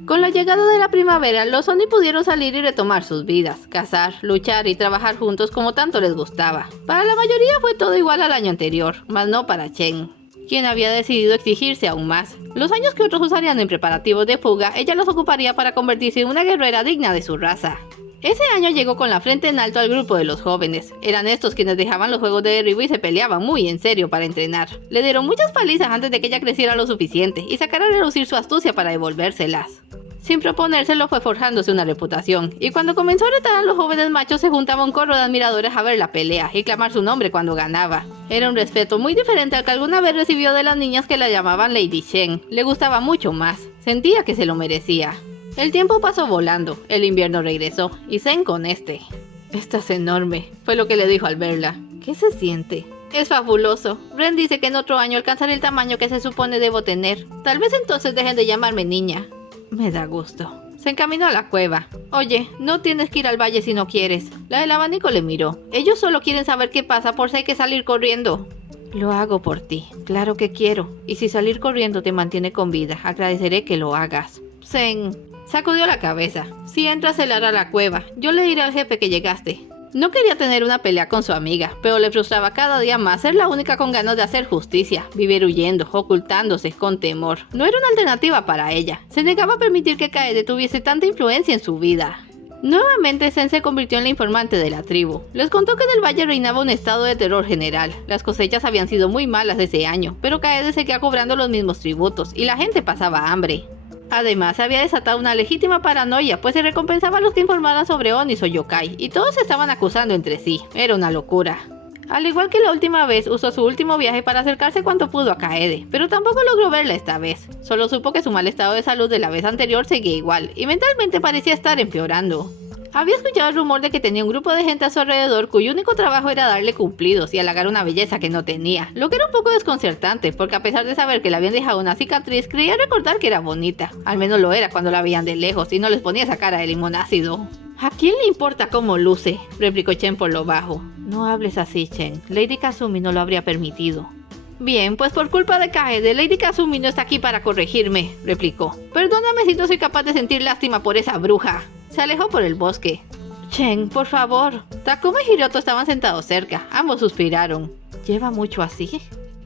Con la llegada de la primavera, los Oni pudieron salir y retomar sus vidas, cazar, luchar y trabajar juntos como tanto les gustaba. Para la mayoría fue todo igual al año anterior, mas no para Chen, quien había decidido exigirse aún más. Los años que otros usarían en preparativos de fuga, ella los ocuparía para convertirse en una guerrera digna de su raza. Ese año llegó con la frente en alto al grupo de los jóvenes. Eran estos quienes dejaban los juegos de derribo y se peleaban muy en serio para entrenar. Le dieron muchas palizas antes de que ella creciera lo suficiente y sacara a relucir su astucia para devolvérselas. Sin proponérselo fue forjándose una reputación, y cuando comenzó a retar a los jóvenes machos se juntaba un corro de admiradores a ver la pelea y clamar su nombre cuando ganaba. Era un respeto muy diferente al que alguna vez recibió de las niñas que la llamaban Lady Shen. Le gustaba mucho más, sentía que se lo merecía. El tiempo pasó volando, el invierno regresó, y Zen con este. Estás enorme, fue lo que le dijo al verla. ¿Qué se siente? Es fabuloso. Ren dice que en otro año alcanzaré el tamaño que se supone debo tener. Tal vez entonces dejen de llamarme niña. Me da gusto. Se encaminó a la cueva. Oye, no tienes que ir al valle si no quieres. La del abanico le miró. Ellos solo quieren saber qué pasa por si hay que salir corriendo. Lo hago por ti. Claro que quiero. Y si salir corriendo te mantiene con vida, agradeceré que lo hagas. Zen sacudió la cabeza. Si entras, él hará la cueva. Yo le diré al jefe que llegaste. No quería tener una pelea con su amiga, pero le frustraba cada día más ser la única con ganas de hacer justicia, vivir huyendo, ocultándose, con temor. No era una alternativa para ella. Se negaba a permitir que Kaede tuviese tanta influencia en su vida. Nuevamente Zen se convirtió en la informante de la tribu. Les contó que en el valle reinaba un estado de terror general. Las cosechas habían sido muy malas ese año, pero Kaede seguía cobrando los mismos tributos y la gente pasaba hambre. Además, se había desatado una legítima paranoia, pues se recompensaba a los que informaran sobre Onis o yokai, y todos se estaban acusando entre sí. Era una locura. Al igual que la última vez, usó su último viaje para acercarse cuanto pudo a Kaede, pero tampoco logró verla esta vez. Solo supo que su mal estado de salud de la vez anterior seguía igual, y mentalmente parecía estar empeorando. Había escuchado el rumor de que tenía un grupo de gente a su alrededor cuyo único trabajo era darle cumplidos y halagar una belleza que no tenía, lo que era un poco desconcertante, porque a pesar de saber que le habían dejado una cicatriz, creía recordar que era bonita. Al menos lo era cuando la veían de lejos y no les ponía esa cara de limón ácido. ¿A quién le importa cómo luce?, replicó Chen por lo bajo. No hables así, Chen. Lady Kazumi no lo habría permitido. Bien, pues por culpa de Kaede, Lady Kazumi no está aquí para corregirme, replicó. Perdóname si no soy capaz de sentir lástima por esa bruja. Se alejó por el bosque. Chen, por favor. Takuma y Hiroto estaban sentados cerca. Ambos suspiraron. ¿Lleva mucho así?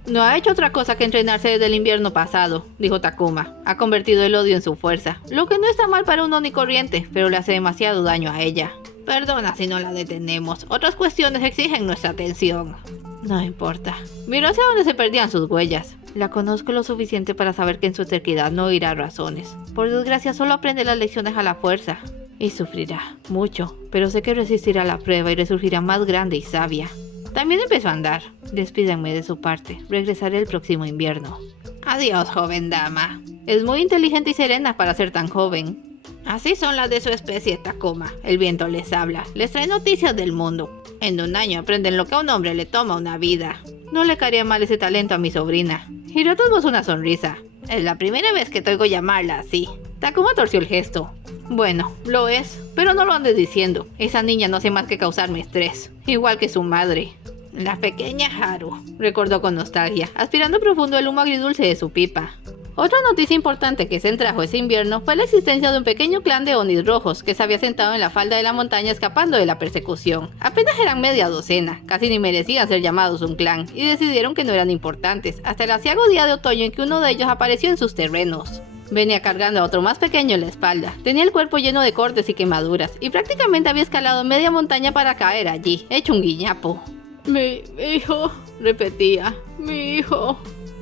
No ha hecho otra cosa que entrenarse desde el invierno pasado, dijo Takuma. Ha convertido el odio en su fuerza. Lo que no está mal para un Oni corriente, pero le hace demasiado daño a ella. Perdona si no la detenemos. Otras cuestiones exigen nuestra atención. No importa. Miró hacia donde se perdían sus huellas. La conozco lo suficiente para saber que en su terquedad no oirá razones. Por desgracia solo aprende las lecciones a la fuerza. Y sufrirá, mucho, pero sé que resistirá la prueba y resurgirá más grande y sabia. También empezó a andar. Despídenme de su parte, regresaré el próximo invierno. Adiós, joven dama. Es muy inteligente y serena para ser tan joven. Así son las de su especie, Takuma. El viento les habla, les trae noticias del mundo. En un año aprenden lo que a un hombre le toma una vida. No le caería mal ese talento a mi sobrina. Hiroto esbozó una sonrisa. Es la primera vez que te oigo llamarla así. Takuma torció el gesto. Bueno, lo es, pero no lo andes diciendo. Esa niña no hace más que causarme estrés, igual que su madre. La pequeña Haru, recordó con nostalgia, aspirando profundo el humo agridulce de su pipa. Otra noticia importante que se trajo ese invierno fue la existencia de un pequeño clan de Onis rojos que se había sentado en la falda de la montaña escapando de la persecución. Apenas eran media docena, casi ni merecían ser llamados un clan, y decidieron que no eran importantes, hasta el aciago día de otoño en que uno de ellos apareció en sus terrenos. Venía cargando a otro más pequeño en la espalda, tenía el cuerpo lleno de cortes y quemaduras, y prácticamente había escalado media montaña para caer allí, hecho un guiñapo. Mi hijo, repetía, mi hijo.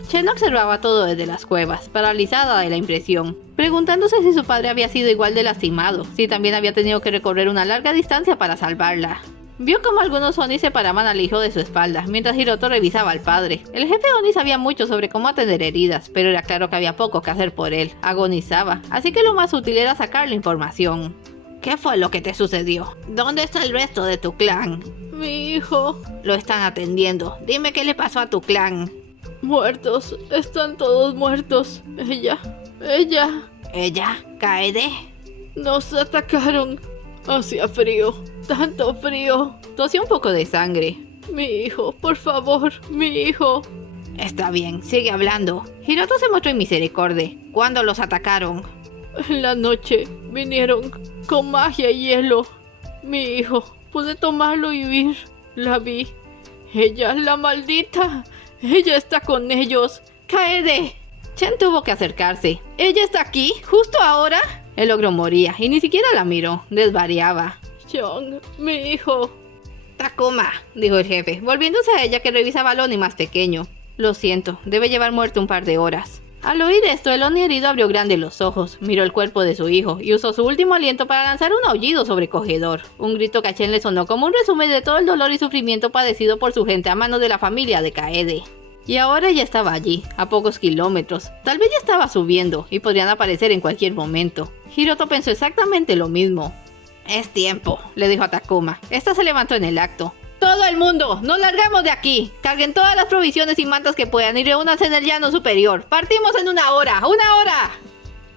Chen observaba todo desde las cuevas, paralizada de la impresión, preguntándose si su padre había sido igual de lastimado, si también había tenido que recorrer una larga distancia para salvarla. Vio como algunos Oni separaban al hijo de su espalda, mientras Hiroto revisaba al padre. El jefe Oni sabía mucho sobre cómo atender heridas, pero era claro que había poco que hacer por él, agonizaba, así que lo más útil era sacarle información. ¿Qué fue lo que te sucedió? ¿Dónde está el resto de tu clan? Mi hijo. Lo están atendiendo. Dime qué le pasó a tu clan. Muertos. Están todos muertos. Ella. ¿Ella? ¿Kaede? Nos atacaron. Hacía frío. Tanto frío. Tosió un poco de sangre. Mi hijo, por favor. Mi hijo. Está bien, sigue hablando. Hiroto se mostró inmisericordia. ¿Cuándo los atacaron? En la noche. Vinieron con magia y hielo. Mi hijo. Pude tomarlo y huir. La vi. Ella, la maldita. Ella está con ellos. ¡Kaede! Chen tuvo que acercarse. ¿Ella está aquí? ¿Justo ahora? El ogro moría y ni siquiera la miró. Desvariaba. Young, mi hijo. Takuma, dijo el jefe, volviéndose a ella que revisaba al Oni más pequeño. Lo siento, debe llevar muerto un par de horas. Al oír esto, el Oni herido abrió grande los ojos, miró el cuerpo de su hijo y usó su último aliento para lanzar un aullido sobrecogedor. Un grito que a Chen le sonó como un resumen de todo el dolor y sufrimiento padecido por su gente a manos de la familia de Kaede. Y ahora ya estaba allí, a pocos kilómetros. Tal vez ya estaba subiendo y podrían aparecer en cualquier momento. Hiroto pensó exactamente lo mismo. Es tiempo, le dijo a Takuma. Esta se levantó en el acto. ¡Todo el mundo! ¡Nos largamos de aquí! Carguen todas las provisiones y mantas que puedan y reúnanse en el llano superior. ¡Partimos en una hora! ¡Una hora!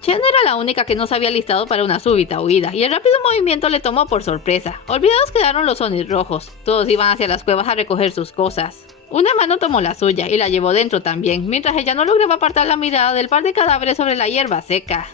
Chen era la única que no se había listado para una súbita huida, y el rápido movimiento le tomó por sorpresa. Olvidados quedaron los Onis rojos. Todos iban hacia las cuevas a recoger sus cosas. Una mano tomó la suya y la llevó dentro también, mientras ella no lograba apartar la mirada del par de cadáveres sobre la hierba seca.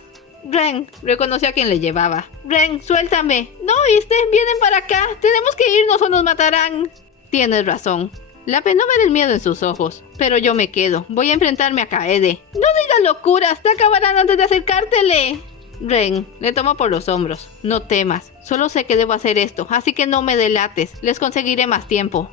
Ren, reconoció a quien le llevaba. Ren, suéltame. ¿No oíste? Vienen para acá. Tenemos que irnos o nos matarán. Tienes razón. La penó ver el miedo en sus ojos. Pero yo me quedo. Voy a enfrentarme a Kaede. No digas locuras. Te acabarán antes de acercártele. Ren, le tomó por los hombros. No temas. Solo sé que debo hacer esto. Así que no me delates. Les conseguiré más tiempo.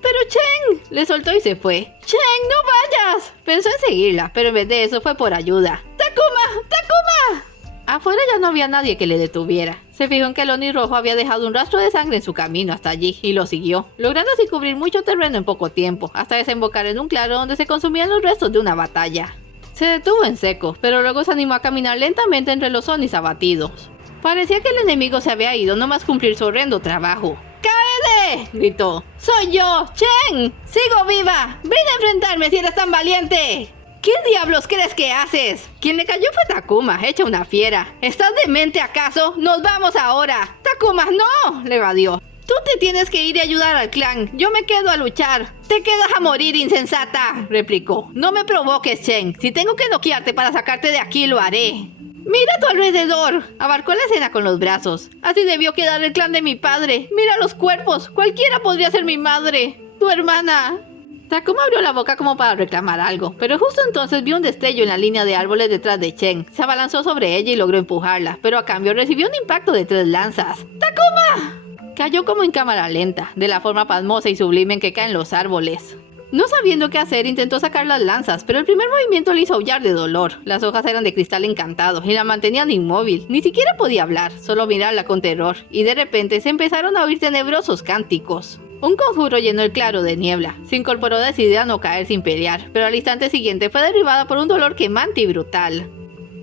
¡Pero Chen! Le soltó y se fue. ¡Chen, no vayas! Pensó en seguirla, pero en vez de eso fue por ayuda. ¡Takuma! ¡Takuma! Afuera ya no había nadie que le detuviera. Se fijó en que el Oni rojo había dejado un rastro de sangre en su camino hasta allí y lo siguió, logrando así cubrir mucho terreno en poco tiempo, hasta desembocar en un claro donde se consumían los restos de una batalla. Se detuvo en seco, pero luego se animó a caminar lentamente entre los Onis abatidos. Parecía que el enemigo se había ido nomás cumplir su horrendo trabajo. ¡Kaede! Gritó. ¡Soy yo! ¡Chen! ¡Sigo viva! ¡Ven a enfrentarme si eres tan valiente! ¿Qué diablos crees que haces? Quien le cayó fue Takuma, hecha una fiera. ¿Estás demente acaso? ¡Nos vamos ahora! ¡Takuma, no! Le evadió. Tú te tienes que ir y ayudar al clan. Yo me quedo a luchar. Te quedas a morir, insensata, replicó. No me provoques, Chen. Si tengo que noquearte para sacarte de aquí, lo haré. ¡Mira a tu alrededor! Abarcó la escena con los brazos. Así debió quedar el clan de mi padre. Mira los cuerpos. Cualquiera podría ser mi madre. Tu hermana. Takuma abrió la boca como para reclamar algo, pero justo entonces vio un destello en la línea de árboles detrás de Chen. Se abalanzó sobre ella y logró empujarla, pero a cambio recibió un impacto de 3 lanzas. ¡Takuma! Cayó como en cámara lenta, de la forma pasmosa y sublime en que caen los árboles. No sabiendo qué hacer, intentó sacar las lanzas, pero el primer movimiento le hizo aullar de dolor. Las hojas eran de cristal encantado y la mantenían inmóvil. Ni siquiera podía hablar, solo mirarla con terror, y de repente se empezaron a oír tenebrosos cánticos. Un conjuro llenó el claro de niebla. Se incorporó decidida a no caer sin pelear, pero al instante siguiente fue derribada por un dolor quemante y brutal.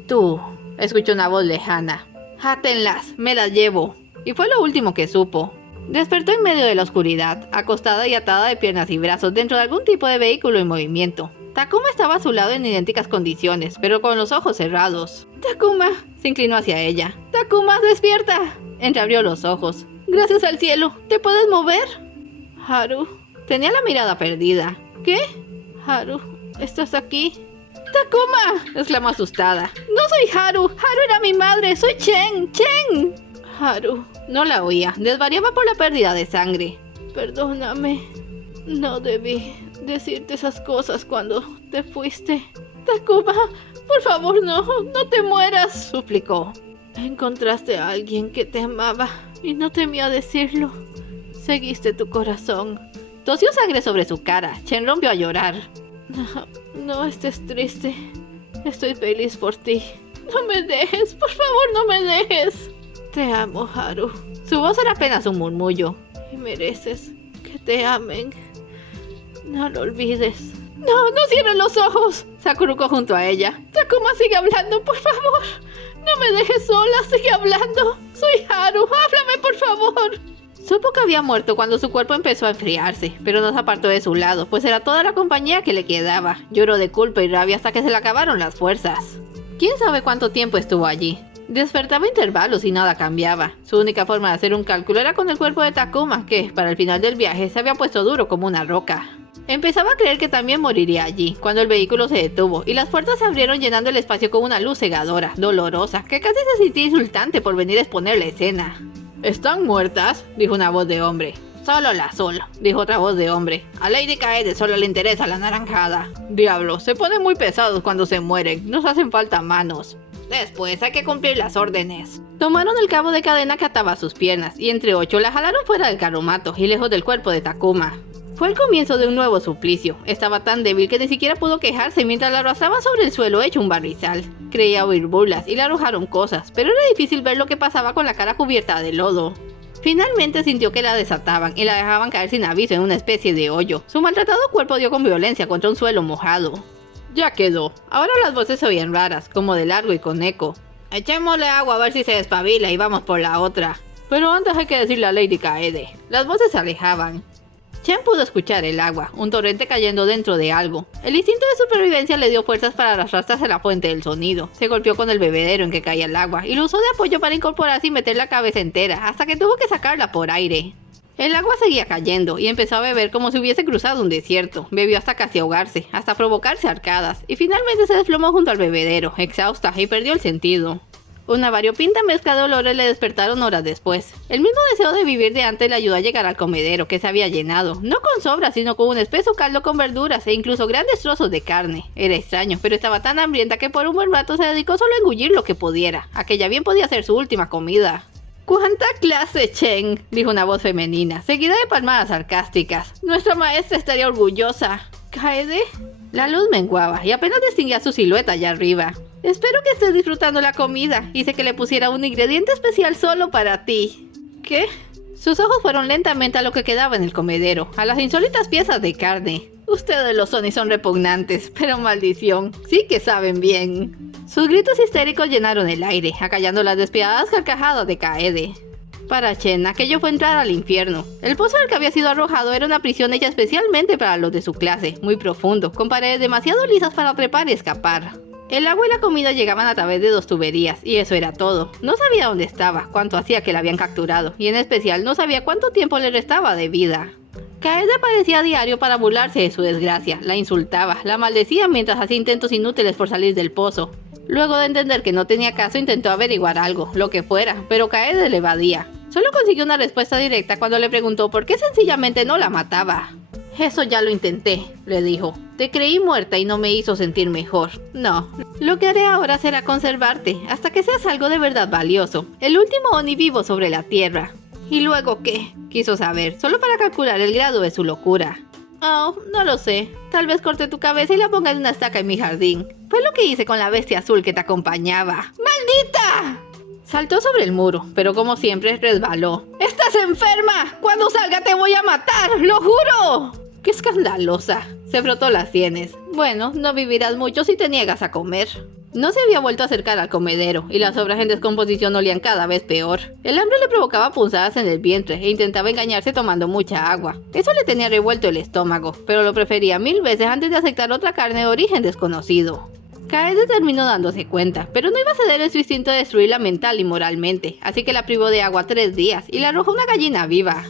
Tú, escuchó una voz lejana. Átenlas, me las llevo. Y fue lo último que supo. Despertó en medio de la oscuridad, acostada y atada de piernas y brazos dentro de algún tipo de vehículo en movimiento. Takuma estaba a su lado en idénticas condiciones, pero con los ojos cerrados. Takuma, se inclinó hacia ella. Takuma, despierta. Entreabrió los ojos. Gracias al cielo, ¿te puedes mover? Haru, tenía la mirada perdida. ¿Qué? Haru, ¿estás aquí? ¡Takuma!, exclamó asustada. ¡No soy Haru! ¡Haru era mi madre! ¡Soy Chen! ¡Chen! Haru no la oía, desvariaba por la pérdida de sangre. Perdóname, no debí decirte esas cosas cuando te fuiste. Takuma, por favor no te mueras, suplicó. Encontraste a alguien que te amaba y no temía decirlo. Seguiste tu corazón. Tosió sangre sobre su cara. Chen rompió a llorar. No estés triste. Estoy feliz por ti. No me dejes, por favor, no me dejes. Te amo, Haru. Su voz era apenas un murmullo. Y mereces que te amen. No lo olvides. No cierres los ojos. Se acurrucó junto a ella. Takuma, sigue hablando, por favor. No me dejes sola, sigue hablando. Soy Haru, háblame, por favor. Supo que había muerto cuando su cuerpo empezó a enfriarse, pero no se apartó de su lado, pues era toda la compañía que le quedaba. Lloró de culpa y rabia hasta que se le acabaron las fuerzas. ¿Quién sabe cuánto tiempo estuvo allí? Despertaba a intervalos y nada cambiaba. Su única forma de hacer un cálculo era con el cuerpo de Takuma, que, para el final del viaje, se había puesto duro como una roca. Empezaba a creer que también moriría allí, cuando el vehículo se detuvo, y las puertas se abrieron llenando el espacio con una luz cegadora, dolorosa, que casi se sentía insultante por venir a exponer la escena. ¿Están muertas?, dijo una voz de hombre. Solo la Sol, dijo otra voz de hombre. A Lady Kaede solo le interesa la naranjada. Diablo, se ponen muy pesados cuando se mueren, nos hacen falta manos. Después hay que cumplir las órdenes. Tomaron el cabo de cadena que ataba sus piernas, y entre 8 la jalaron fuera del carromato y lejos del cuerpo de Takuma. Fue el comienzo de un nuevo suplicio. Estaba tan débil que ni siquiera pudo quejarse mientras la arrastraban sobre el suelo hecho un barrizal. Creía oír burlas y le arrojaron cosas, pero era difícil ver lo que pasaba con la cara cubierta de lodo. Finalmente sintió que la desataban y la dejaban caer sin aviso en una especie de hoyo. Su maltratado cuerpo dio con violencia contra un suelo mojado. Ya quedó. Ahora las voces se oían raras, como de largo y con eco. Echémosle agua a ver si se despabila y vamos por la otra. Pero antes hay que decirle a Lady Kaede. Las voces se alejaban. Chen pudo escuchar el agua, un torrente cayendo dentro de algo. El instinto de supervivencia le dio fuerzas para arrastrarse hacia la fuente del sonido. Se golpeó con el bebedero en que caía el agua y lo usó de apoyo para incorporarse y meter la cabeza entera, hasta que tuvo que sacarla por aire. El agua seguía cayendo y empezó a beber como si hubiese cruzado un desierto. Bebió hasta casi ahogarse, hasta provocarse arcadas, y finalmente se desplomó junto al bebedero, exhausta, y perdió el sentido. Una variopinta mezcla de olores le despertaron horas después. El mismo deseo de vivir de antes le ayudó a llegar al comedero, que se había llenado, no con sobras, sino con un espeso caldo con verduras e incluso grandes trozos de carne. Era extraño, pero estaba tan hambrienta que por un buen rato se dedicó solo a engullir lo que pudiera. Aquella bien podía ser su última comida. ¡Cuánta clase, Chen!, dijo una voz femenina, seguida de palmadas sarcásticas. Nuestra maestra estaría orgullosa. ¿Kaede? La luz menguaba y apenas distinguía su silueta allá arriba. Espero que estés disfrutando la comida. Hice que le pusiera un ingrediente especial solo para ti. ¿Qué? Sus ojos fueron lentamente a lo que quedaba en el comedero, a las insólitas piezas de carne. Ustedes lo son y son repugnantes, pero maldición, sí que saben bien. Sus gritos histéricos llenaron el aire, acallando las despiadadas carcajadas de Kaede. Para Chen, aquello fue entrar al infierno. El pozo al que había sido arrojado era una prisión hecha especialmente para los de su clase, muy profundo, con paredes demasiado lisas para trepar y escapar. El agua y la comida llegaban a través de 2 tuberías, y eso era todo. No sabía dónde estaba, cuánto hacía que la habían capturado, y en especial no sabía cuánto tiempo le restaba de vida. Kaede aparecía a diario para burlarse de su desgracia, la insultaba, la maldecía mientras hacía intentos inútiles por salir del pozo. Luego de entender que no tenía caso, intentó averiguar algo, lo que fuera, pero Kaede le evadía. Solo consiguió una respuesta directa cuando le preguntó por qué sencillamente no la mataba. Eso ya lo intenté, le dijo. Te creí muerta y no me hizo sentir mejor. No, lo que haré ahora será conservarte, hasta que seas algo de verdad valioso. El último Oni vivo sobre la tierra. ¿Y luego qué?, quiso saber, solo para calcular el grado de su locura. Oh, no lo sé. Tal vez corte tu cabeza y la ponga en una estaca en mi jardín. Fue lo que hice con la bestia azul que te acompañaba. ¡Maldita! Saltó sobre el muro, pero como siempre resbaló. ¡Estás enferma! ¡Cuando salga te voy a matar! ¡Lo juro! ¡Qué escandalosa! Se frotó las sienes. Bueno, no vivirás mucho si te niegas a comer. No se había vuelto a acercar al comedero, y las sobras en descomposición olían cada vez peor. El hambre le provocaba punzadas en el vientre e intentaba engañarse tomando mucha agua. Eso le tenía revuelto el estómago, pero lo prefería 1000 veces antes de aceptar otra carne de origen desconocido. Kaede terminó dándose cuenta, pero no iba a ceder en su instinto de destruirla mental y moralmente, así que la privó de agua 3 días y le arrojó una gallina viva.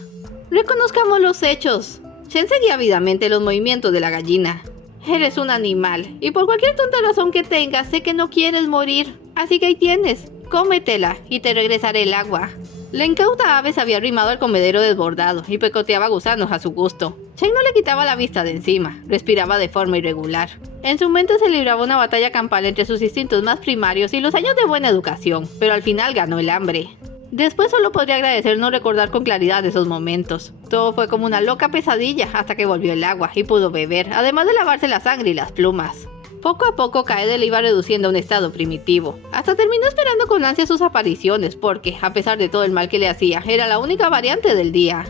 Reconozcamos los hechos. Shen seguía ávidamente los movimientos de la gallina. Eres un animal, y por cualquier tonta razón que tengas, sé que no quieres morir. Así que ahí tienes, cómetela, y te regresaré el agua. La incauta ave se había arrimado al comedero desbordado, y picoteaba gusanos a su gusto. Shen no le quitaba la vista de encima, respiraba de forma irregular. En su mente se libraba una batalla campal entre sus instintos más primarios y los años de buena educación, pero al final ganó el hambre. Después solo podría agradecer no recordar con claridad esos momentos. Todo fue como una loca pesadilla hasta que volvió el agua y pudo beber, además de lavarse la sangre y las plumas. Poco a poco Kaede le iba reduciendo a un estado primitivo. Hasta terminó esperando con ansia sus apariciones porque, a pesar de todo el mal que le hacía, era la única variante del día.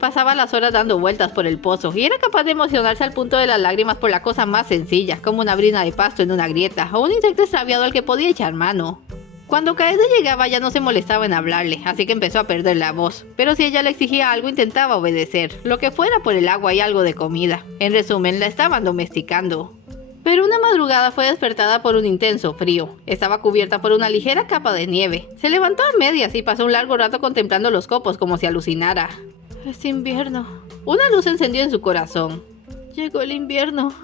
Pasaba las horas dando vueltas por el pozo y era capaz de emocionarse al punto de las lágrimas por la cosa más sencilla, como una brina de pasto en una grieta o un insecto extraviado al que podía echar mano. Cuando Kaede llegaba ya no se molestaba en hablarle, así que empezó a perder la voz. Pero si ella le exigía algo intentaba obedecer, lo que fuera por el agua y algo de comida. En resumen, la estaban domesticando. Pero una madrugada fue despertada por un intenso frío. Estaba cubierta por una ligera capa de nieve. Se levantó a medias y pasó un largo rato contemplando los copos como si alucinara. Es invierno. Una luz encendió en su corazón. Llegó el invierno.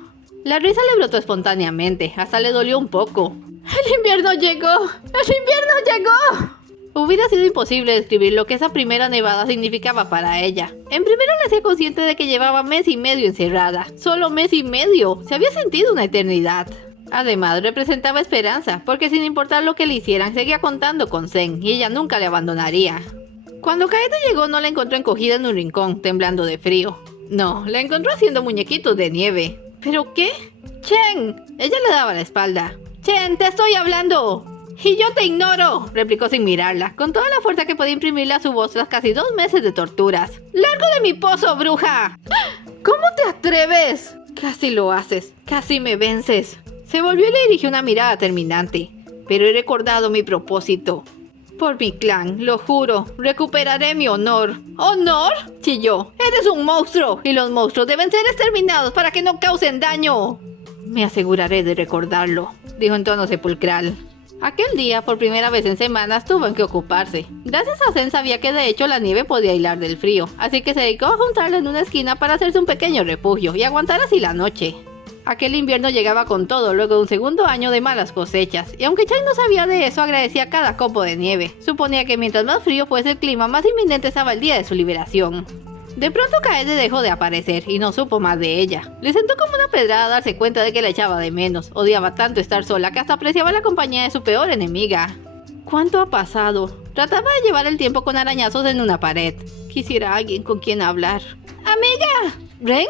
La risa le brotó espontáneamente, hasta le dolió un poco. ¡El invierno llegó! ¡El invierno llegó! Hubiera sido imposible describir lo que esa primera nevada significaba para ella. En primero le hacía consciente de que llevaba mes y medio encerrada. ¡Solo mes y medio! Se había sentido una eternidad. Además, representaba esperanza, porque sin importar lo que le hicieran, seguía contando con Zen, y ella nunca le abandonaría. Cuando Kaede llegó, no la encontró encogida en un rincón, temblando de frío. No, la encontró haciendo muñequitos de nieve. ¿Pero qué? ¡Chen! Ella le daba la espalda. ¡Chen, te estoy hablando! ¡Y yo te ignoro!, replicó sin mirarla, con toda la fuerza que podía imprimirle a su voz tras casi 2 meses de torturas. ¡Largo de mi pozo, bruja! ¿Cómo te atreves? Casi lo haces, casi me vences. Se volvió y le dirigió una mirada terminante. Pero he recordado mi propósito. Por mi clan, lo juro, recuperaré mi honor. ¿Honor?, chilló. Eres un monstruo, y los monstruos deben ser exterminados para que no causen daño. Me aseguraré de recordarlo, dijo en tono sepulcral. Aquel día, por primera vez en semanas, tuvo en qué ocuparse. Gracias a Zen sabía que de hecho la nieve podía hilar del frío, así que se dedicó a juntarla en una esquina para hacerse un pequeño refugio y aguantar así la noche. Aquel invierno llegaba con todo luego de un segundo año de malas cosechas, y aunque Chai no sabía de eso, agradecía cada copo de nieve. Suponía que mientras más frío fuese el clima, más inminente estaba el día de su liberación. De pronto Kaede dejó de aparecer y no supo más de ella. Le sentó como una pedrada darse cuenta de que la echaba de menos. Odiaba tanto estar sola que hasta apreciaba la compañía de su peor enemiga. ¿Cuánto ha pasado? Trataba de llevar el tiempo con arañazos en una pared. Quisiera alguien con quien hablar. ¡Amiga! ¿Ren?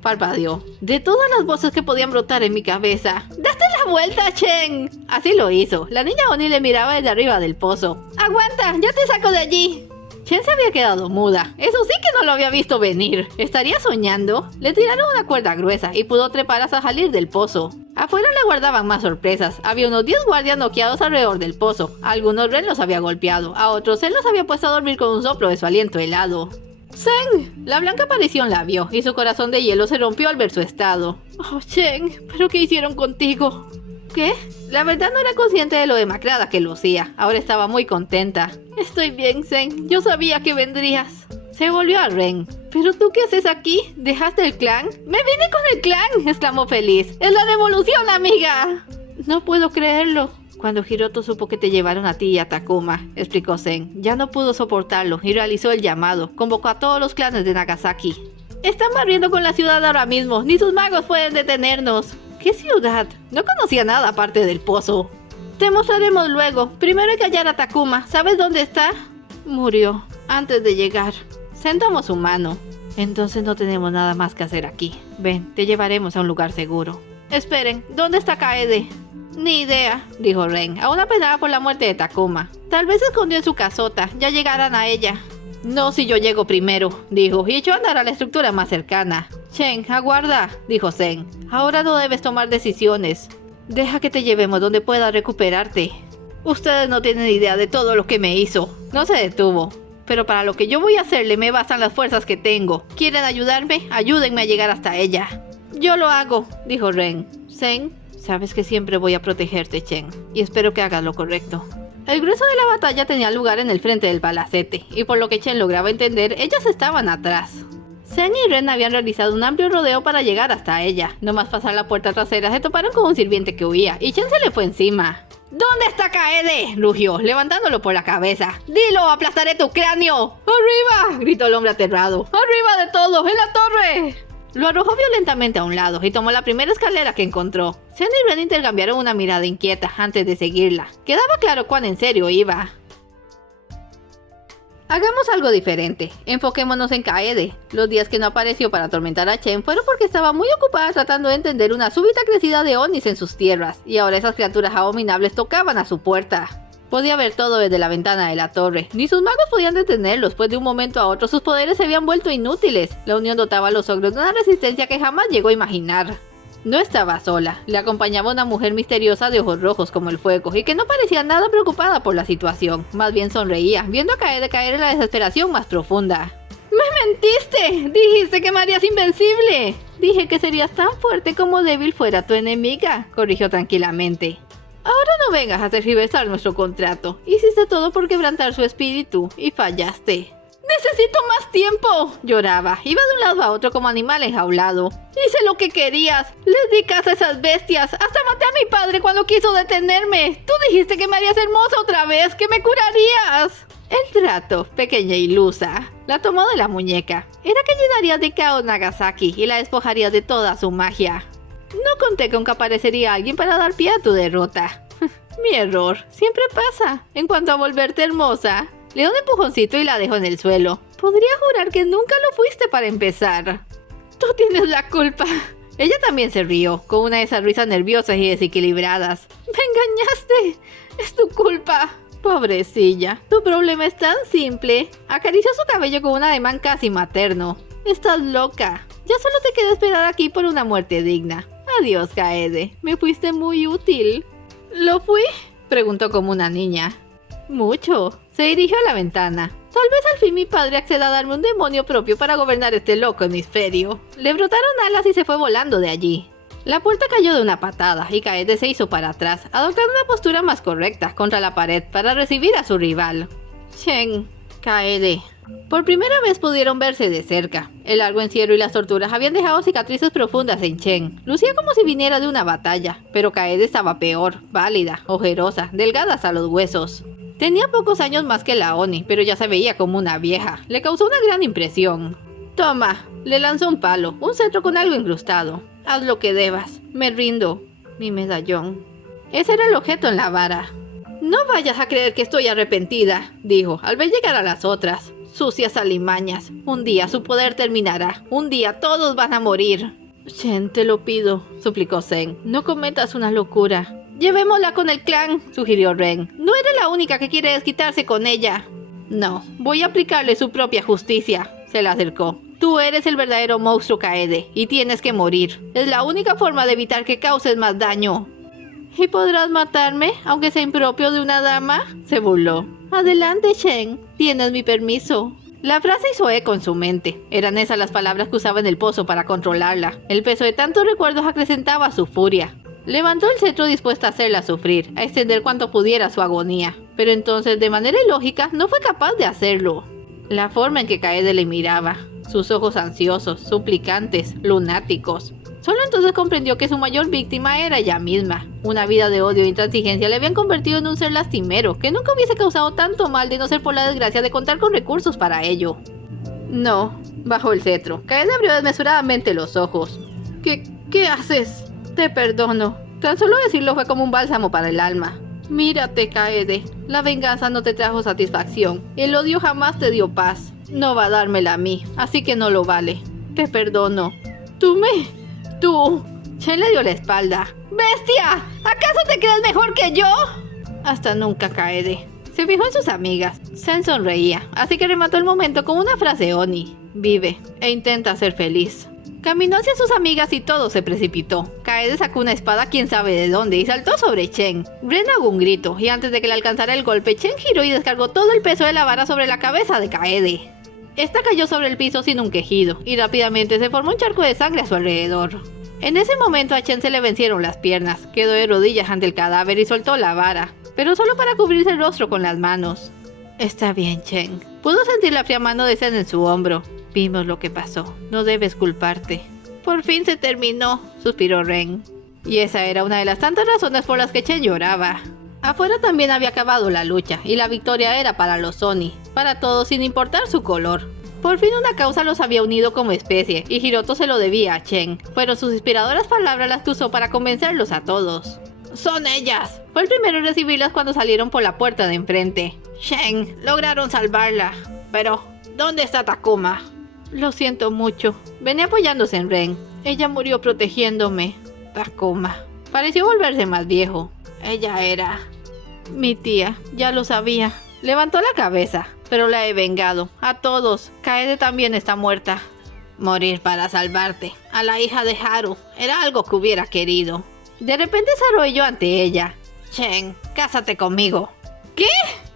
Parpadeó. De todas las voces que podían brotar en mi cabeza. ¡Date la vuelta, Chen! Así lo hizo. La niña Oni le miraba desde arriba del pozo. ¡Aguanta! ¡Yo te saco de allí! Chen se había quedado muda. Eso sí que no lo había visto venir. ¿Estaría soñando? Le tiraron una cuerda gruesa y pudo trepar hasta salir del pozo. Afuera le guardaban más sorpresas. Había unos 10 guardias noqueados alrededor del pozo. A algunos Ren los había golpeado. A otros él los había puesto a dormir con un soplo de su aliento helado. ¡Zen! La blanca aparición la vio y su corazón de hielo se rompió al ver su estado. ¡Oh, Chen! ¿Pero qué hicieron contigo? ¿Qué? La verdad no era consciente de lo demacrada que lucía. Ahora estaba muy contenta. Estoy bien, Zen. Yo sabía que vendrías. Se volvió a Ren. ¿Pero tú qué haces aquí? ¿Dejaste el clan? ¡Me vine con el clan!, exclamó feliz. ¡Es la revolución, amiga! No puedo creerlo. Cuando Hiroto supo que te llevaron a ti y a Takuma, explicó Zen, ya no pudo soportarlo y realizó el llamado. Convocó a todos los clanes de Nagasaki. Están barriendo con la ciudad ahora mismo. Ni sus magos pueden detenernos. ¿Qué ciudad? No conocía nada aparte del pozo. Te mostraremos luego. Primero hay que hallar a Takuma. ¿Sabes dónde está? Murió antes de llegar. Zen tomó su mano. Entonces no tenemos nada más que hacer aquí. Ven, te llevaremos a un lugar seguro. Esperen, ¿dónde está Kaede? Ni idea, dijo Ren, aún apenada por la muerte de Takuma. Tal vez se escondió en su casota. Ya llegarán a ella. No si yo llego primero, dijo, y echó a andar a la estructura más cercana. Chen, aguarda, dijo Zen. Ahora no debes tomar decisiones. Deja que te llevemos donde puedas recuperarte. Ustedes no tienen idea de todo lo que me hizo. No se detuvo. Pero para lo que yo voy a hacerle me bastan las fuerzas que tengo. ¿Quieren ayudarme? Ayúdenme a llegar hasta ella. Yo lo hago, dijo Ren. Zen, sabes que siempre voy a protegerte, Chen. Y espero que hagas lo correcto. El grueso de la batalla tenía lugar en el frente del palacete. Y por lo que Chen lograba entender, ellas estaban atrás. Zen y Ren habían realizado un amplio rodeo para llegar hasta ella. Nomás pasar la puerta trasera se toparon con un sirviente que huía. Y Chen se le fue encima. ¿Dónde está Kaede?, rugió, levantándolo por la cabeza. ¡Dilo, aplastaré tu cráneo! ¡Arriba!, gritó el hombre aterrado. ¡Arriba de todo, en la torre! Lo arrojó violentamente a un lado y tomó la primera escalera que encontró. Zen y Ren intercambiaron una mirada inquieta antes de seguirla. Quedaba claro cuán en serio iba. Hagamos algo diferente. Enfoquémonos en Kaede. Los días que no apareció para atormentar a Chen fueron porque estaba muy ocupada tratando de entender una súbita crecida de Onis en sus tierras, y ahora esas criaturas abominables tocaban a su puerta. Podía ver todo desde la ventana de la torre. Ni sus magos podían detenerlos, pues de un momento a otro sus poderes se habían vuelto inútiles. La unión dotaba a los ogros de una resistencia que jamás llegó a imaginar. No estaba sola, le acompañaba una mujer misteriosa de ojos rojos como el fuego y que no parecía nada preocupada por la situación, más bien sonreía, viendo a Kaede caer en la desesperación más profunda. ¡Me mentiste! ¡Dijiste que me harías invencible! Dije que serías tan fuerte como débil fuera tu enemiga, corrigió tranquilamente. Ahora no vengas a tergiversar nuestro contrato. Hiciste todo por quebrantar su espíritu y fallaste. ¡Necesito más tiempo!, lloraba. Iba de un lado a otro como animal enjaulado. Hice lo que querías. Les di caza a esas bestias. Hasta maté a mi padre cuando quiso detenerme. Tú dijiste que me harías hermosa otra vez, que me curarías. El trato, pequeña e ilusa. La tomó de la muñeca. Era que llenaría de caos Nagasaki y la despojaría de toda su magia. No conté con que aparecería alguien para dar pie a tu derrota. Mi error. Siempre pasa. En cuanto a volverte hermosa, le dio un empujoncito y la dejó en el suelo. Podría jurar que nunca lo fuiste para empezar. Tú tienes la culpa. Ella también se rió, con una de esas risas nerviosas y desequilibradas. ¡Me engañaste! ¡Es tu culpa! Pobrecilla, tu problema es tan simple. Acarició su cabello con un ademán casi materno. Estás loca. Ya solo te queda esperar aquí por una muerte digna. Adiós, Kaede. Me fuiste muy útil. ¿Lo fui?, preguntó como una niña. Mucho. Se dirigió a la ventana. Tal vez al fin mi padre acceda a darme un demonio propio para gobernar este loco hemisferio. Le brotaron alas y se fue volando de allí. La puerta cayó de una patada y Kaede se hizo para atrás, adoptando una postura más correcta contra la pared para recibir a su rival. Chen, Kaede. Por primera vez pudieron verse de cerca. El largo encierro y las torturas habían dejado cicatrices profundas en Chen. Lucía como si viniera de una batalla, pero Kaede estaba peor, pálida, ojerosa, delgada hasta los huesos. Tenía pocos años más que la Oni, pero ya se veía como una vieja. Le causó una gran impresión. Toma, le lanzó un palo, un cetro con algo incrustado. Haz lo que debas, me rindo. Mi medallón. Ese era el objeto en la vara. No vayas a creer que estoy arrepentida, dijo, al ver llegar a las otras. Sucias alimañas. Un día su poder terminará. Un día todos van a morir. Chen, te lo pido, suplicó Zen. No cometas una locura. Llevémosla con el clan, sugirió Ren. No eres la única que quiere desquitarse con ella. No, voy a aplicarle su propia justicia. Se le acercó. Tú eres el verdadero monstruo, Kaede, y tienes que morir. Es la única forma de evitar que causes más daño. ¿Y podrás matarme, aunque sea impropio de una dama?, se burló. Adelante, Chen. Tienes mi permiso. La frase hizo eco en su mente. Eran esas las palabras que usaba en el pozo para controlarla. El peso de tantos recuerdos acrecentaba su furia. Levantó el cetro dispuesta a hacerla sufrir, a extender cuanto pudiera su agonía. Pero entonces, de manera ilógica, no fue capaz de hacerlo. La forma en que Kaede le miraba, sus ojos ansiosos, suplicantes, lunáticos. Solo entonces comprendió que su mayor víctima era ella misma. Una vida de odio e intransigencia le habían convertido en un ser lastimero, que nunca hubiese causado tanto mal de no ser por la desgracia de contar con recursos para ello. No, bajó el cetro. Kaede abrió desmesuradamente los ojos. ¿Qué haces? Te perdono. Tan solo decirlo fue como un bálsamo para el alma. Mírate, Kaede. La venganza no te trajo satisfacción. El odio jamás te dio paz. No va a dármela a mí, así que no lo vale. Te perdono. Tú. Chen le dio la espalda. ¡Bestia! ¿Acaso te crees mejor que yo? Hasta nunca, Kaede. Se fijó en sus amigas. Zen sonreía, así que remató el momento con una frase Oni. Vive e intenta ser feliz. Caminó hacia sus amigas y todo se precipitó. Kaede sacó una espada quién sabe de dónde y saltó sobre Chen. Ren hago un grito y antes de que le alcanzara el golpe, Chen giró y descargó todo el peso de la vara sobre la cabeza de Kaede. Esta cayó sobre el piso sin un quejido y rápidamente se formó un charco de sangre a su alrededor. En ese momento a Chen se le vencieron las piernas, quedó de rodillas ante el cadáver y soltó la vara, pero solo para cubrirse el rostro con las manos. Está bien, Chen. Pudo sentir la fría mano de Zen en su hombro. Vimos lo que pasó. No debes culparte. Por fin se terminó, suspiró Ren. Y esa era una de las tantas razones por las que Chen lloraba. Afuera también había acabado la lucha, y la victoria era para los Oni, para todos sin importar su color. Por fin una causa los había unido como especie, y Hiroto se lo debía a Chen, pero sus inspiradoras palabras las usó para convencerlos a todos. ¡Son ellas! Fue el primero en recibirlas cuando salieron por la puerta de enfrente. Shen, lograron salvarla. Pero, ¿dónde está Takuma? Lo siento mucho. Venía apoyándose en Ren. Ella murió protegiéndome. Takuma. Pareció volverse más viejo. Ella era... mi tía, ya lo sabía. Levantó la cabeza, pero la he vengado. A todos. Kaede también está muerta. Morir para salvarte. A la hija de Haru. Era algo que hubiera querido. De repente se arrodilló ante ella. Chen, cásate conmigo. ¿Qué?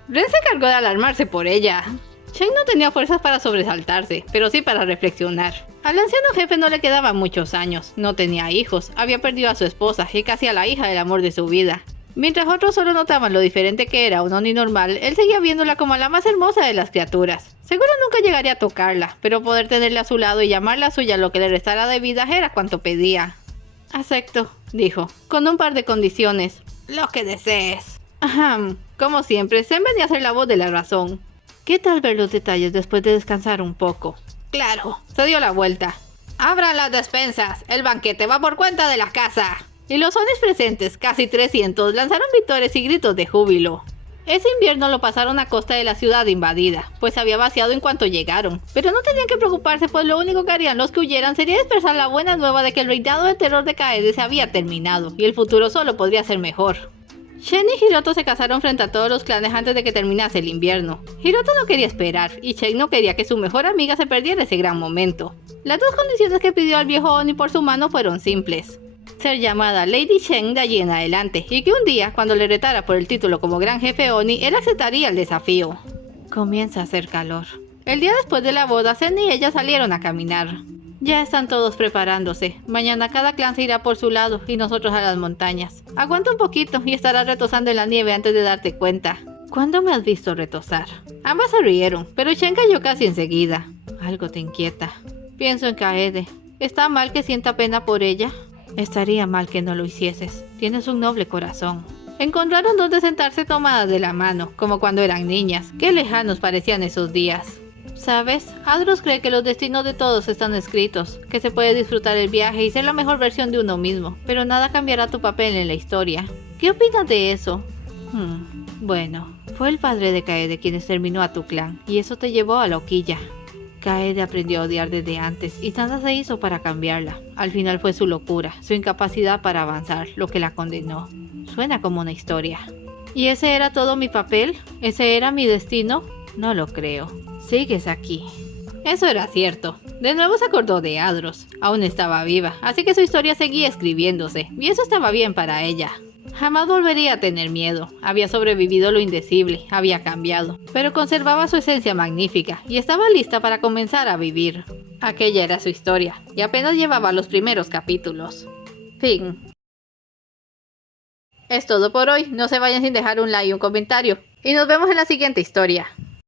Ren se cargó de alarmarse por ella. Chen no tenía fuerzas para sobresaltarse, pero sí para reflexionar. Al anciano jefe no le quedaban muchos años, no tenía hijos, había perdido a su esposa y casi a la hija del amor de su vida. Mientras otros solo notaban lo diferente que era un Oni normal, él seguía viéndola como la más hermosa de las criaturas. Seguro nunca llegaría a tocarla, pero poder tenerla a su lado y llamarla suya lo que le restara de vida era cuanto pedía. Acepto, dijo, con un par de condiciones. Lo que desees. Ahem. Como siempre, Zen venía a ser la voz de la razón. ¿Qué tal ver los detalles después de descansar un poco? Claro, se dio la vuelta. Abran las despensas, el banquete va por cuenta de la casa. Y los Onis presentes, casi 300, lanzaron vítores y gritos de júbilo. Ese invierno lo pasaron a costa de la ciudad invadida, pues se había vaciado en cuanto llegaron. Pero no tenían que preocuparse, pues lo único que harían los que huyeran sería dispersar la buena nueva de que el reinado de terror de Kaede se había terminado, y el futuro solo podría ser mejor. Shen y Hiroto se casaron frente a todos los clanes antes de que terminase el invierno. Hiroto no quería esperar, y Shen no quería que su mejor amiga se perdiera ese gran momento. Las dos condiciones que pidió al viejo Oni por su mano fueron simples. Ser llamada Lady Shen de allí en adelante, y que un día, cuando le retara por el título como gran jefe Oni, él aceptaría el desafío. Comienza a hacer calor. El día después de la boda, Zen y ella salieron a caminar. Ya están todos preparándose. Mañana cada clan se irá por su lado y nosotros a las montañas. Aguanta un poquito y estarás retosando en la nieve antes de darte cuenta. ¿Cuándo me has visto retosar? Ambas se rieron, pero Shen cayó casi enseguida. Algo te inquieta. Pienso en Kaede. ¿Está mal que sienta pena por ella? Estaría mal que no lo hicieses. Tienes un noble corazón. Encontraron donde sentarse tomadas de la mano, como cuando eran niñas. Qué lejanos parecían esos días. ¿Sabes? Adros cree que los destinos de todos están escritos, que se puede disfrutar el viaje y ser la mejor versión de uno mismo, pero nada cambiará tu papel en la historia. ¿Qué opinas de eso? Bueno, fue el padre de Kaede quien exterminó a tu clan, y eso te llevó a la Hoquilla. Kaede aprendió a odiar desde antes, y nada se hizo para cambiarla. Al final fue su locura, su incapacidad para avanzar, lo que la condenó. Suena como una historia. ¿Y ese era todo mi papel? ¿Ese era mi destino? No lo creo. Sigues aquí. Eso era cierto. De nuevo se acordó de Adros. Aún estaba viva, así que su historia seguía escribiéndose, y eso estaba bien para ella. Jamás volvería a tener miedo. Había sobrevivido lo indecible, había cambiado, pero conservaba su esencia magnífica, y estaba lista para comenzar a vivir. Aquella era su historia, y apenas llevaba los primeros capítulos. Fin. Es todo por hoy. No se vayan sin dejar un like y un comentario. Y nos vemos en la siguiente historia.